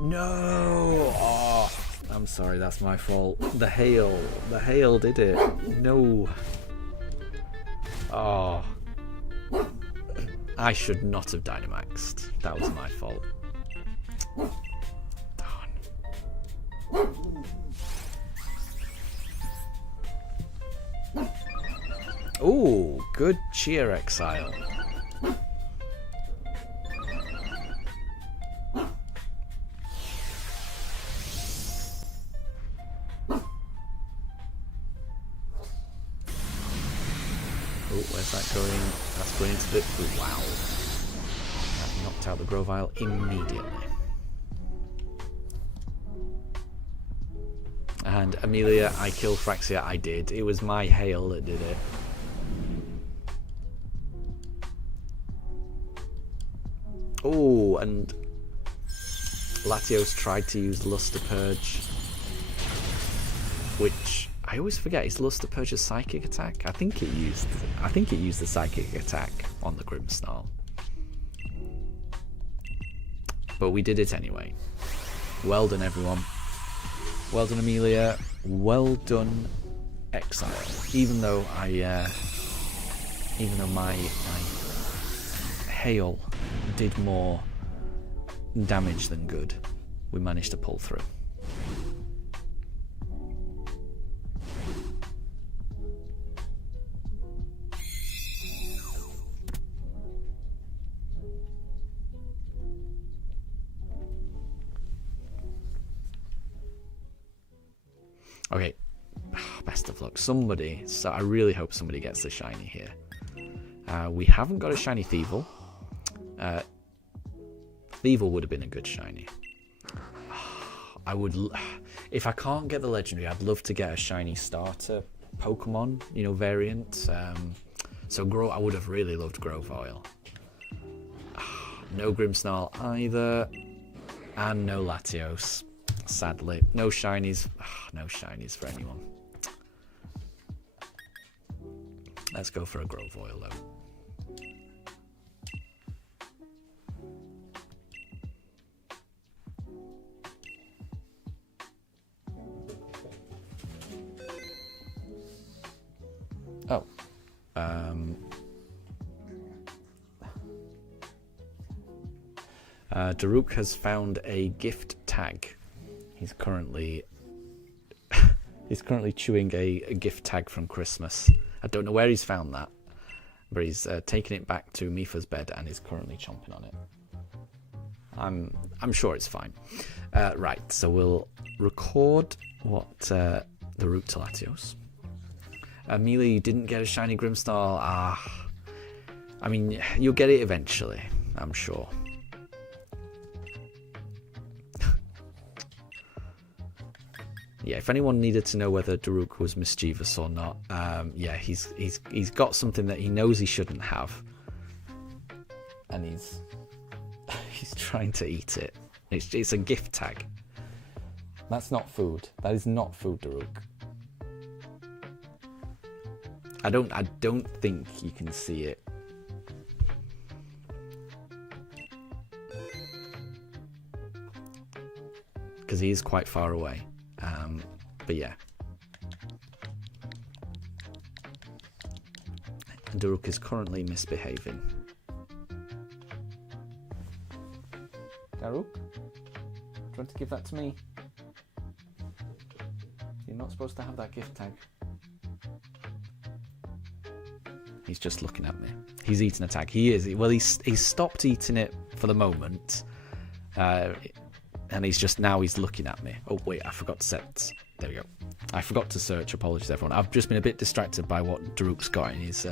No! Oh, I'm sorry, that's my fault. The hail did it. No. Oh. I should not have Dynamaxed. That was my fault. Ooh, good cheer, Exile. Oh, where's that going? That's going into the... Ooh, wow. That knocked out the Grovyle immediately. And Amelia, I killed Phraxia. I did. It was my hail that did it. and Latios tried to use Luster Purge, which I always forget. Is Luster Purge a psychic attack? I think it used the psychic attack on the Grimmsnarl. But we did it anyway. Well done, everyone. Well done, Amelia. Well done, Exile. Even though my hail did more damage than good, we managed to pull through. Okay, best of luck. Somebody, so I really hope somebody gets the shiny here. We haven't got a shiny Thievul. Thievul would have been a good shiny. I would, if I can't get the legendary, I'd love to get a shiny starter Pokemon, you know, variant. So I would have really loved Grovyle. No Grimmsnarl either, and no Latios. Sadly, no shinies. No shinies for anyone. Let's go for a Grovyle though. Oh. Daruk has found a gift tag. He's currently chewing a gift tag from Christmas. I don't know where he's found that, but he's taken it back to Mifa's bed and is currently chomping on it. I'm sure it's fine. Right, so we'll record what the route to Latios. Amelia, you didn't get a shiny Grimmsnarl. I mean, you'll get it eventually, I'm sure. Yeah, if anyone needed to know whether Daruk was mischievous or not, yeah, he's got something that he knows he shouldn't have, and he's trying to eat it. It's a gift tag. That's not food. That is not food, Daruk. I don't think you can see it. Because he is quite far away. But yeah. Daruk is currently misbehaving. Daruk? Do you want to give that to me? You're not supposed to have that gift tag. He's just looking at me. He's eating a tag. He is. Well, he's stopped eating it for the moment. And he's looking at me. Oh, wait, I forgot to set... There we go. I forgot to search. Apologies, everyone. I've just been a bit distracted by what Daruk's got in his...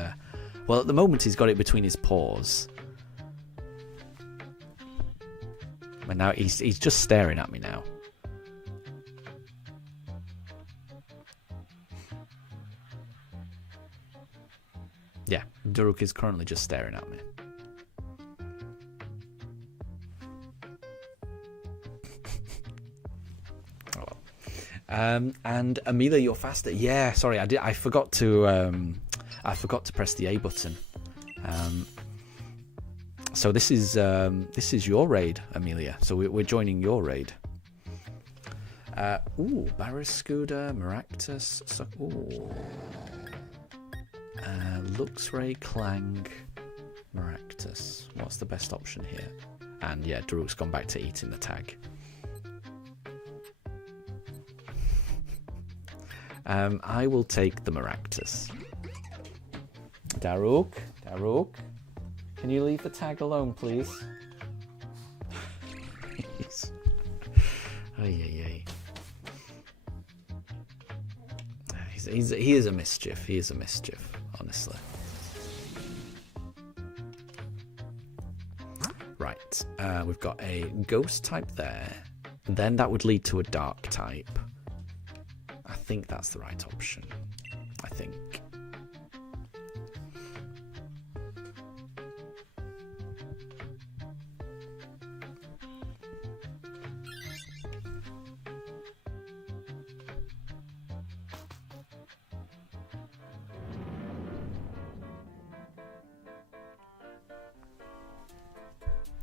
Well, at the moment, he's got it between his paws. And now he's just staring at me now. Yeah, Daruk is currently just staring at me. And Amelia, you're faster. Yeah, sorry, I forgot to press the A button. So this is your raid, Amelia. So we're joining your raid. Barraskewda, Maractus. Luxray, Clang, Maractus. What's the best option here? And yeah, Daruk's gone back to eating the tag. I will take the Maractus. Daruk, can you leave the tag alone, please? He is a mischief. He is a mischief, honestly. Right, we've got a ghost type there. Then that would lead to a dark type. I think that's the right option. I think.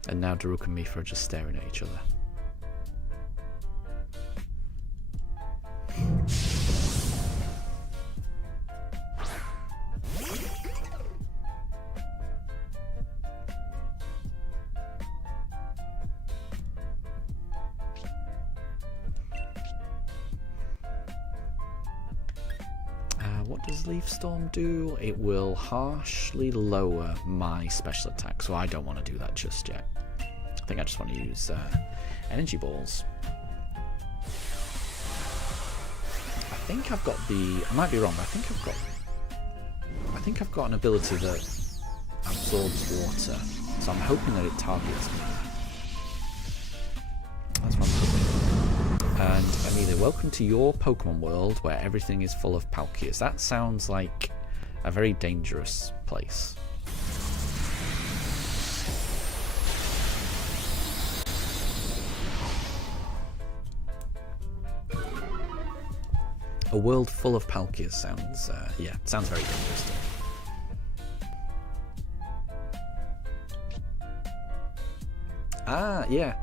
And now Daruk and Mipha are just staring at each other. What does Leaf Storm do? It will harshly lower my special attack, so I don't want to do that just yet. I think I just want to use energy balls. I think I've got the... I might be wrong, but I think I've got an ability that absorbs water, so I'm hoping that it targets me. That's what I'm hoping. And Amelia, welcome to your Pokemon world where everything is full of Palkias. That sounds like a very dangerous place. A world full of Palkias sounds, yeah, sounds very dangerous to me. Ah, yeah.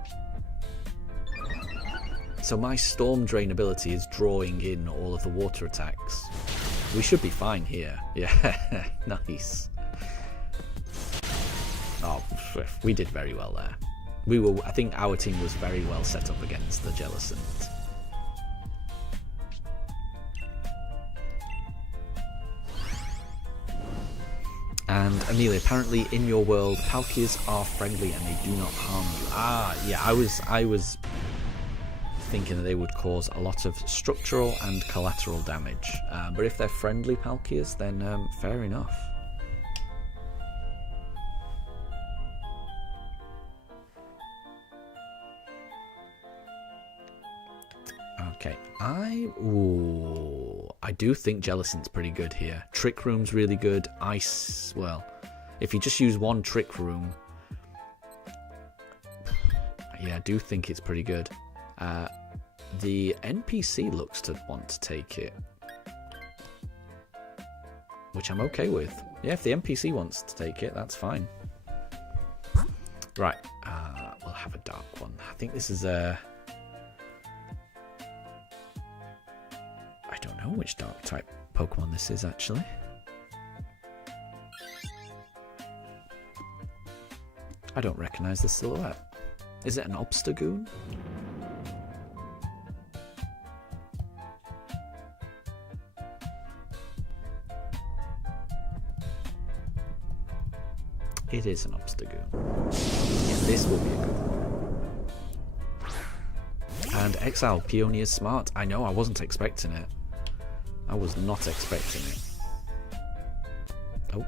So my Storm Drain ability is drawing in all of the water attacks. We should be fine here. Yeah, nice. Oh, we did very well there. I think our team was very well set up against the Jellicent. And Amelia, apparently in your world, Palkias are friendly and they do not harm you. Ah, yeah, I was thinking that they would cause a lot of structural and collateral damage. But if they're friendly Palkias, then fair enough. Okay, I do think Jellicent's pretty good here. Trick Room's really good. Ice, well, if you just use one Trick Room, yeah, I do think it's pretty good. The NPC looks to want to take it, which I'm okay with. Yeah, if the NPC wants to take it, that's fine. Right, we'll have a dark one. I think this is a... I don't know which dark type Pokemon this is, actually. I don't recognise the silhouette. Is it an Obstagoon? It is an Obstagoon. Yeah, this will be a good one. And Exile, Peonier's smart. I know, I wasn't expecting it. I was not expecting it. Oh,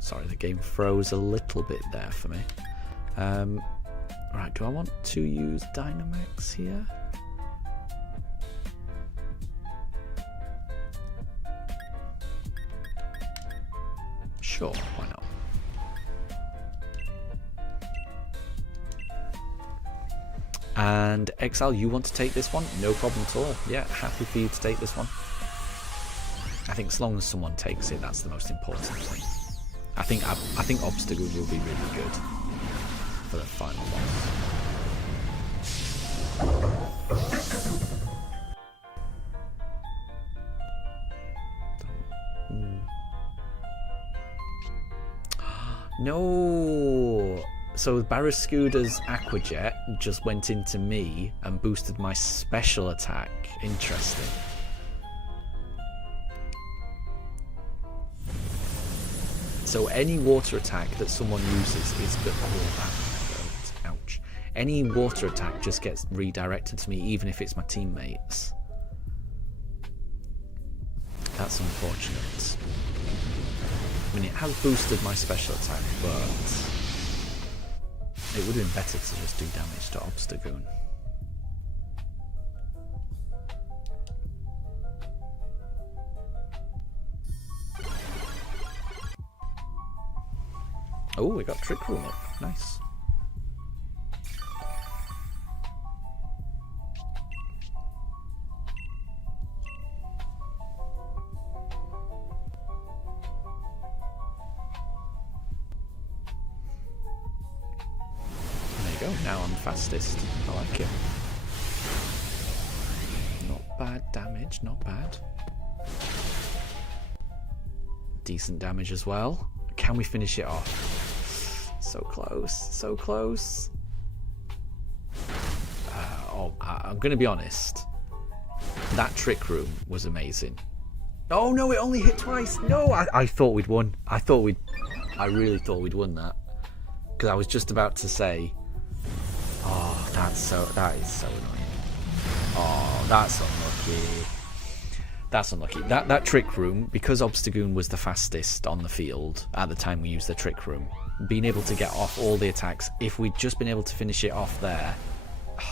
sorry, the game froze a little bit there for me. Right, do I want to use Dynamax here? Sure, why not? And Exile, you want to take this one? No problem at all. Yeah, happy for you to take this one. I think as long as someone takes it, that's the most important thing. I think Obstacle will be really good for the final one. No! So Barrascuda's Aqua Jet just went into me and boosted my special attack. Interesting. So any water attack that someone uses is good. Oh, ouch. Any water attack just gets redirected to me, even if it's my teammates. That's unfortunate. I mean, it has boosted my special attack, but it would have been better to just do damage to Obstagoon. Oh, we got Trick Room up. Nice. fastest. I like it. Not bad damage, not bad. Decent damage as well. Can we finish it off? So close, so close. I'm going to be honest. That trick room was amazing. Oh no, it only hit twice. No, I thought we'd won. I really thought we'd won that. Because I was just about to say, oh, that is so annoying. Oh, that's unlucky. That's unlucky. That trick room, because Obstagoon was the fastest on the field at the time we used the trick room, being able to get off all the attacks, if we'd just been able to finish it off there,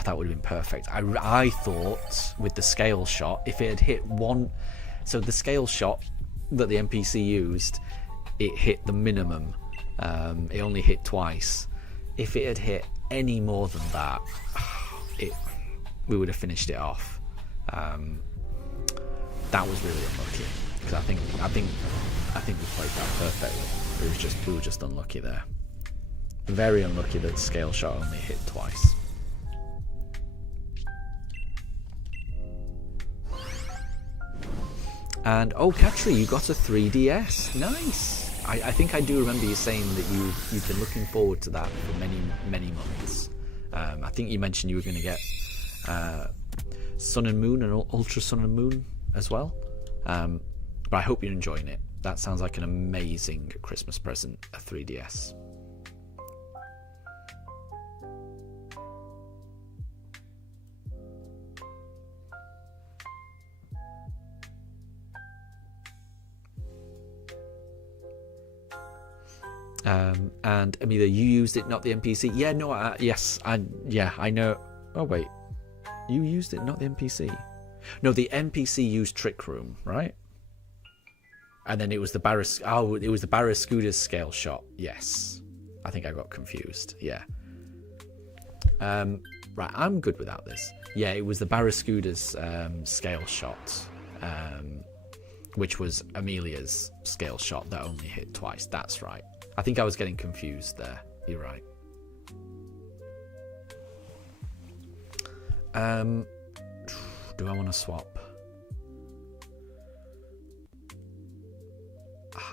that would have been perfect. I thought with the scale shot, if it had hit one... So the scale shot that the NPC used, it hit the minimum. It only hit twice. If it had hit any more than that, we would have finished it off. That was really unlucky, because I think we played that perfectly. We were just unlucky there. Very unlucky that scale shot only hit twice. And oh, Katri, you got a 3DS. Nice. I think I do remember you saying that you've been looking forward to that for many months. I think you mentioned you were going to get Sun and Moon and Ultra Sun and Moon as well. But I hope you're enjoying it. That sounds like an amazing Christmas present, a 3DS. And Amelia, you used it, not the NPC. Yeah, no, yes, I know. Oh wait, you used it, not the NPC. No, the NPC used Trick Room, right? And then it was the Barrascuda's scale shot. Yes, I think I got confused. Yeah. Right, I'm good without this. Yeah, it was the Barrascuda's scale shot, which was Amelia's scale shot that only hit twice. That's right. I think I was getting confused there. You're right. Do I want to swap?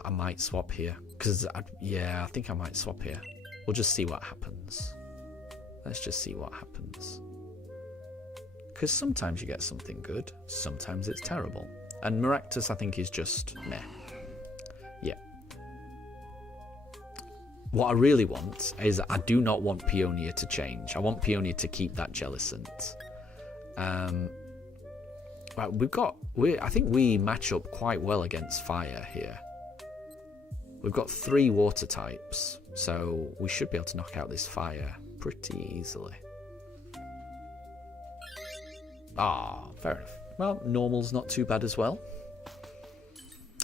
I might swap here. I think I might swap here. We'll just see what happens. Let's just see what happens. Because sometimes you get something good. Sometimes it's terrible. And Maractus, I think, is just meh. Yeah. What I really want is, I do not want Peonia to change. I want Peonia to keep that Jellicent. Right, I think we match up quite well against fire here. We've got 3 water types, so we should be able to knock out this fire pretty easily. Fair enough. Well, normal's not too bad as well.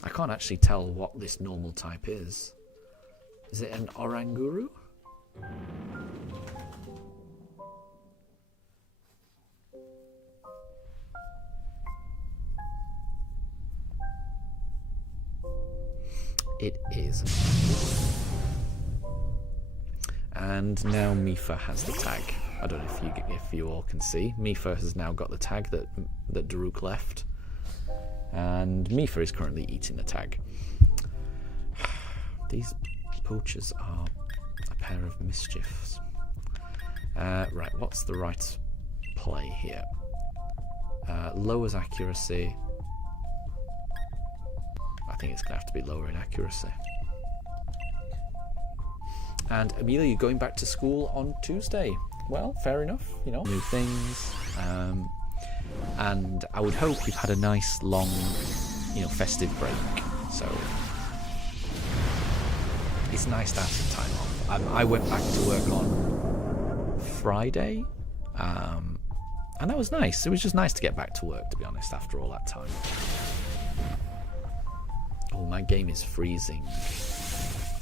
I can't actually tell what this normal type is. Is it an Oranguru? It is. And now Mifa has the tag. I don't know if you all can see. Mifa has now got the tag that Daruk left. And Mifa is currently eating the tag. These poachers are a pair of mischiefs. Right, what's the right play here? Lowers accuracy. I think it's going to have to be lower in accuracy. And Amelia, you're going back to school on Tuesday. Well, fair enough, you know, new things. And I would hope you've had a nice, long, festive break. So it's nice to have some time off. I went back to work on Friday. And that was nice. It was just nice to get back to work, to be honest, after all that time. Oh, my game is freezing.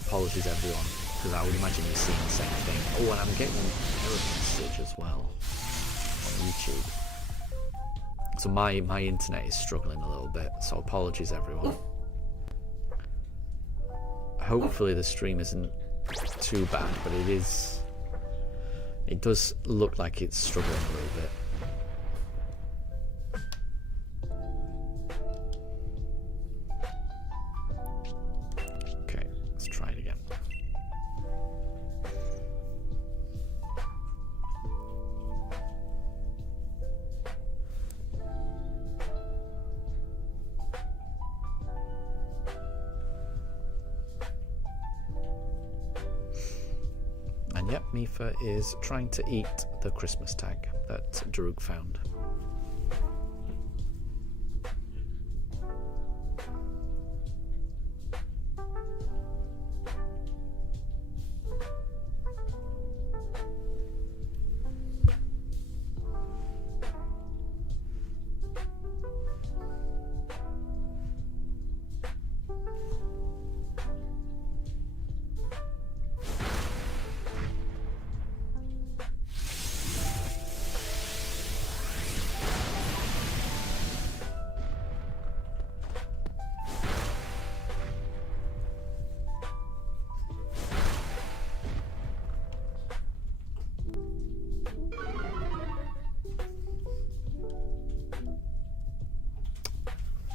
Apologies, everyone, because I would imagine you're seeing the same thing. Oh, and I'm getting an error message as well on YouTube. So my internet is struggling a little bit, so apologies, everyone. Hopefully the stream isn't too bad, but it is It does look like it's struggling a little bit. Okay, let's try it again. And yep, Mifa is trying to eat the Christmas tag that Daruk found.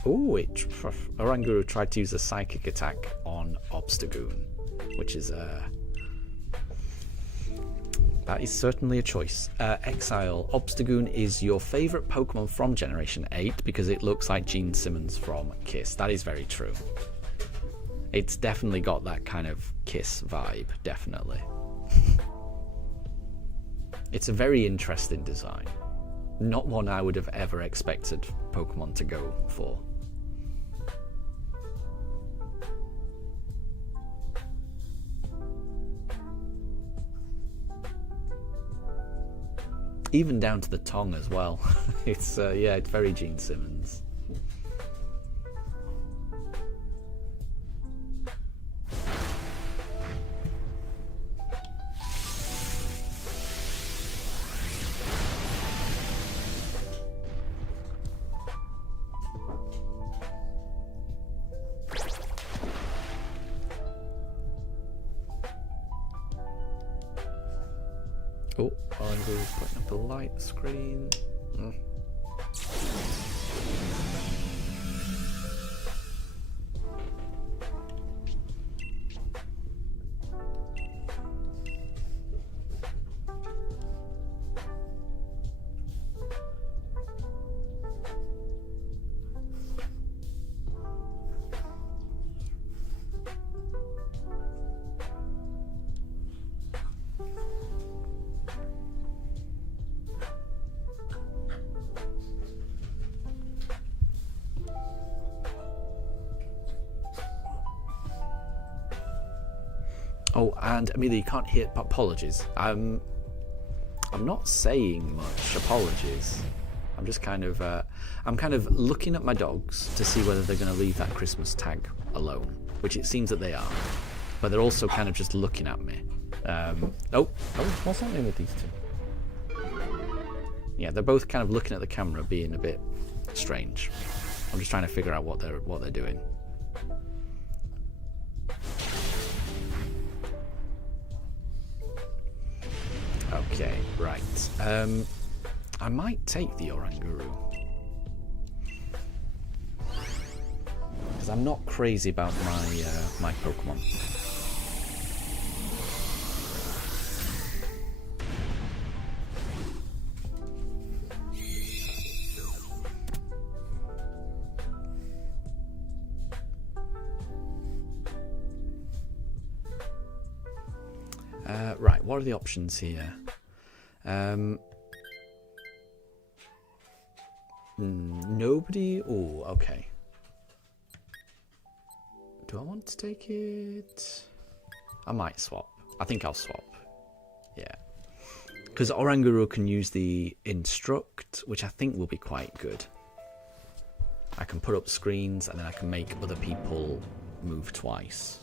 Oh, Oranguru tried to use a psychic attack on Obstagoon, which is that is certainly a choice. Exile, Obstagoon is your favourite Pokemon from Generation 8 because it looks like Gene Simmons from Kiss. That is very true. It's definitely got that kind of Kiss vibe, definitely. It's a very interesting design. Not one I would have ever expected Pokemon to go for. Even down to the tongue as well. It's yeah, it's very Gene Simmons. Oh, Oranguru's putting up a light screen. Oh, and Amelia, you can't hear. Apologies. I'm not saying much. Apologies. I'm just kind of looking at my dogs to see whether they're going to leave that Christmas tag alone, which it seems that they are. But they're also kind of just looking at me. What's happening with these two? Yeah, they're both kind of looking at the camera, being a bit strange. I'm just trying to figure out what they're doing. Okay, right. I might take the Oranguru. Because I'm not crazy about my Pokemon. Right, what are the options here? Nobody? Oh, okay. Do I want to take it? I might swap. I think I'll swap. Yeah. Because Oranguru can use the Instruct, which I think will be quite good. I can put up screens and then I can make other people move twice.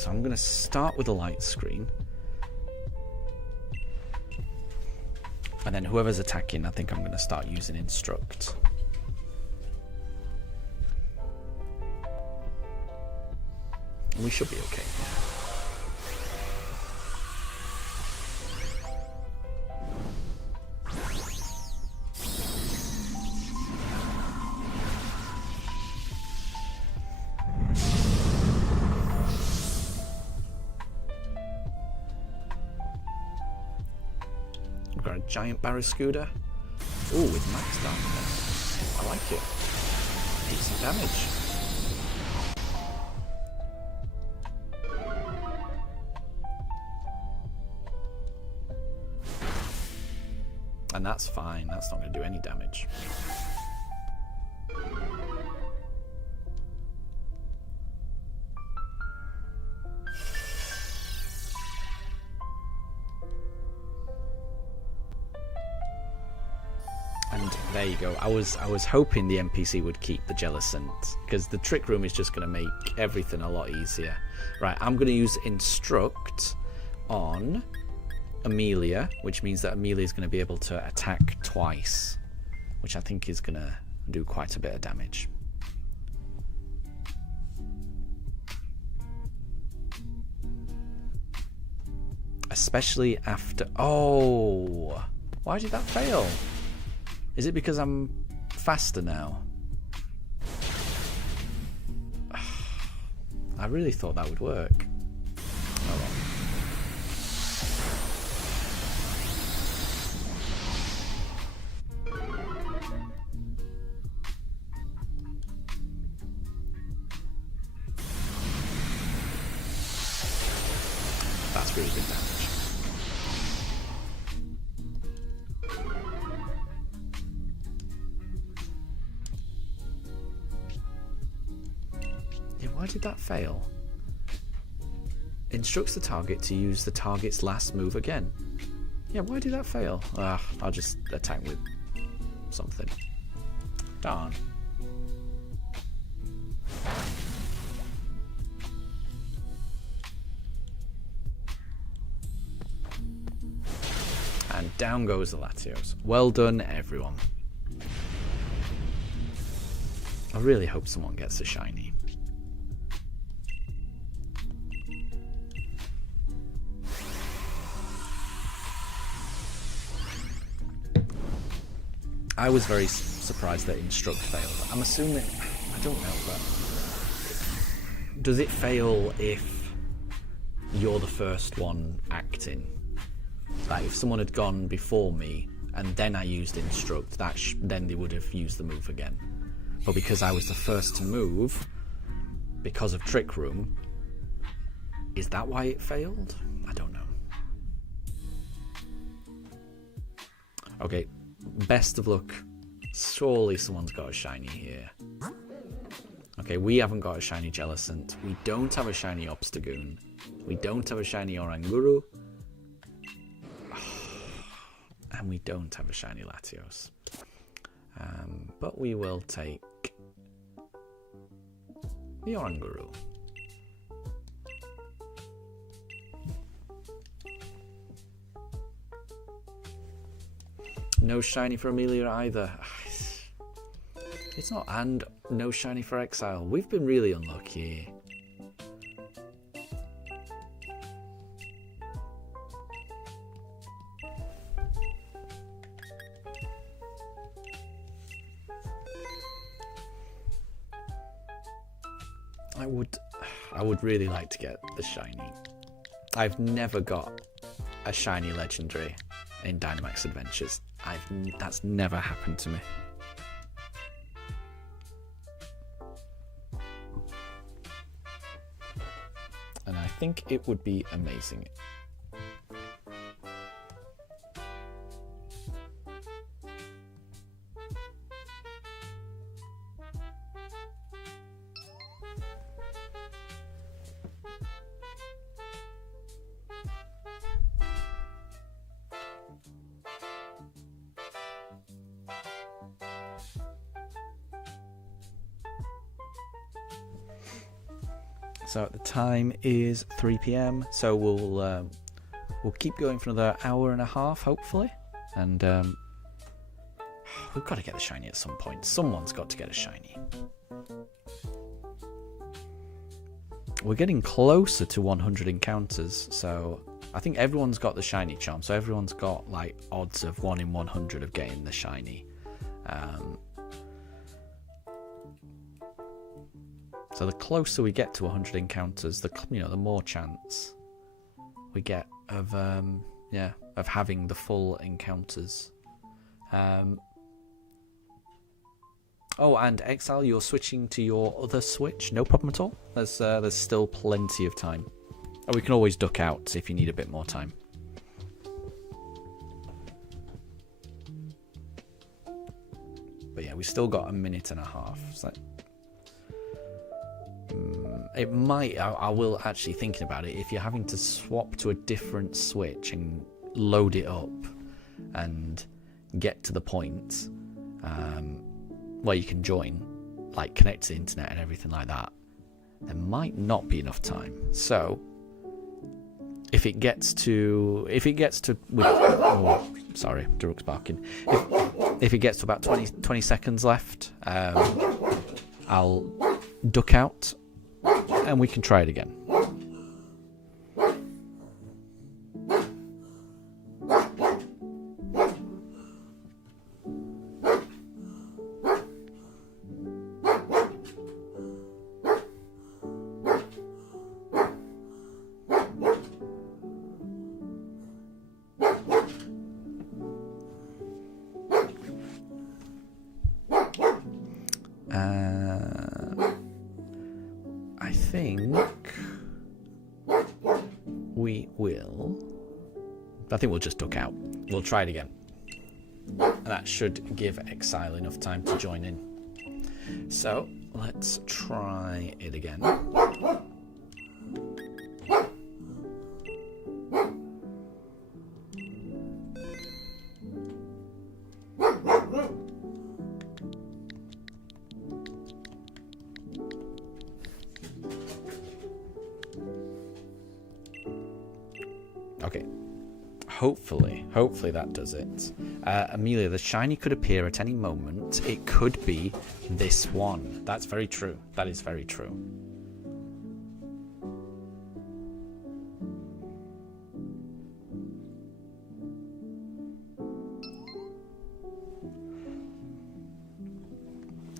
So I'm going to start with a light screen. And then whoever's attacking, I think I'm going to start using Instruct. We should be okay. We've got a giant Barracuda. Ooh, with max damage. I like it. Decent damage. And that's fine, that's not going to do any damage. And there you go. I was hoping the NPC would keep the Jellicent, because the Trick Room is just going to make everything a lot easier. Right, I'm going to use Instruct on Amelia, which means that Amelia is going to be able to attack twice, which I think is going to do quite a bit of damage. Especially after... Oh! Why did that fail? Is it because I'm faster now? I really thought that would work. Oh well. That's really good damage. Yeah, why did that fail? Instructs the target to use the target's last move again. Yeah, why did that fail? I'll just attack with something. Darn. And down goes the Latios. Well done, everyone. I really hope someone gets a shiny. I was very surprised that Instruct failed. I'm assuming... I don't know, but... Does it fail if you're the first one acting? Like, if someone had gone before me, and then I used Instruct, then they would have used the move again. But because I was the first to move, because of Trick Room, is that why it failed? I don't know. Okay. Best of luck. Surely someone's got a shiny here. Okay, we haven't got a shiny Jellicent. We don't have a shiny Obstagoon. We don't have a shiny Oranguru. And we don't have a shiny Latios. But we will take the Oranguru. No shiny for Amelia either. It's not, and no shiny for Exile. We've been really unlucky. I would really like to get the shiny. I've never got a shiny legendary in Dynamax Adventures. That's never happened to me. And I think it would be amazing. So the time is 3 p.m. So we'll keep going for another hour and a half, hopefully. And we've got to get the shiny at some point. Someone's got to get a shiny. We're getting closer to 100 encounters, so I think everyone's got the shiny charm. So everyone's got like odds of 1 in 100 of getting the shiny. So the closer we get to 100 encounters, the more chance we get of having the full encounters. Oh, and Exile, you're switching to your other Switch. No problem at all. There's still plenty of time. And we can always duck out if you need a bit more time. But yeah, we still got a minute and a half. So it might. I will actually, thinking about it, if you're having to swap to a different Switch and load it up and get to the point where you can join, like connect to the internet and everything like that, there might not be enough time. So if it gets to sorry, Daruk's barking. If it gets to about 20 seconds left, I'll duck out and we can try it again. I think we'll just duck out. We'll try it again. And that should give Exile enough time to join in. So, let's try it again. Okay. Hopefully that does it. Amelia, the shiny could appear at any moment. It could be this one. That's very true. That is very true.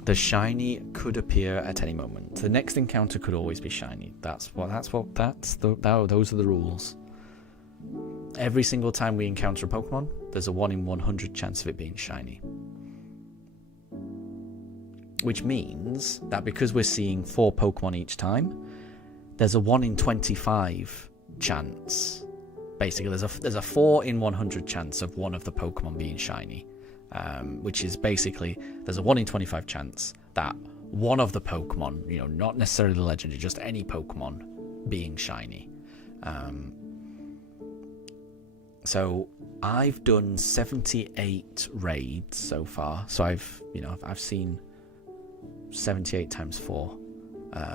The shiny could appear at any moment. The next encounter could always be shiny. Those are the rules. Every single time we encounter a Pokemon, there's a 1 in 100 chance of it being shiny. Which means that because we're seeing 4 Pokemon each time, there's a 1 in 25 chance. Basically, there's a 4 in 100 chance of one of the Pokemon being shiny. Which is basically, there's a 1 in 25 chance that one of the Pokemon, not necessarily the Legendary, just any Pokemon being shiny. So I've done 78 raids so far. So I've seen 78 times 4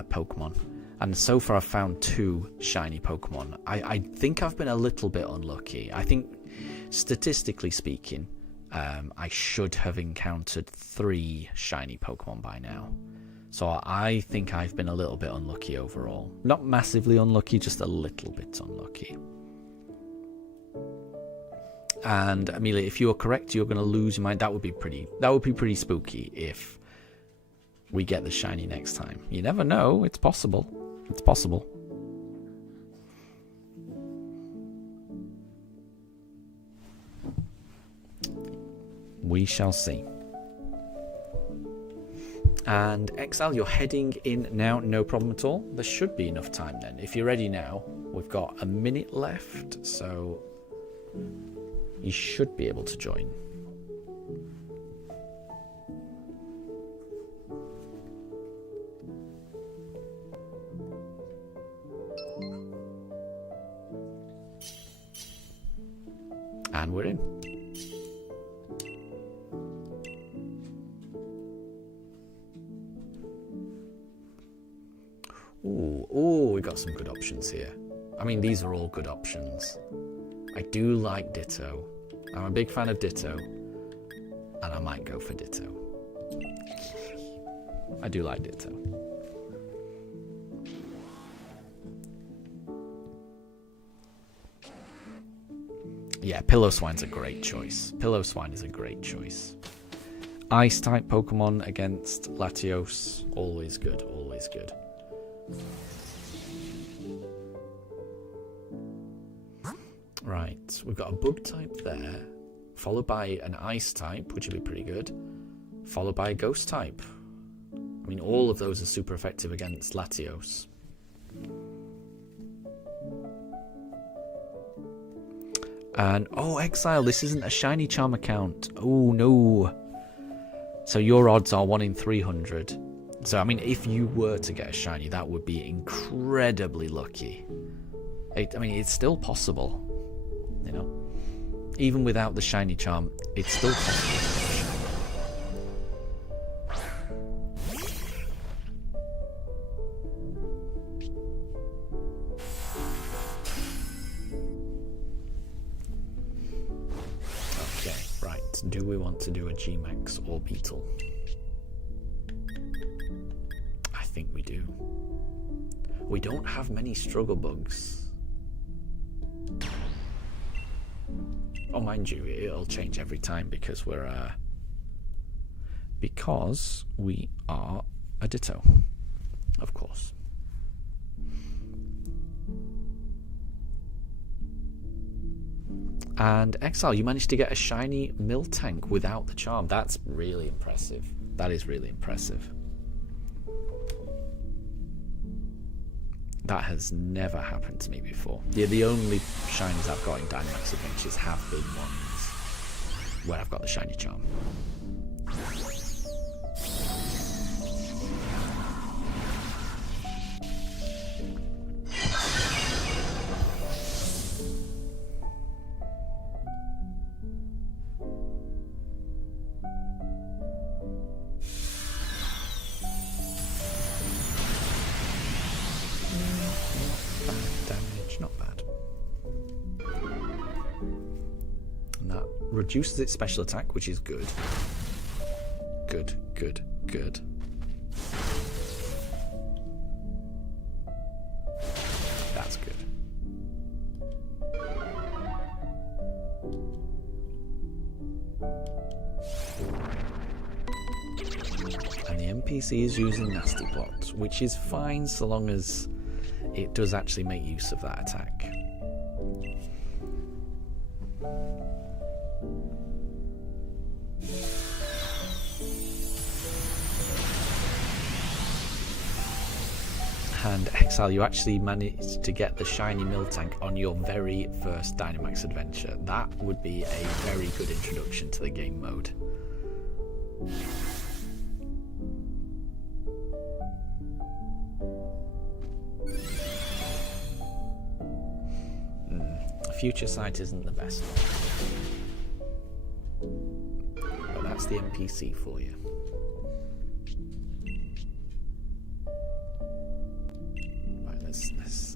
Pokemon. And so far I've found 2 shiny Pokemon. I think I've been a little bit unlucky. I think, statistically speaking, I should have encountered 3 shiny Pokemon by now. So I think I've been a little bit unlucky overall. Not massively unlucky, just a little bit unlucky. And Amelia, if you're correct, you're going to lose your mind. That would be pretty spooky if we get the shiny next time. You never know. It's possible. It's possible. We shall see. And Exile, you're heading in now, no problem at all. There should be enough time then. If you're ready now, we've got a minute left, so you should be able to join. And we're in. Ooh, got some good options here. I mean, these are all good options. I do like Ditto. I'm a big fan of Ditto. And I might go for Ditto. I do like Ditto. Yeah, Pillowswine's a great choice. Pillowswine is a great choice. Ice-type Pokemon against Latios. Always good, always good. Right, we've got a Bug-type there, followed by an Ice-type, which would be pretty good, followed by a Ghost-type. I mean, all of those are super effective against Latios. And, oh, Exile, this isn't a Shiny Charm account. Oh, no. So your odds are 1 in 300. So, I mean, if you were to get a Shiny, that would be incredibly lucky. I mean, it's still possible, you know. Even without the Shiny Charm, it's still possible. Do we want to do a G-Max or Beetle? I think we do. We don't have many struggle bugs. Oh, mind you, it'll change every time because we are a Ditto, of course. And Exile, you managed to get a shiny Miltank without the charm. That's really impressive. That is really impressive. That has never happened to me before. Yeah, the only shinies I've got in Dynamax Adventures have been ones where I've got the shiny charm. Reduces its special attack, which is good. Good, good, good. That's good. And the NPC is using Nasty Plot, which is fine so long as it does actually make use of that attack. And Exile, you actually managed to get the shiny Miltank on your very first Dynamax adventure. That would be a very good introduction to the game mode. Future Sight isn't the best one. But that's the NPC for you.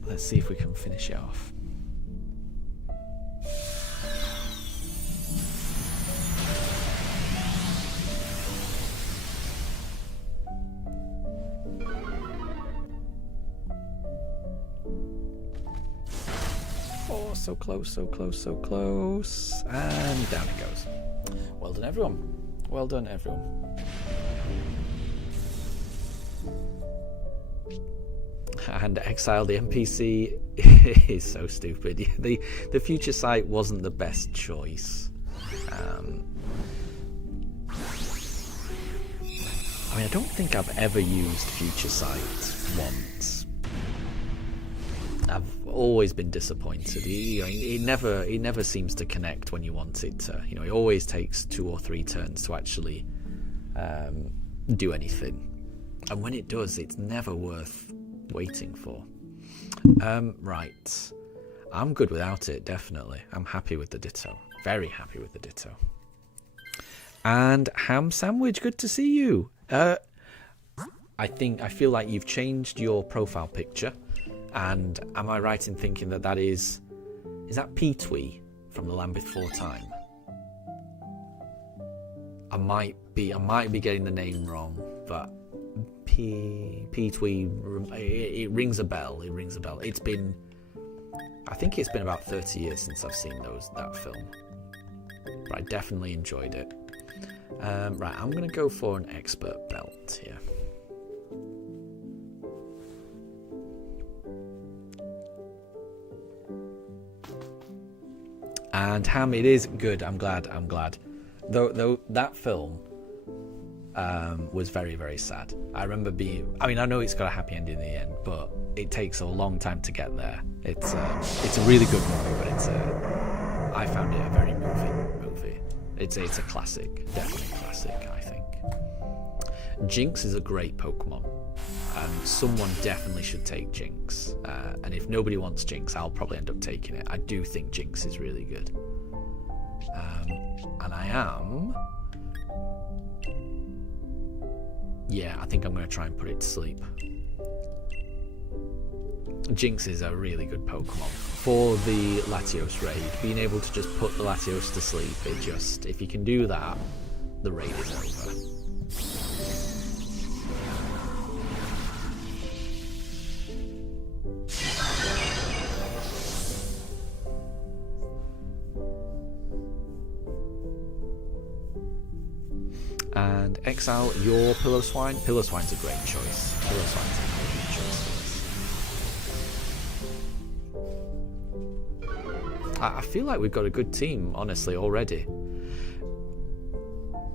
Let's see if we can finish it off. Oh, so close, so close, so close. And down it goes. Well done, everyone. Well done, everyone. And Exile, the NPC, is so stupid. The Future Sight wasn't the best choice. I mean, I don't think I've ever used Future Sight once. I've always been disappointed. It never seems to connect when you want it to. You know, it always takes 2 or 3 turns to actually do anything. And when it does, it's never worth waiting for. Right. I'm good without it, definitely. I'm happy with the Ditto. Very happy with the Ditto. And Ham Sandwich, good to see you. I feel like you've changed your profile picture. And am I right in thinking that is that Petwee from The Land Before Time? I might be getting the name wrong, but Petwee, it rings a bell. It rings a bell. I think it's been about 30 years since I've seen that film, but I definitely enjoyed it. Right, I'm going to go for an expert belt here. And Ham, it is good. I'm glad. Though that film was very, very sad. I remember I know it's got a happy ending in the end, but it takes a long time to get there. It's a really good movie, but I found it a very moving movie. It's a classic, definitely a classic, I think. Jinx is a great Pokemon, and someone definitely should take Jinx. And if nobody wants Jinx, I'll probably end up taking it. I do think Jinx is really good. And I think I'm going to try and put it to sleep. Jinx is a really good Pokemon. For the Latios raid, being able to just put the Latios to sleep, if you can do that, the raid is over. And Exile, your Pillow-Swine. Pillow-Swine's a great choice. Pillow-Swine's a great choice for this. I feel like we've got a good team, honestly, already.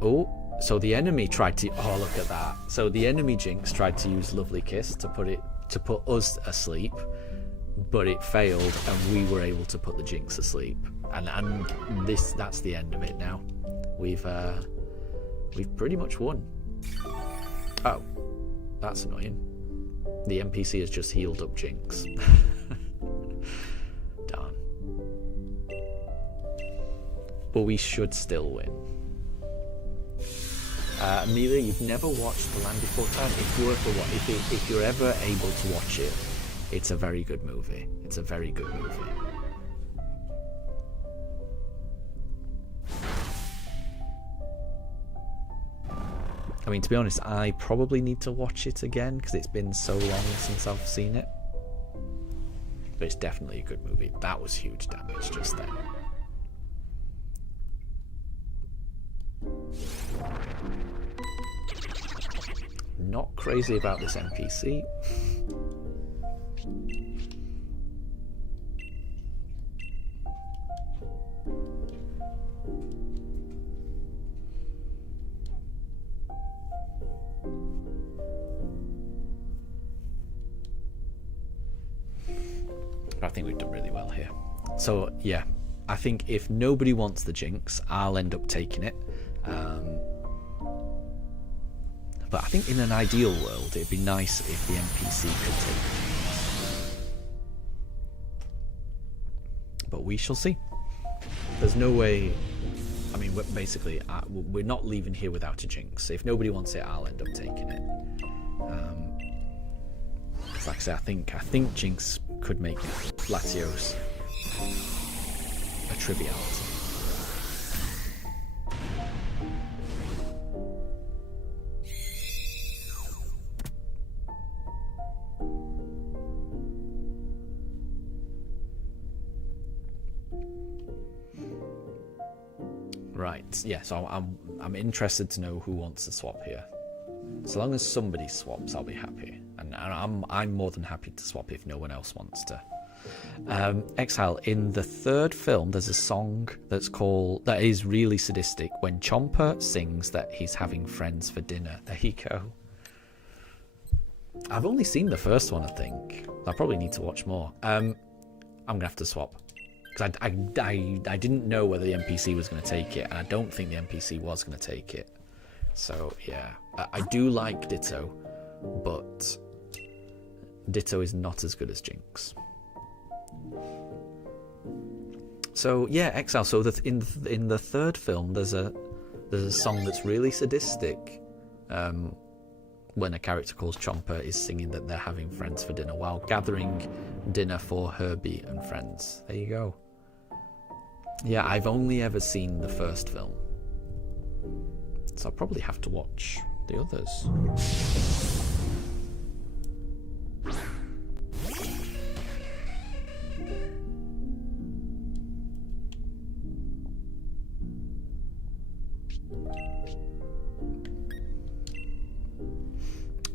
Oh, so the enemy tried to... Oh, look at that. So the enemy Jinx tried to use Lovely Kiss to put us asleep, but it failed, and we were able to put the Jinx asleep. And that's the end of it now. We've pretty much won. Oh, that's annoying. The NPC has just healed up Jinx. Darn. But we should still win. Amelia, you've never watched The Land Before Time. If you're ever able to watch it, it's a very good movie. It's a very good movie. I mean, to be honest, I probably need to watch it again because it's been so long since I've seen it. But it's definitely a good movie. That was huge damage just then. Not crazy about this NPC. I think we've done really well here. So yeah, I think if nobody wants the Jinx, I'll end up taking it. But I think in an ideal world, it'd be nice if the NPC could take it. But we shall see. There's no way... I mean, we're not leaving here without a Jinx. If nobody wants it, I'll end up taking it. Like I say, I think Jinx could make Latios a triviality. Right, yeah, so I'm interested to know who wants to swap here. So long as somebody swaps, I'll be happy, and I'm more than happy to swap if no one else wants to. Exile, in the third film, there's a song that is really sadistic when Chomper sings that he's having friends for dinner. There you go. I've only seen the first one, I think. I probably need to watch more. I'm gonna have to swap because I didn't know whether the NPC was going to take it, and I don't think the NPC was going to take it. So yeah, I do like Ditto, but Ditto is not as good as Jinx. So yeah, Exile. So in the third film, there's a song that's really sadistic, when a character called Chomper is singing that they're having friends for dinner while gathering dinner for Herbie and friends. There you go. Yeah, I've only ever seen the first film, so I'll probably have to watch the others.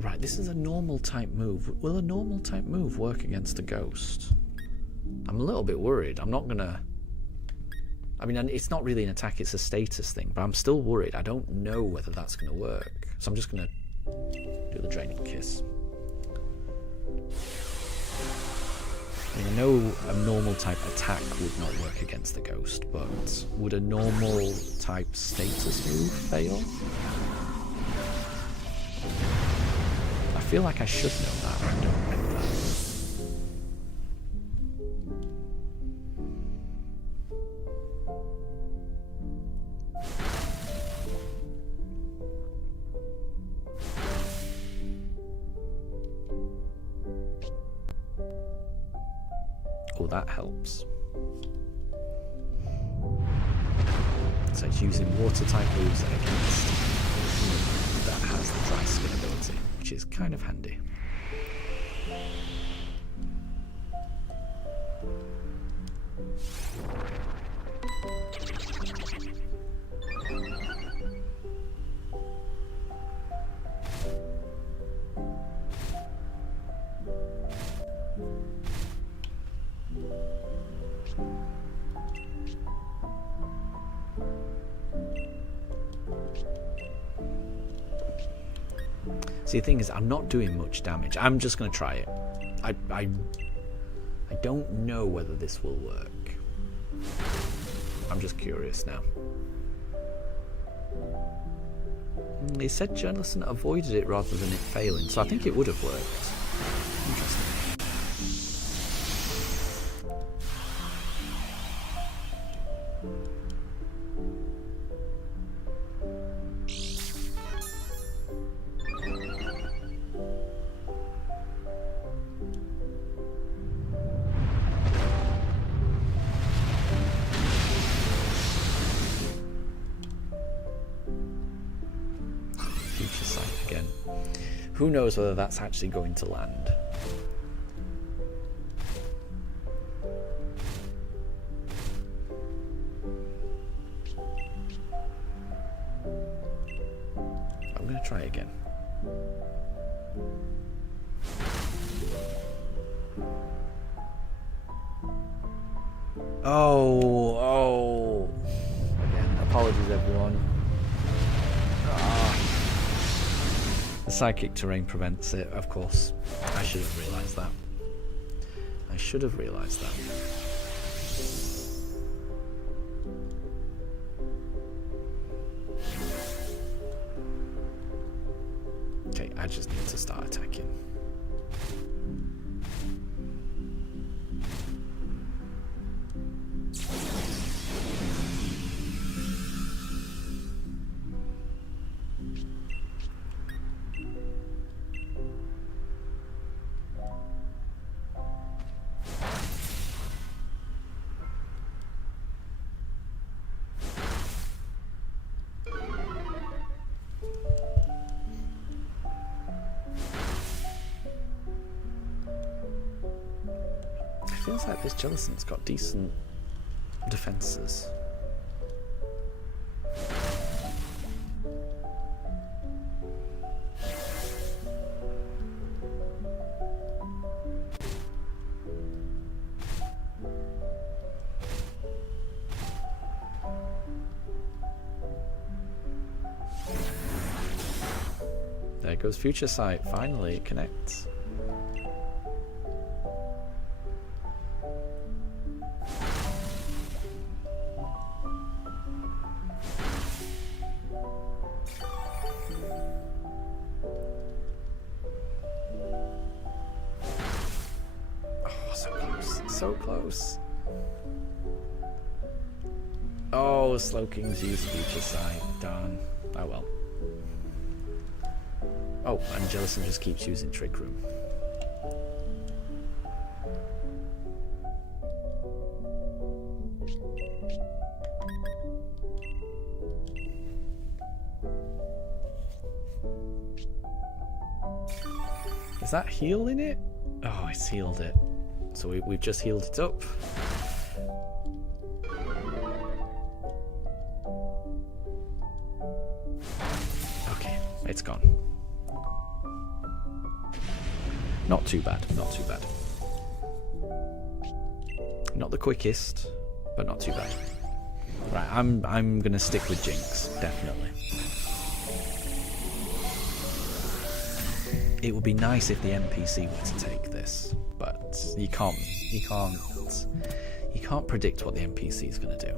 Right, this is a normal type move. Will a normal type move work against a ghost? I'm a little bit worried. I'm not gonna... I mean, it's not really an attack, it's a status thing, but I'm still worried. I don't know whether that's gonna work. So I'm just gonna do the Draining Kiss. I mean, I know a normal type attack would not work against the ghost, but would a normal type status move fail? I feel like I should know that, but I don't know that. Oh, that helps. So it's using water type moves against that has the dry skin ability, which is kind of handy. See, the thing is, I'm not doing much damage. I'm just going to try it. I don't know whether this will work. I'm just curious now. He said Jellison avoided it rather than it failing, so I think it would have worked. Interesting. Who knows whether that's actually going to land? I'm going to try again. Oh. Again, apologies everyone. The psychic terrain prevents it, of course. I should have realised that. I should have realised that. Okay, I just need to start attacking. Feels like this Jellison's got decent defences. There goes Future Sight, finally it connects. So close. Oh, Slowking's used Future Sight. Darn. Oh well. Oh, and Jellison just keeps using Trick Room. Is that healing it? Oh, it's healed it. So we've just healed it up. Okay, it's gone. Not too bad, not too bad. Not the quickest, but not too bad. Right, I'm gonna stick with Jinx, definitely. It would be nice if the NPC were to take this, but you can't predict what the NPC is going to do.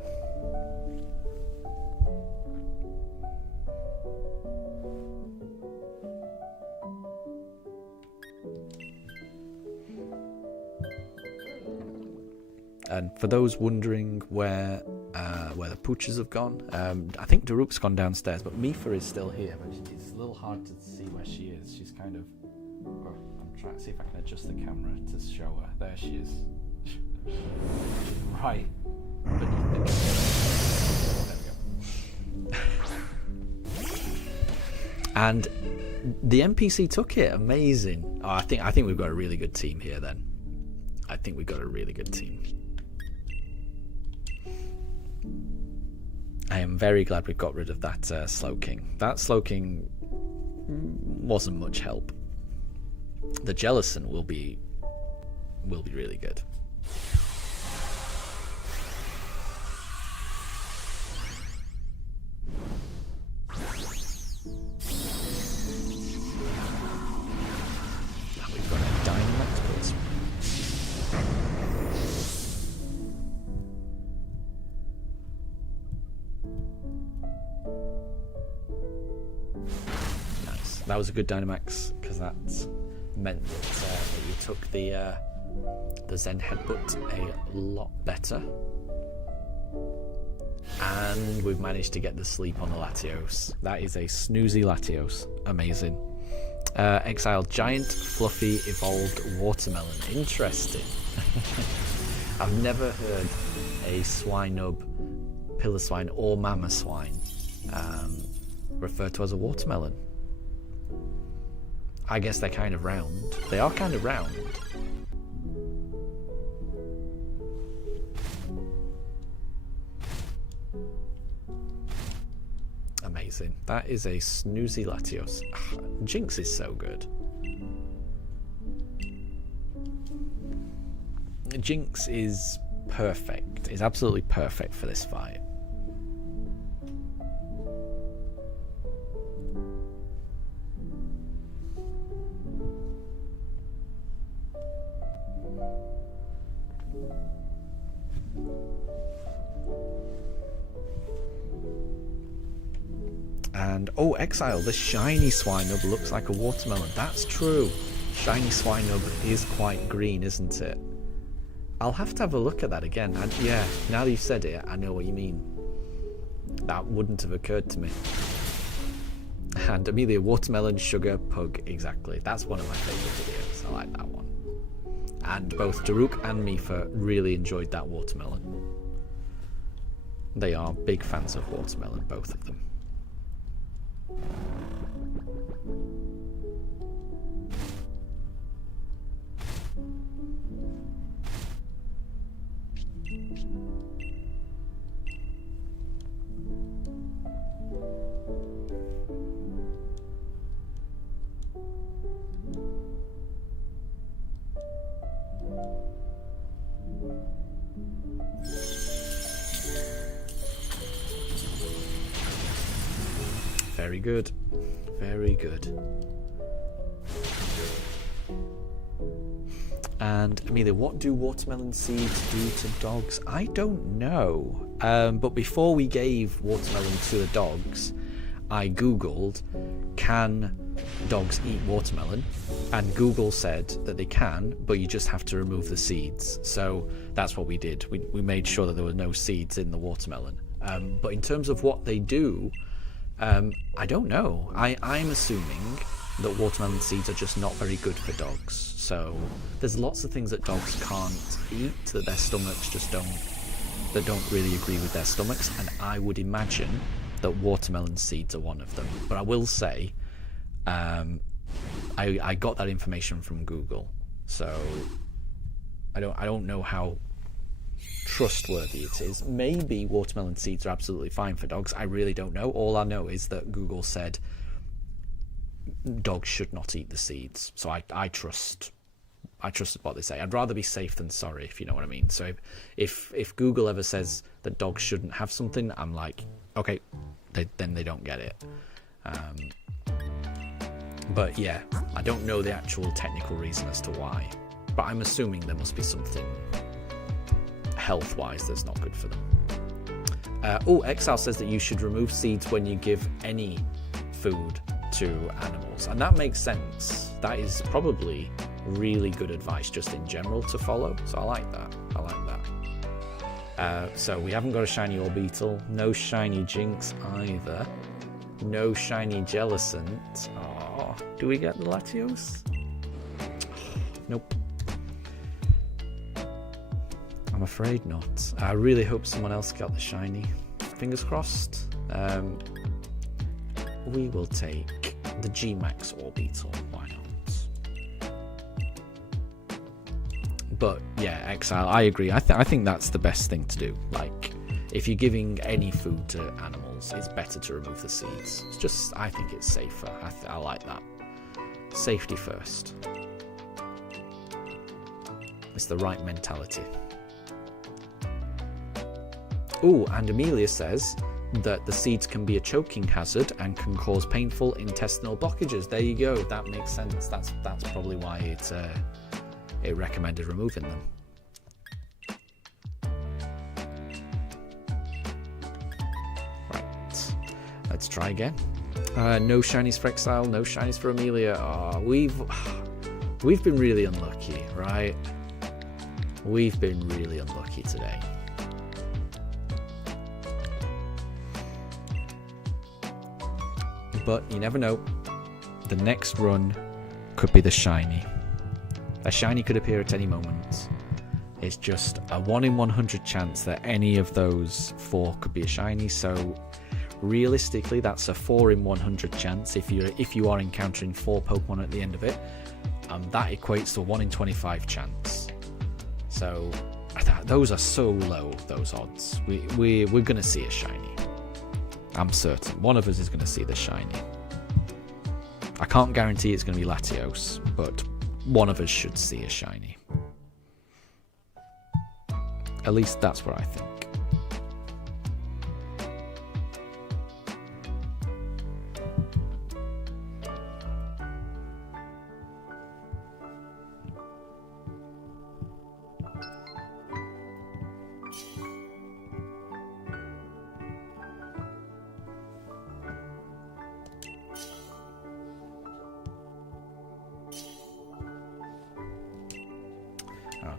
And for those wondering where the pooches have gone, I think Daruk's gone downstairs, but Mifa is still here. But it's a little hard to see where she is. She's kind of. Oh, I'm trying to see if I can adjust the camera to show her. There she is. Right beneath the camera. There we go. And the NPC took it. Amazing. Oh, I think we've got a really good team here. Then I think we've got a really good team. I am very glad we got rid of that Slowking. That Slowking wasn't much help. The Jellison will be really good. Now we've got a Dynamax pulse. That was a good Dynamax because that meant that you took the Zen Headbutt a lot better, and we've managed to get the sleep on the Latios. That is a snoozy Latios. Amazing. Exiled Giant, Fluffy, Evolved Watermelon. Interesting. I've never heard a Swinub, Pillar Swine, or Mama Swine referred to as a watermelon. I guess they're kind of round. They are kind of round. Amazing. That is a snoozy Latios. Jinx is so good. Jinx is perfect. Is absolutely perfect for this fight. And oh, Exile, the shiny Swinub looks like a watermelon. That's true. Shiny Swinub is quite green, isn't it? I'll have to have a look at that again. And yeah, now that you've said it, I know what you mean. That wouldn't have occurred to me. And Amelia, watermelon, sugar, pug, exactly. That's one of my favourite videos. I like that one. And both Daruk and Mifa really enjoyed that watermelon. They are big fans of watermelon, both of them. Very good. Very good. And Amelia, what do watermelon seeds do to dogs? I don't know. But before we gave watermelon to the dogs, I googled, can dogs eat watermelon? And Google said that they can, but you just have to remove the seeds. So that's what we did. We made sure that there were no seeds in the watermelon. But in terms of what they do, I don't know. I'm assuming that watermelon seeds are just not very good for dogs. So there's lots of things that dogs can't eat, that their stomachs just don't really agree with their stomachs, and I would imagine that watermelon seeds are one of them. But I will say, I got that information from Google, so I don't know how trustworthy it is. Maybe watermelon seeds are absolutely fine for dogs. I really don't know. All I know is that Google said dogs should not eat the seeds, so I trust what they say. I'd rather be safe than sorry, if you know what I mean. So if Google ever says that dogs shouldn't have something, I'm like, okay, then they don't get it. But yeah, I don't know the actual technical reason as to why, but I'm assuming there must be something health-wise that's not good for them. Exile says that you should remove seeds when you give any food to animals, and that makes sense. That is probably really good advice just in general to follow, so I like that. So we haven't got a shiny Orbeetle, no shiny Jinx either, no shiny Jellicent. Oh, do we get the Latios? Nope. I'm afraid not. I really hope someone else got the shiny. Fingers crossed. We will take the G-Max Orbeetle. Why not? But yeah, Exile, I agree. I think that's the best thing to do. Like, if you're giving any food to animals, it's better to remove the seeds. It's just, I think it's safer. I like that. Safety first. It's the right mentality. Oh, and Amelia says that the seeds can be a choking hazard and can cause painful intestinal blockages. There you go. That makes sense. That's probably why it recommended removing them. Right. Let's try again. No shinies for Exile. No shinies for Amelia. Oh, we've been really unlucky, right? We've been really unlucky today. But you never know. The next run could be the shiny. A shiny could appear at any moment. It's just a 1 in 100 chance that any of those 4 could be a shiny. So realistically, that's a 4 in 100 chance if you are encountering 4 Pokemon at the end of it. That equates to a 1 in 25 chance. So those are so low, those odds. We're going to see a shiny. I'm certain. One of us is going to see the shiny. I can't guarantee it's going to be Latios, but one of us should see a shiny. At least that's what I think.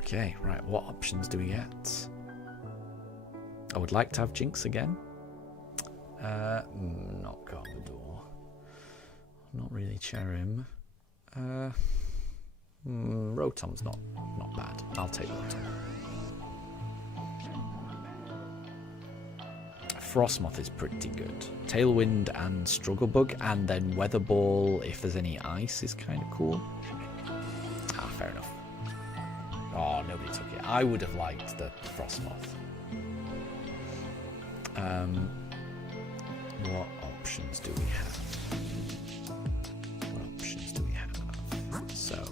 Okay, right, what options do we get? I would like to have Jinx again. Not Garbodor. Not really Cherim. Rotom's not bad. I'll take Rotom. Frostmoth is pretty good. Tailwind and Struggle Bug, and then Weather Ball, if there's any ice, is kind of cool. Fair enough. Oh, nobody took it. I would have liked the Frostmoth. What options do we have? So,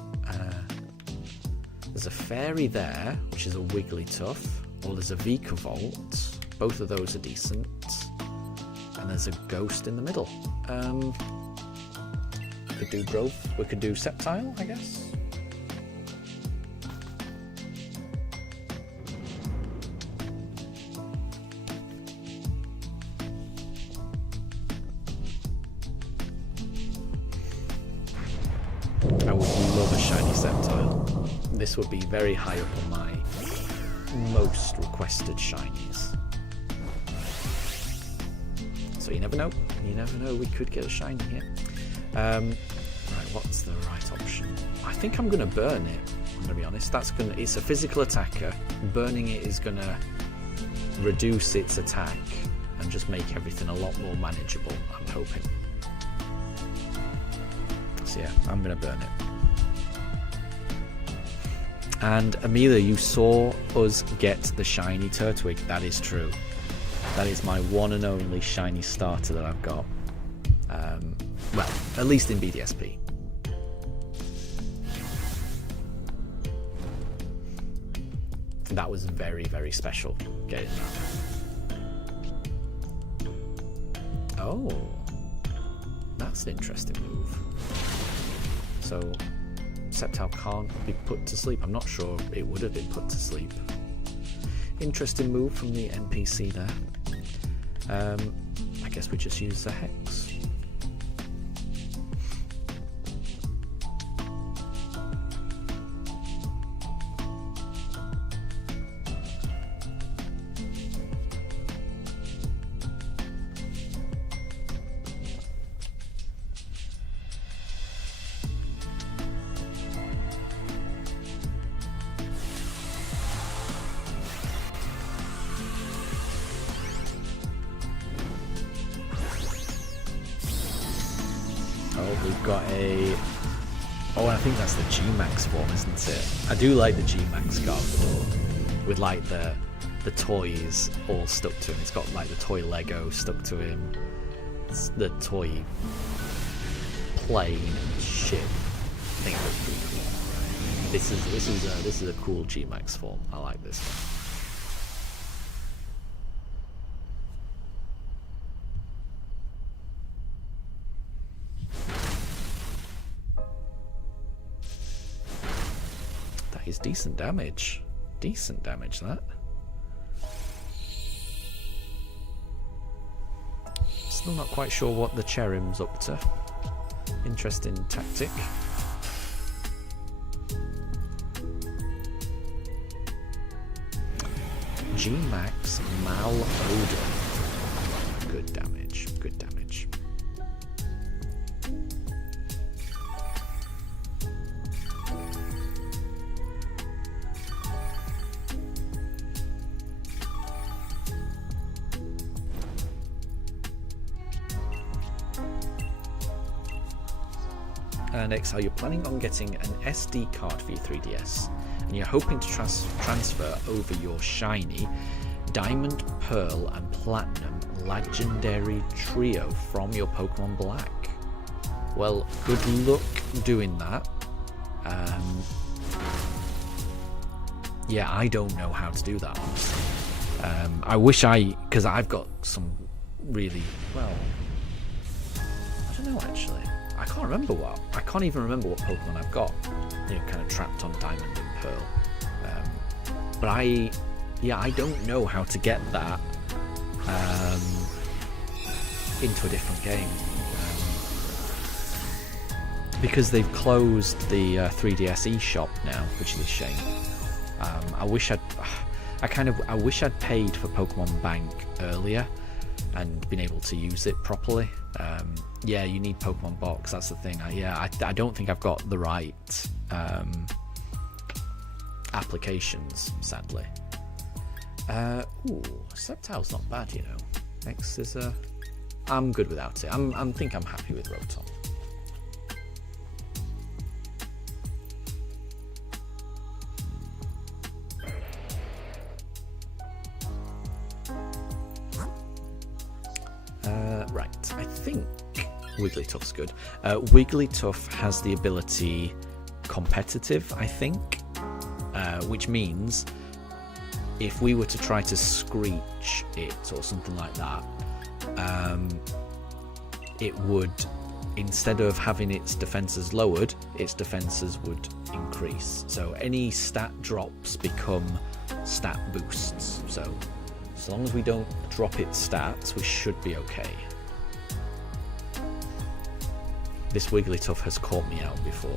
there's a Fairy there, which is a Wigglytuff, or there's a Vikavolt. Both of those are decent. And there's a Ghost in the middle. Could do Growth. We could do Sceptile, I guess. I would love a shiny Sceptile. This would be very high up on my most requested shinies. So you never know. You never know. We could get a shiny here. Right, what's the right option? I think I'm going to burn it, I'm going to be honest. It's a physical attacker. Burning it is going to reduce its attack and just make everything a lot more manageable, I'm hoping. So yeah, I'm going to burn it. And Amelia, you saw us get the shiny Turtwig. That is true. That is my one and only shiny starter that I've got. Well, at least in BDSP. That was very, very special getting that. Oh, that's an interesting move. So, Sceptile can't be put to sleep. I'm not sure it would have been put to sleep. Interesting move from the NPC there. I guess we just use the Hex. We've got a... Oh, I think that's the G-Max form, isn't it? I do like the G-Max Gargoyle with like the toys all stuck to him. It's got like the toy Lego stuck to him. It's the toy plane ship. I think it looks pretty cool. This is a cool G-Max form. I like this one. Is decent damage. Decent damage, that. Still not quite sure what the Cherim's up to. Interesting tactic. G-Max Malodor. Good damage. Good damage. Next, are you planning on getting an SD card for your 3DS and you're hoping to transfer over your shiny Diamond, Pearl and Platinum Legendary Trio from your Pokemon Black? Well, good luck doing that. Yeah, I don't know how to do that, honestly. I wish because I've got some really, well, I don't know actually. I can't even remember what Pokemon I've got, kind of trapped on Diamond and Pearl. But I don't know how to get that into a different game. Because they've closed the 3DS eShop now, which is a shame. I wish I'd paid for Pokemon Bank earlier and been able to use it properly. Yeah, you need Pokemon Box, that's the thing. I don't think I've got the right applications, sadly. Ooh, Sceptile's not bad, you know. X is I'm good without it. I think I'm happy with Rotom. Right, I think Wigglytuff's good. Wigglytuff has the ability competitive, I think, which means if we were to try to screech it or something like that, it would, instead of having its defenses lowered, its defenses would increase. So any stat drops become stat boosts. So as long as we don't drop its stats, we should be okay. This Wigglytuff has caught me out before.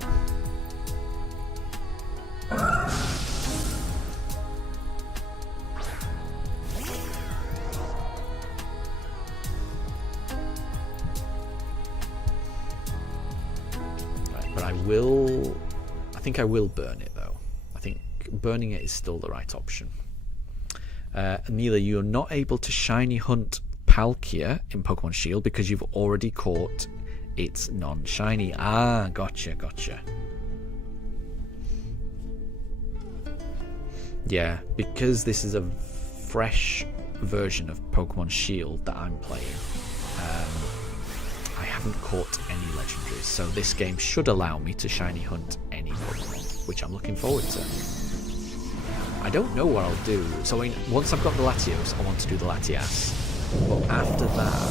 Right, think I will burn it though. I think burning it is still the right option. Amelia, you're not able to shiny hunt Palkia in Pokemon Shield because you've already caught its non-shiny. Ah, gotcha. Yeah, because this is a fresh version of Pokemon Shield that I'm playing, I haven't caught any legendaries, so this game should allow me to shiny hunt any Pokemon, which I'm looking forward to. I don't know what I'll do. So once I've got the Latios, I want to do the Latias. But after that,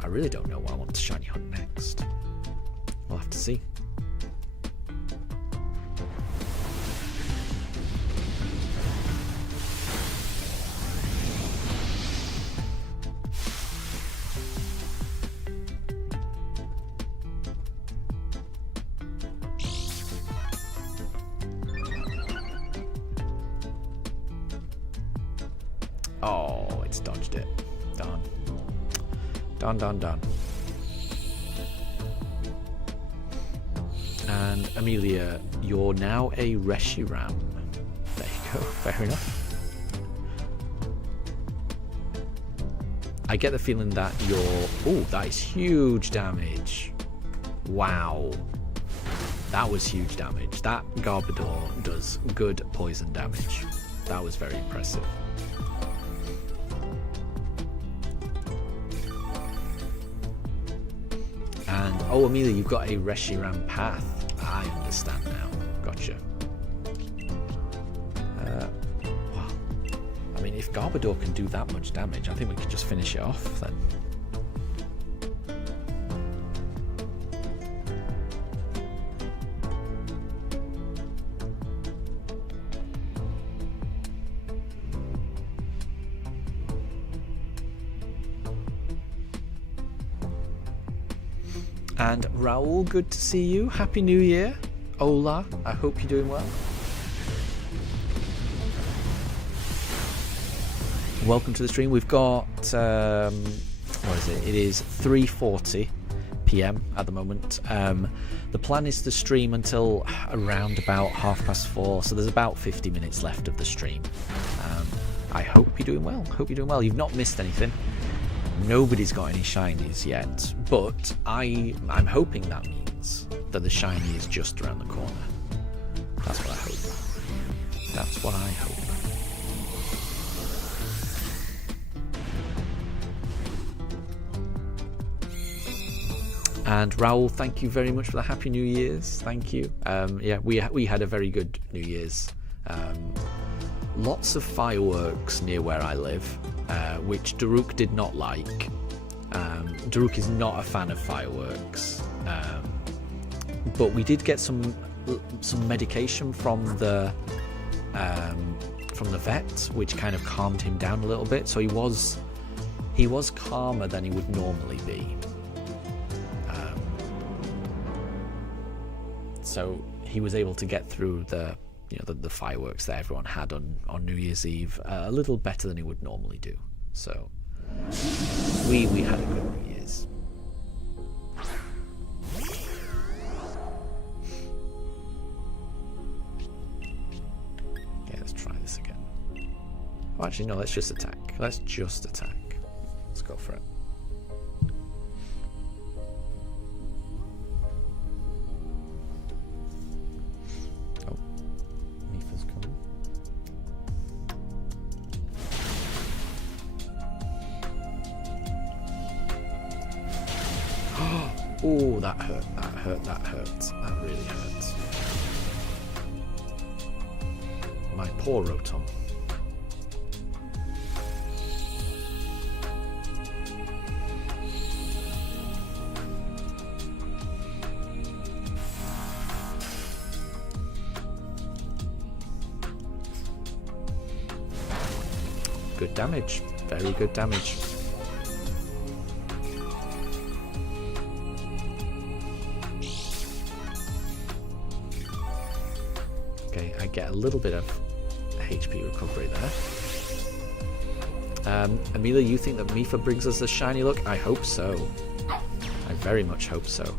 I really don't know what I want to shiny hunt next. We'll have to see. Oh, it's dodged it. Done. And Amelia, you're now a Reshiram. There you go, fair enough. I get the feeling that you're... Oh, that is huge damage. Wow. That was huge damage. That Garbodor does good poison damage. That was very impressive. And, oh, Amelia, you've got a Reshiram path. I understand now. Gotcha. Well, I mean, if Garbodor can do that much damage, I think we could just finish it off then. And Raul, good to see you. Happy New Year. Ola, I hope you're doing well. Welcome to the stream. We've got, what is it? It is 3:40 PM at the moment. The plan is to stream until around about 4:30, so there's about 50 minutes left of the stream. I hope you're doing well. You've not missed anything. Nobody's got any shinies yet, but I'm hoping that means that the shiny is just around the corner. That's what I hope. And Raul, thank you very much for the Happy New Year's. Thank you. Yeah, we had a very good New Year's. Lots of fireworks near where I live, which Daruk did not like. Daruk is not a fan of fireworks, but we did get some medication from the vet, which kind of calmed him down a little bit. So he was calmer than he would normally be. So he was able to get through the fireworks that everyone had on New Year's Eve a little better than he would normally do. So we had a good New Year's. Okay, let's try this again. Oh, actually, no, let's just attack. Let's go for it. Oh, that hurt. That really hurt. My poor Rotom. Good damage. Very good damage. Get a little bit of HP recovery there. Amelia, you think that Mifa brings us the shiny look? I hope so. I very much hope so.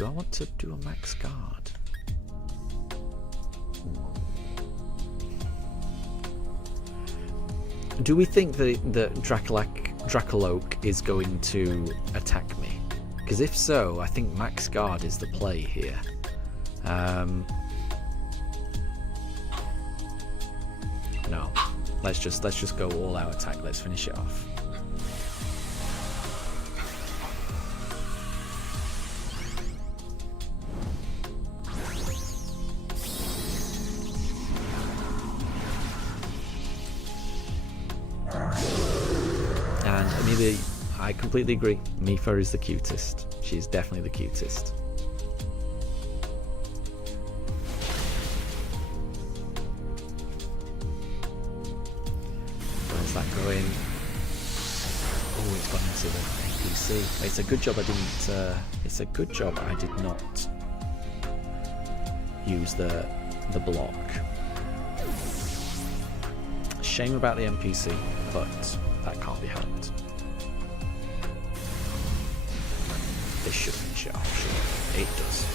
Do I want to do a max guard? Do we think that Dracoloak is going to attack me? Because if so, I think max guard is the play here. No, let's just go all out attack. Let's finish it off. And Amelia, I completely agree. Mifa is the cutest. She's definitely the cutest. Where's that going? Oh, it's gone into the NPC. It's a good job I didn't. It's a good job I did not use the block. Shame about the NPC, but that can't be helped. This should finish it off, sure. It does.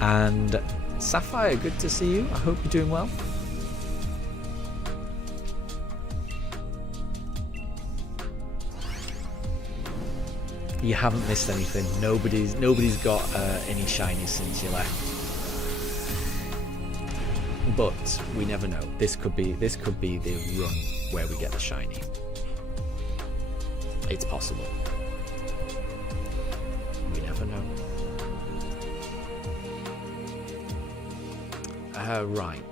And Sapphire, good to see you. I hope you're doing well. You haven't missed anything. Nobody's got any shinies since you left. But we never know. This could be the run where we get the shiny. It's possible. We never know. Right.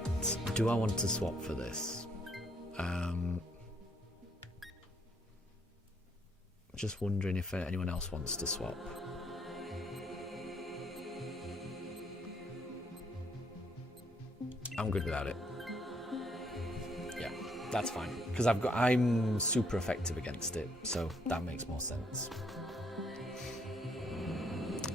Do I want to swap for this? Just wondering if anyone else wants to swap. I'm good without it. Yeah, that's fine. Because I'm super effective against it, so that makes more sense.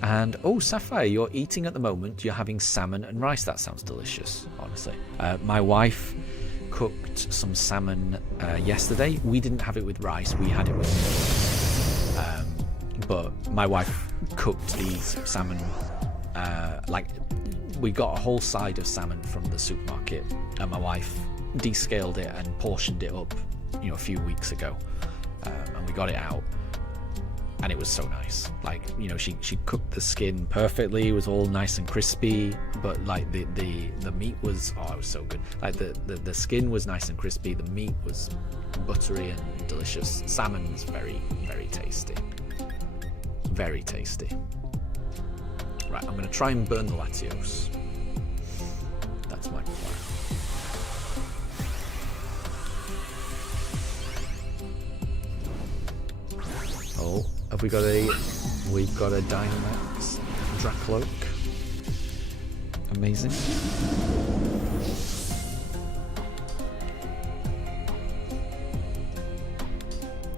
And oh, Sapphire, you're eating at the moment. You're having salmon and rice. That sounds delicious, honestly. My wife cooked some salmon yesterday. We didn't have it with rice. We had it with but my wife cooked these salmon we got a whole side of salmon from the supermarket, and my wife descaled it and portioned it up, a few weeks ago, and we got it out, and it was so nice. She cooked the skin perfectly. It was all nice and crispy, but the meat was it was so good. The skin was nice and crispy. The meat was buttery and delicious. Salmon's very, very tasty. Very tasty. Right, I'm going to try and burn the Latios. That's my plan. Oh, have we got we've got a Dynamax Dracoloak. Amazing.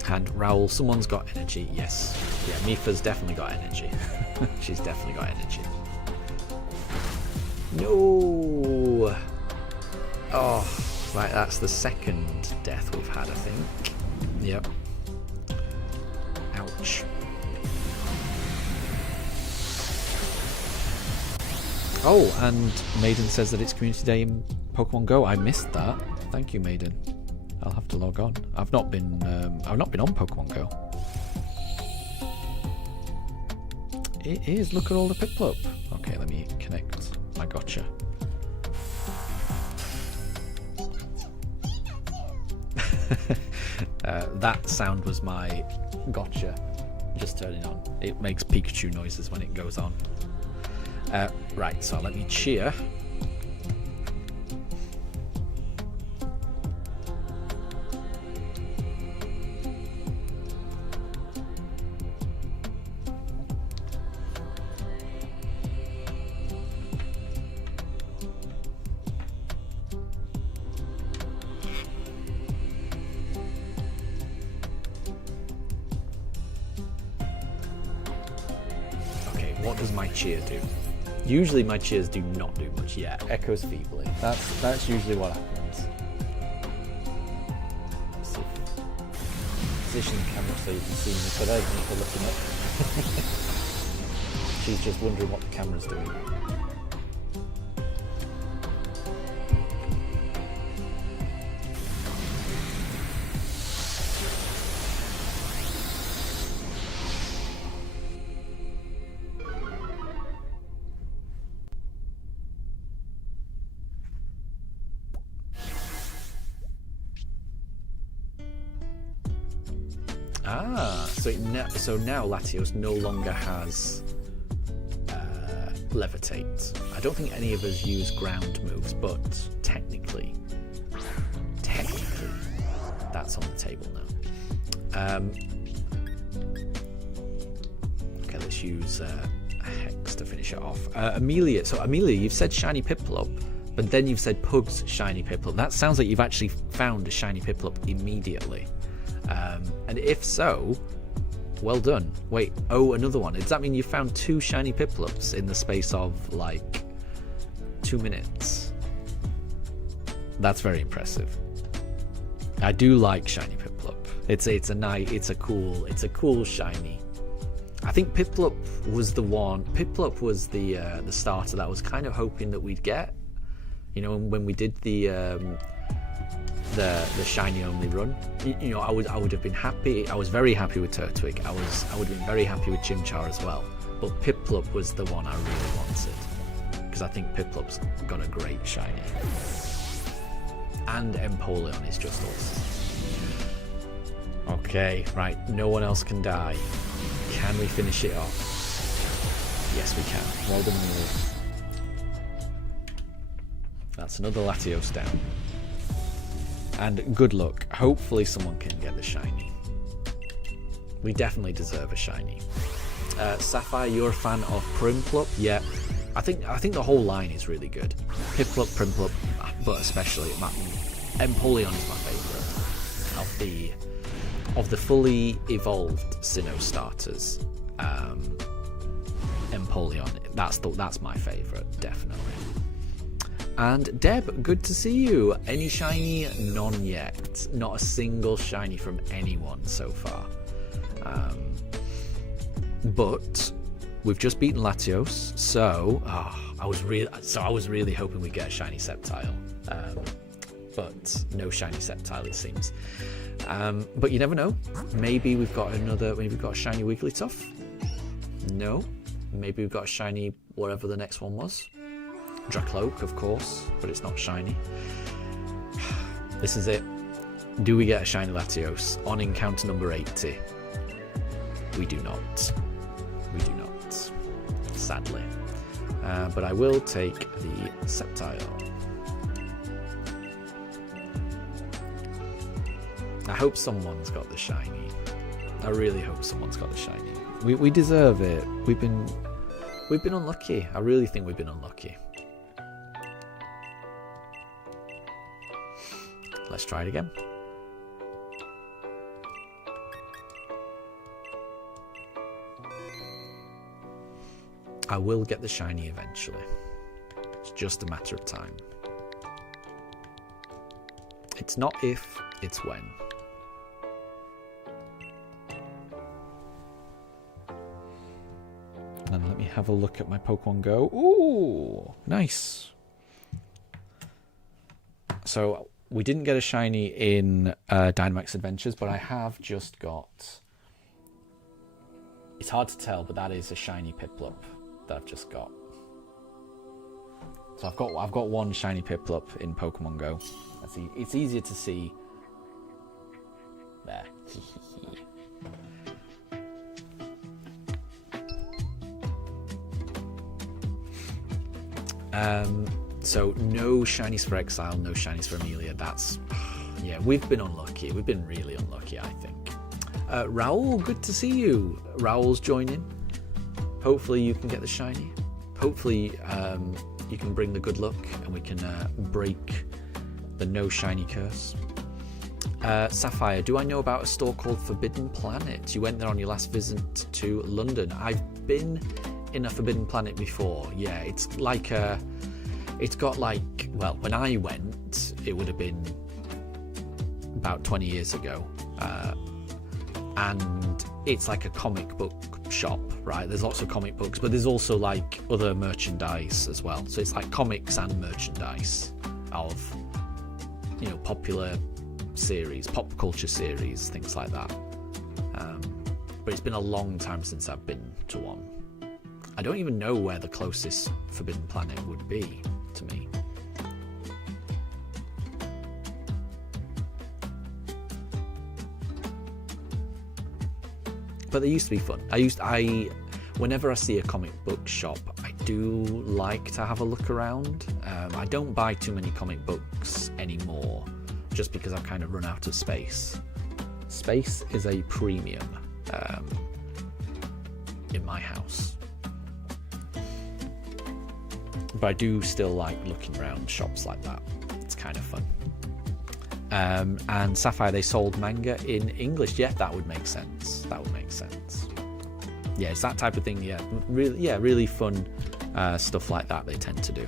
And Raoul, someone's got energy, yes. Yeah, Mifa's definitely got energy. She's definitely got energy. No! Oh, right, that's the second death we've had, I think. Yep. Ouch. Oh, and Maiden says that it's Community Day in Pokemon Go. I missed that. Thank you, Maiden. I'll have to log on. I've not been on Pokemon Go. It is. Look at all the Piplup. Okay, let me connect my gotcha. That sound was my gotcha just turning on. It makes Pikachu noises when it goes on. Right, so let me cheer. What does my cheer do? Usually my cheers do not do much. Yeah, echoes feebly. That's usually what happens. Let's see. Position the camera so you can see me today if you're looking up. She's just wondering what the camera's doing. So now Latios no longer has levitate. I don't think any of us use ground moves, but technically, that's on the table now. Okay, let's use a Hex to finish it off. Amelia, you've said shiny Piplup, but then you've said Pugs shiny Piplup. That sounds like you've actually found a shiny Piplup immediately. And if so, well done. Wait, another one. Does that mean you found 2 shiny Piplups in the space of like 2 minutes? That's very impressive. I do like shiny Piplup. It's a cool shiny. I think Piplup was the one. Piplup was the starter that I was kind of hoping that we'd get. You know, when we did the shiny only run, you know, I would have been happy. I was very happy with Turtwig. I would have been very happy with Chimchar as well. But Piplup was the one I really wanted, because I think Piplup's got a great shiny, and Empoleon is just awesome. Okay, right. No one else can die. Can we finish it off? Yes, we can. Well done, Amelia. That's another Latios down. And good luck. Hopefully someone can get the shiny. We definitely deserve a shiny. Sapphire, you're a fan of Primplup? Yeah. I think the whole line is really good. Piplup, Primplup, but especially Empoleon is my favourite of the fully evolved Sinnoh starters. Empoleon, that's my favourite, definitely. And Deb, good to see you. Any shiny? None yet. Not a single shiny from anyone so far. But we've just beaten Latios, so I was really hoping we'd get a shiny Sceptile. But no shiny Sceptile, it seems. But you never know. Maybe we've got a shiny Wigglytuff. No. Maybe we've got a shiny whatever the next one was. Dracloak, of course, but it's not shiny. This is it. Do we get a shiny Latios on encounter number 80? We do not. We do not. Sadly. But I will take the Sceptile. I hope someone's got the shiny. I really hope someone's got the shiny. We deserve it. We've been unlucky. I really think we've been unlucky. Let's try it again. I will get the shiny eventually. It's just a matter of time. It's not if, it's when. And let me have a look at my Pokemon Go. Ooh, nice. So we didn't get a shiny in Dynamax Adventures, but I have just got... It's hard to tell, but that is a shiny Piplup that I've just got. So I've got one shiny Piplup in Pokemon Go. It's easier to see. There. So no shinies for Exile, no shinies for Amelia. That's, yeah, we've been unlucky. We've been really unlucky, I think. Raoul, good to see you. Raoul's joining. Hopefully you can get the shiny. Hopefully you can bring the good luck and we can break the no shiny curse. Sapphire, do I know about a store called Forbidden Planet? You went there on your last visit to London. I've been in a Forbidden Planet before. Yeah, it's like it's got like, well, when I went, it would have been about 20 years ago. And it's like a comic book shop, right? There's lots of comic books, but there's also like other merchandise as well. So it's like comics and merchandise of, you know, popular series, pop culture series, things like that. But it's been a long time since I've been to one. I don't even know where the closest Forbidden Planet would be to me. But they used to be fun. Whenever I see a comic book shop, I do like to have a look around. I don't buy too many comic books anymore, just because I've kind of run out of space. Space is a premium in my house. But I do still like looking around shops like that. It's kind of fun. And Sapphire, they sold manga in English. Yeah, that would make sense. That would make sense. Yeah, it's that type of thing. Yeah, really fun stuff like that they tend to do.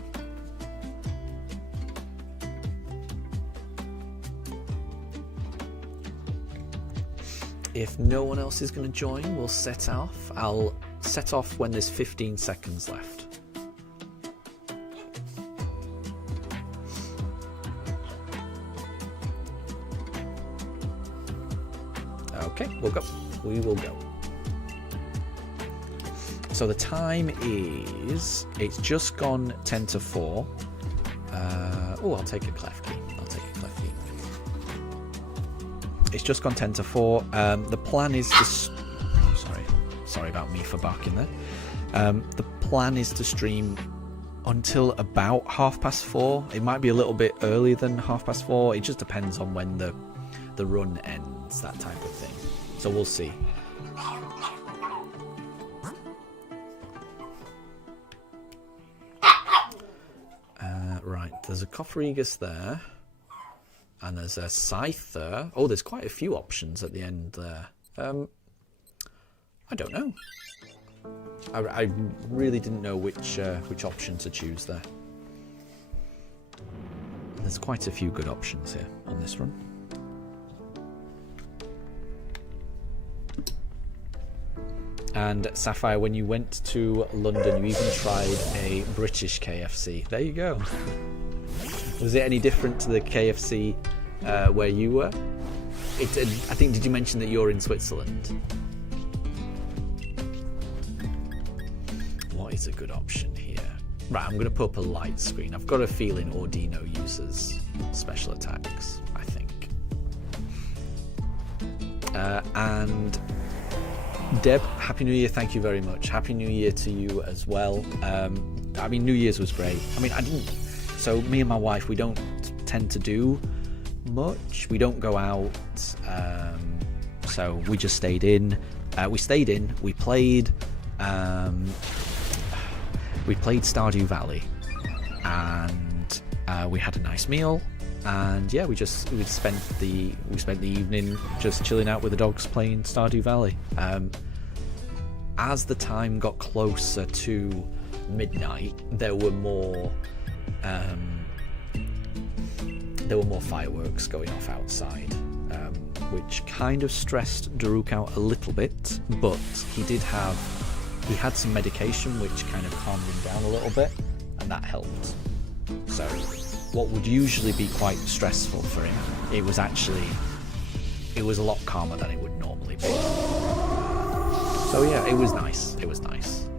If no one else is going to join, we'll set off. I'll set off when there's 15 seconds left. Okay, we'll go. We will go. So the time is, it's just gone 10 to 4. I'll take a clef key. It's just gone 10 to 4. The plan is to... Sorry about me for barking there. The plan is to stream until about 4:30. It might be a little bit earlier than 4:30. It just depends on when the run ends, that type of thing. So we'll see. Right, there's a Cophregus there. And there's a Scyther. Oh, there's quite a few options at the end there. I don't know. I really didn't know which option to choose there. There's quite a few good options here on this run. And Sapphire, when you went to London, you even tried a British KFC. There you go. Was it any different to the KFC where you were? I think, did you mention that you're in Switzerland? What is a good option here? Right, I'm going to put up a light screen. I've got a feeling Ordino uses special attacks, I think. And Deb, Happy New Year. Thank you very much. Happy New Year to you as well. I mean, New Year's was great. I mean, so me and my wife, we don't tend to do much. We don't go out. So we just stayed in. We played Stardew Valley, and we had a nice meal. And yeah, we spent the evening just chilling out with the dogs playing Stardew Valley. As the time got closer to midnight, there were more fireworks going off outside, which kind of stressed Daruk out a little bit, but he had some medication which kind of calmed him down a little bit, and that helped. So what would usually be quite stressful for him, it was a lot calmer than it would normally be. So yeah, it was nice,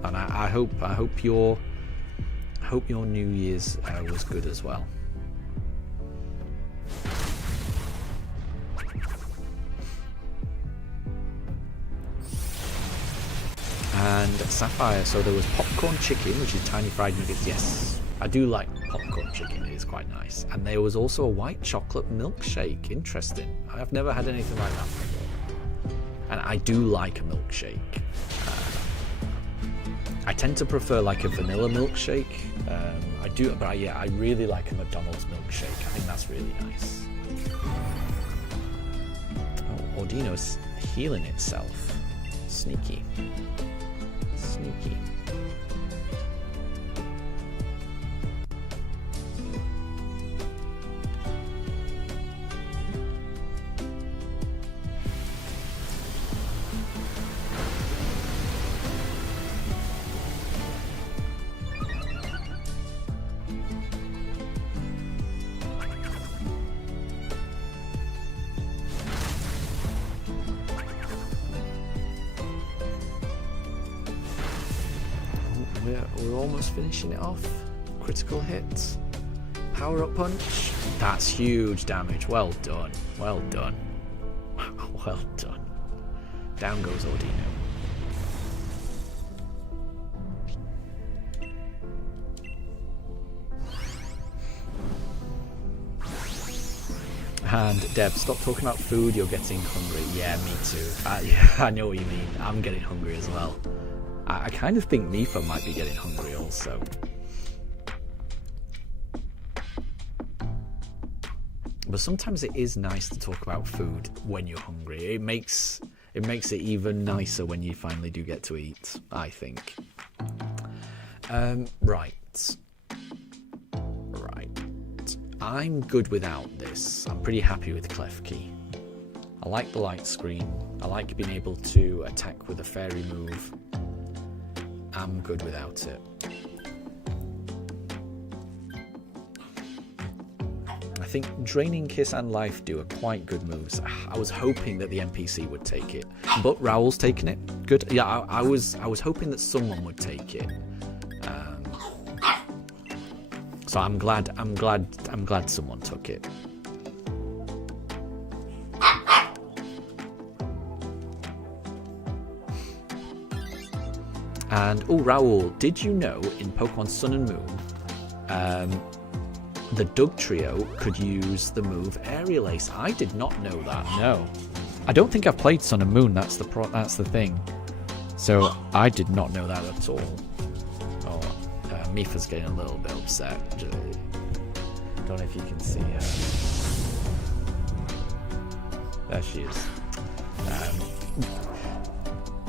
and I hope your New Year's was good as well. And Sapphire, so there was popcorn chicken, which is tiny fried nuggets. Yes, I do like popcorn chicken, it is quite nice. And there was also a white chocolate milkshake. Interesting. I've never had anything like that before. And I do like a milkshake. I tend to prefer like a vanilla milkshake. I really like a McDonald's milkshake. I think that's really nice. Oh, Ordino's healing itself. Sneaky. we're almost finishing it off. Critical hits. Power up punch. That's huge damage. Well done. Well done. Well done. Down goes Ordino. And Deb, stop talking about food, you're getting hungry. Yeah, me too. Yeah, I know what you mean. I'm getting hungry as well. I kind of think Mifa might be getting hungry also. But sometimes it is nice to talk about food when you're hungry. It makes it even nicer when you finally do get to eat, I think. Right. I'm good without this. I'm pretty happy with Klefki. I like the light screen. I like being able to attack with a fairy move. I'm good without it. I think Draining Kiss and Life Dew are quite good moves. I was hoping that the NPC would take it, but Raoul's taken it. Good. Yeah, I was hoping that someone would take it. So I'm glad someone took it. And oh, Raoul, did you know in Pokemon Sun and Moon, the Doug trio could use the move Aerial Ace? I did not know that. No, I don't think I've played Sun and Moon. That's the thing. So I did not know that at all. Oh, Mifa's getting a little bit upset. Don't know if you can see her. There she is.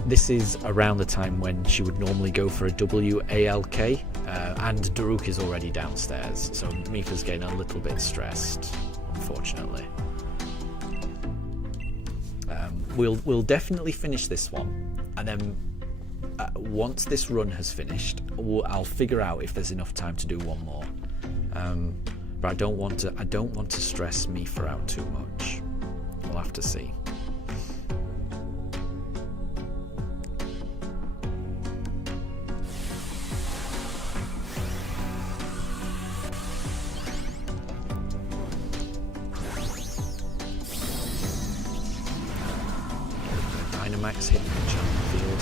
This is around the time when she would normally go for a WALK, and Daruk is already downstairs, so Mifa's getting a little bit stressed, unfortunately. We'll definitely finish this one, and then once this run has finished, I'll figure out if there's enough time to do one more. But I don't want to stress Mifa out too much. We'll have to see. Dynamax hitting the jump field.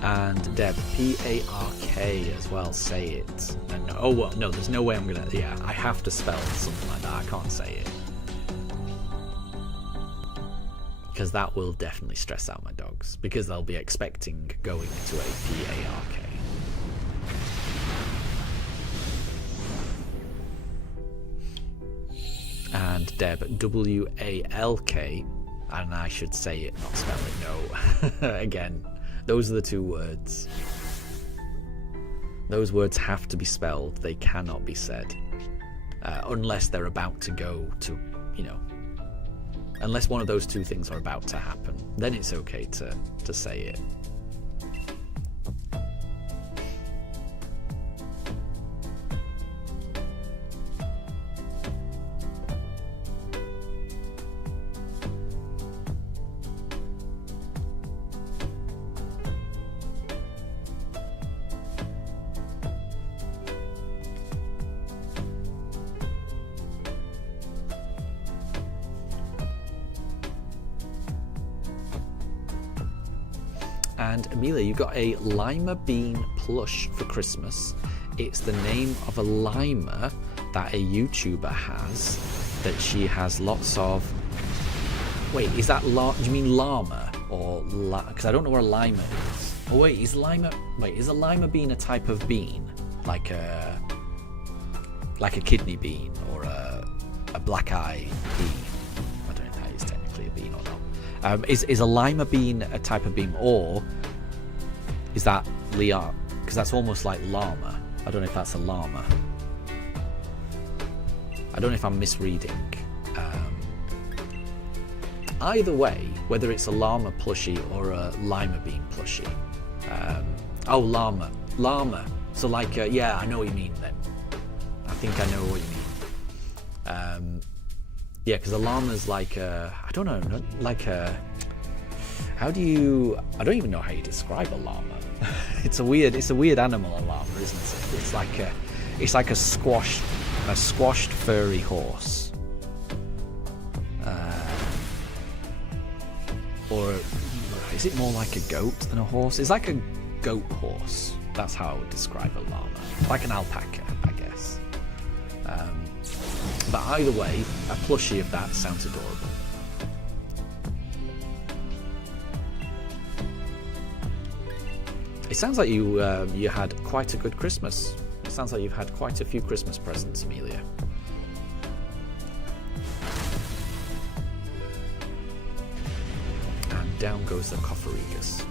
And Deb, P-A-R-K as well, say it. And oh, well, no, there's no way I'm gonna, yeah, I have to spell something like that, I can't say it. Because that will definitely stress out my dogs, because they'll be expecting going to a P-A-R-K. And Deb, W-A-L-K, and I should say it, not spell it, no. Again, those are the two words. Those words have to be spelled, they cannot be said. Unless they're about to go to, you know, unless one of those two things are about to happen, then it's okay to say it. And Amelia, you got a Lima Bean plush for Christmas. It's the name of a Lima that a YouTuber has, that she has lots of. Wait, is that do you mean llama or because I don't know where a lima is. Oh wait, is a lima bean a type of bean, like a kidney bean or a black eye bean? I don't know if that is technically a bean or not. Is a lima bean a type of bean, or is that liar? Because that's almost like llama. I don't know if that's a llama. I don't know if I'm misreading. Either way, whether it's a llama plushie or a lima bean plushie. Oh, llama. So like, yeah, I know what you mean then. I think I know what you Yeah, because a llama's like a, I don't know, like a, how do you, I don't even know how you describe a llama. It's a weird animal, a llama, isn't it? It's like a squashed furry horse. Or is it more like a goat than a horse? It's like a goat horse. That's how I would describe a llama. Like an alpaca, I guess. But either way, a plushie of that sounds adorable. It sounds like you had quite a good Christmas. It sounds like you've had quite a few Christmas presents, Amelia. And down goes the Cofferigus.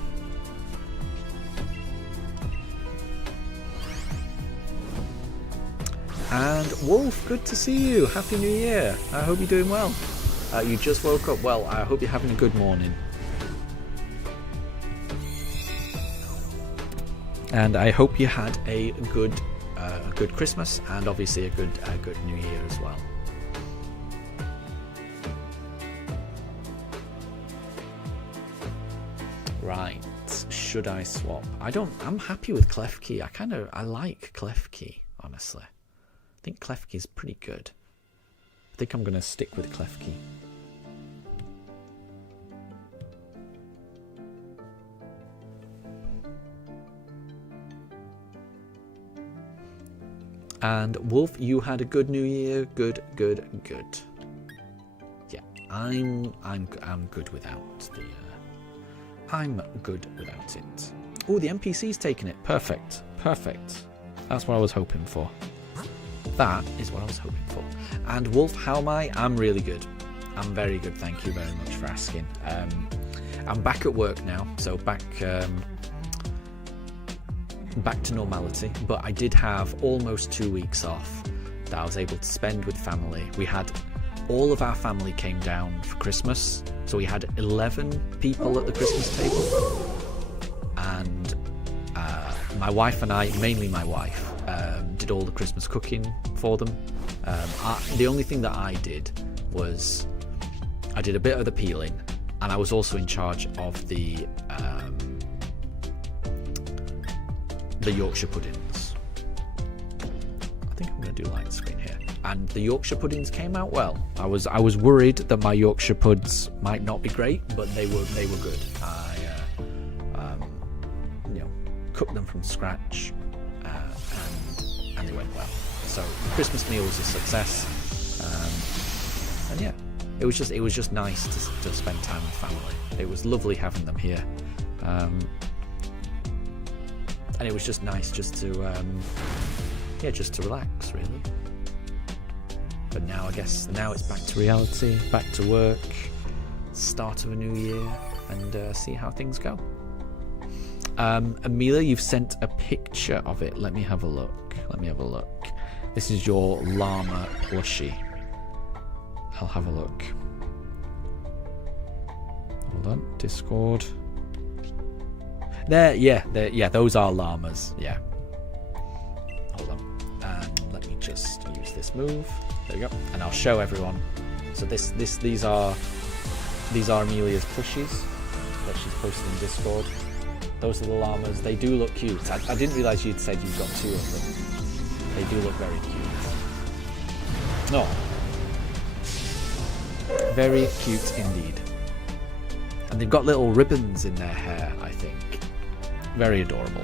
And Wolf, good to see you. Happy New Year. I hope you're doing well. You just woke up. Well, I hope you're having a good morning. And I hope you had a good Christmas and obviously a good New Year as well. Right. Should I swap? I'm happy with Klefki. I like Klefki, honestly. I think Klefki is pretty good. I think I'm going to stick with Klefki. And Wolf, you had a good New Year. Good. Yeah, I'm good without the. I'm good without it. Oh, the NPC's taken it. Perfect. That's what I was hoping for. That is what I was hoping for. And Wolf, how am I? I'm really good. I'm very good. Thank you very much for asking. I'm back at work now, so back to normality. But I did have almost 2 weeks off that I was able to spend with family. We had all of our family came down for Christmas, so we had 11 people at the Christmas table, and my wife and I, mainly my wife, did all the Christmas cooking for them. The only thing that I did was I did a bit of the peeling, and I was also in charge of the Yorkshire puddings. I think I'm going to do light screen here. And the Yorkshire puddings came out well. I was worried that my Yorkshire puds might not be great, but they were good. I cooked them from scratch, and they went well. So the Christmas meal was a success, and yeah, it was just nice to spend time with family. It was lovely having them here, and it was just nice just to relax, really. But now I guess it's back to reality, back to work, start of a new year, and see how things go. Amelia, you've sent a picture of it. Let me have a look. This is your llama plushie. I'll have a look. Hold on, Discord. There, those are llamas. Yeah. Hold on, and let me just use this move. There we go, and I'll show everyone. So these are Amelia's plushies that she's posted in Discord. Those are the llamas. They do look cute. I didn't realise you'd said you've got 2 of them. They do look very cute. Oh, very cute indeed. And they've got little ribbons in their hair, I think. Very adorable.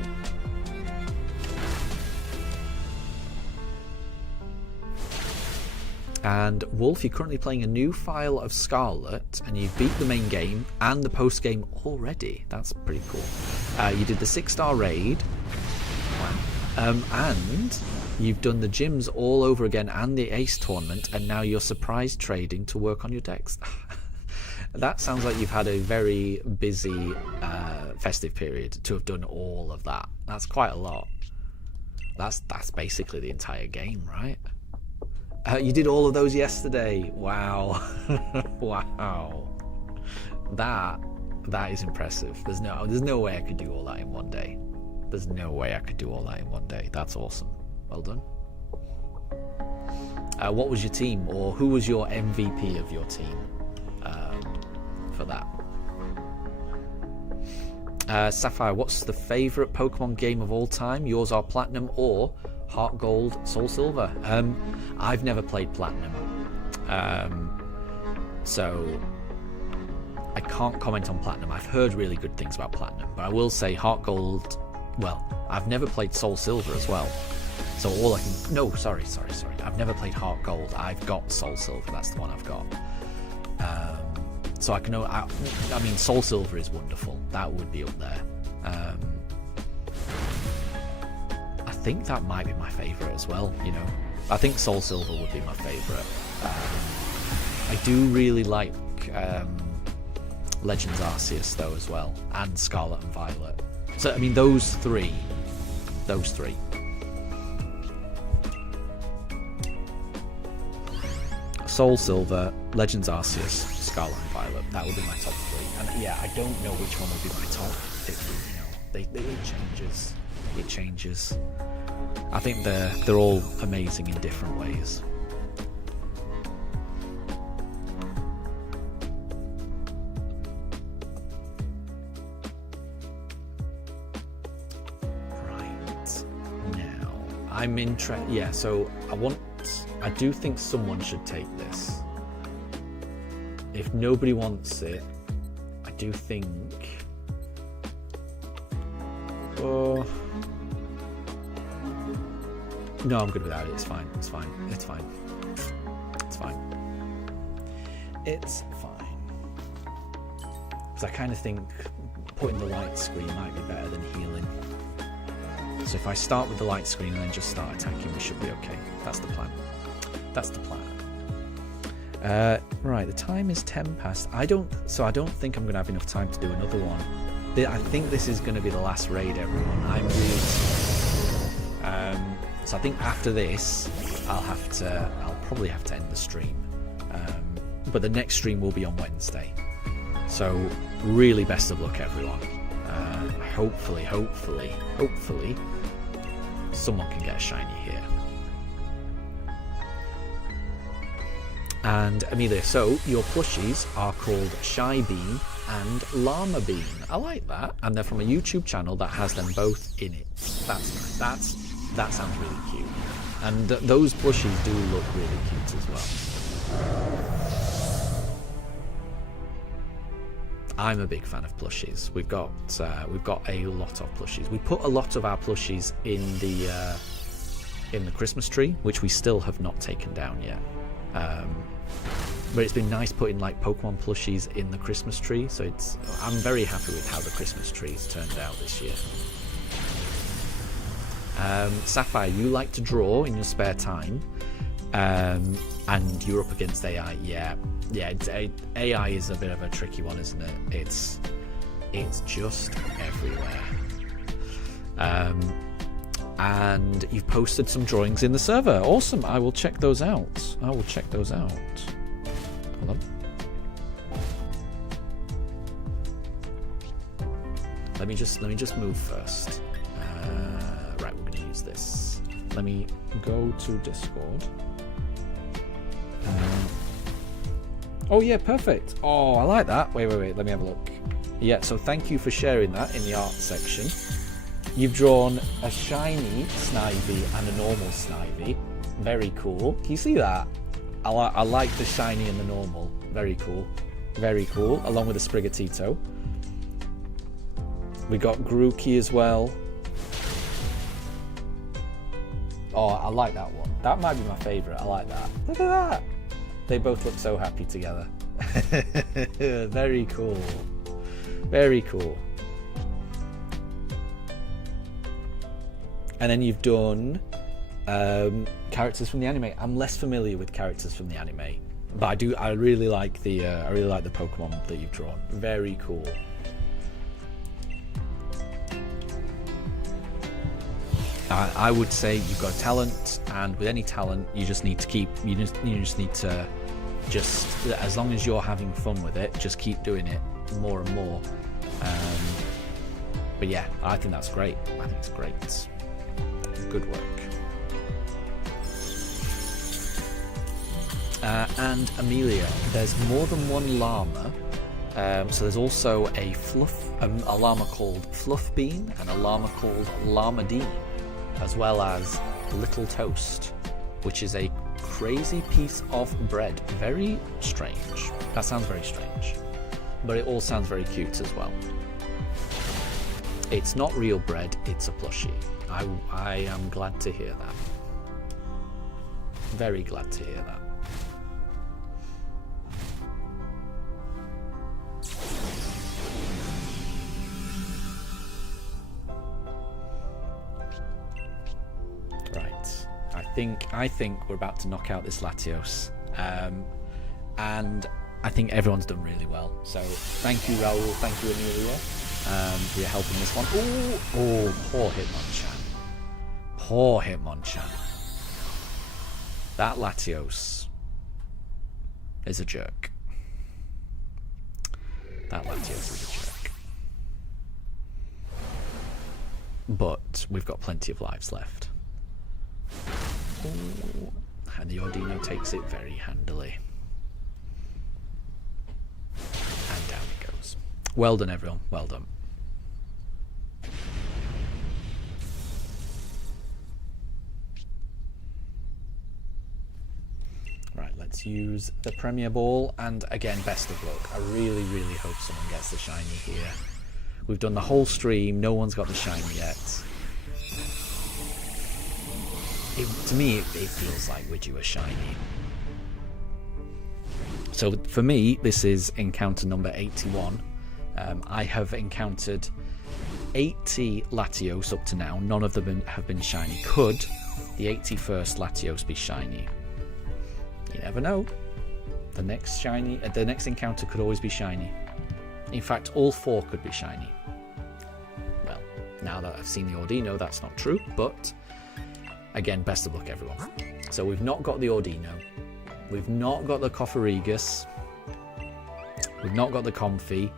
And Wolf, you're currently playing a new file of Scarlet, and you've beat the main game and the post game already. That's pretty cool. You did the 6-star raid, wow. And you've done the gyms all over again and the Ace tournament, and now you're surprise trading to work on your decks. That sounds like you've had a very busy festive period to have done all of that. That's quite a lot. That's basically the entire game, right? You did all of those yesterday. Wow. Wow. That is impressive. There's no way I could do all that in one day. There's no way I could do all that in one day. That's awesome. Well done. What was your team, or who was your MVP of your team for that? Sapphire, what's the favourite Pokemon game of all time? Yours are Platinum or Heart Gold, Soul Silver? I've never played Platinum, so I can't comment on Platinum. I've heard really good things about Platinum, but I will say Heart Gold. Well, I've never played Soul Silver as well, so all I can. No, sorry. I've never played Heart Gold. I've got Soul Silver. That's the one I've got. So I can. I mean, Soul Silver is wonderful. That would be up there. I think that might be my favourite as well. You know, I think Soul Silver would be my favourite. I do really like Legends Arceus though as well, and Scarlet and Violet. So I mean, those three. Soul Silver, Legends Arceus, Scarlet and Violet. That would be my top three. And yeah, I don't know which one would be my top. It changes. It changes. I think they're all amazing in different ways. Right now, I'm interested. Yeah, so I do think someone should take this. If nobody wants it, I do think. Oh. No, I'm good without it. It's fine. It's fine. It's fine. It's fine. It's fine. Because I kind of think putting the light screen might be better than healing. So if I start with the light screen and then just start attacking, we should be okay. That's the plan. That's the plan. Right, the time is 10 past. I don't think I'm going to have enough time to do another one. I think this is going to be the last raid, everyone. I'm really sorry. So I think after this, I'll probably have to end the stream. But the next stream will be on Wednesday. So really best of luck, everyone. Hopefully, someone can get a shiny here. And Amelia, so your plushies are called Shy Bean and Llama Bean. I like that, and they're from a YouTube channel that has them both in it. That sounds really cute, and those plushies do look really cute as well. I'm a big fan of plushies. We've got a lot of plushies. We put a lot of our plushies in the Christmas tree, which we still have not taken down yet. But it's been nice putting like Pokemon plushies in the Christmas tree, so I'm very happy with how the Christmas tree's turned out this year. Sapphire, you like to draw in your spare time, and you're up against AI. Yeah, AI is a bit of a tricky one, isn't it? It's just everywhere. And you've posted some drawings in the server. Awesome. I will check those out. Hold on. Let me just move first. Right, we're going to use this. Let me go to Discord. Oh yeah, perfect. Oh, I like that. Wait. Let me have a look. Yeah, so thank you for sharing that in the art section. You've drawn a shiny Snivy and a normal Snivy. Very cool. Can you see that? I like the shiny and the normal. Very cool. Very cool. Along with a Sprigatito. We got Grookey as well. Oh, I like that one. That might be my favourite. I like that. Look at that. They both look so happy together. Very cool. Very cool. And then you've done characters from the anime. I'm less familiar with characters from the anime, but I really like the Pokemon that you've drawn. Very cool. I would say you've got talent, and with any talent, you just need to as long as you're having fun with it, just keep doing it more and more. But yeah, I think that's great. I think it's great. Good work. and Amelia. There's more than one llama. So there's also a llama called Fluff Bean and a llama called Llamadine, as well as Little Toast, which is a crazy piece of bread. Very strange. That sounds very strange. But it all sounds very cute as well. It's not real bread, it's a plushie. I am glad to hear that. Very glad to hear that. I think we're about to knock out this Latios, and I think everyone's done really well. So thank you, Raoul. Thank you, Amelia, for your help in this one. Oh, poor Hitmonchan. Poor Hitmonchan. That Latios is a jerk. That Latios is a jerk. But we've got plenty of lives left. Ooh, and the Ordino takes it very handily. And down it goes. Well done, everyone. Well done. Right, let's use the Premier Ball. And again, best of luck. I really, really hope someone gets the shiny here. We've done the whole stream. No one's got the shiny yet. To me, it feels like we're due a shiny. So for me, this is encounter number 81. I have encountered 80 Latios up to now. None of them have been shiny. Could the 81st Latios be shiny? You never know. The next encounter could always be shiny. In fact, all 4 could be shiny. Well, now that I've seen the Ordino, that's not true, but again, best of luck, everyone. So we've not got the Ordino. We've not got the Cofferegus. We've not got the Comfy.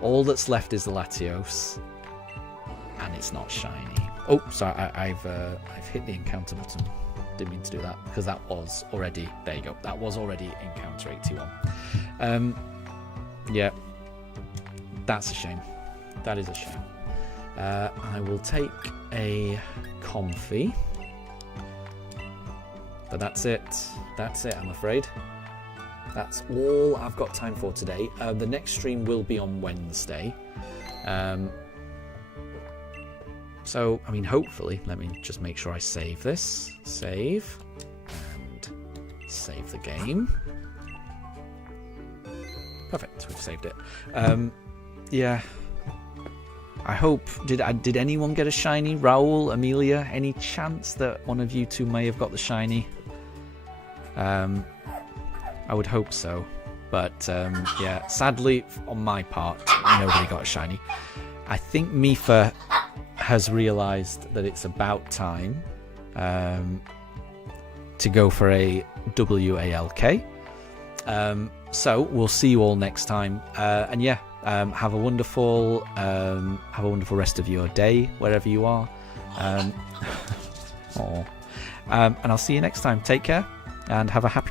All that's left is the Latios. And it's not shiny. Oh, sorry, I've hit the encounter button. Didn't mean to do that, because that was already... There you go. That was already encounter 81. Yeah. That's a shame. That is a shame. I will take a Comfy. But that's it. That's it, I'm afraid. That's all I've got time for today. The next stream will be on Wednesday. So, I mean, hopefully, let me just make sure I save this. Save. And save the game. Perfect, we've saved it. Yeah. I hope... Did anyone get a shiny? Raoul, Amelia, any chance that one of you two may have got the shiny? I would hope so, but yeah, sadly on my part, nobody got a shiny. I think Mifa has realised that it's about time to go for a WALK. So we'll see you all next time, and yeah, have a wonderful rest of your day wherever you are. And I'll see you next time. Take care and have a happy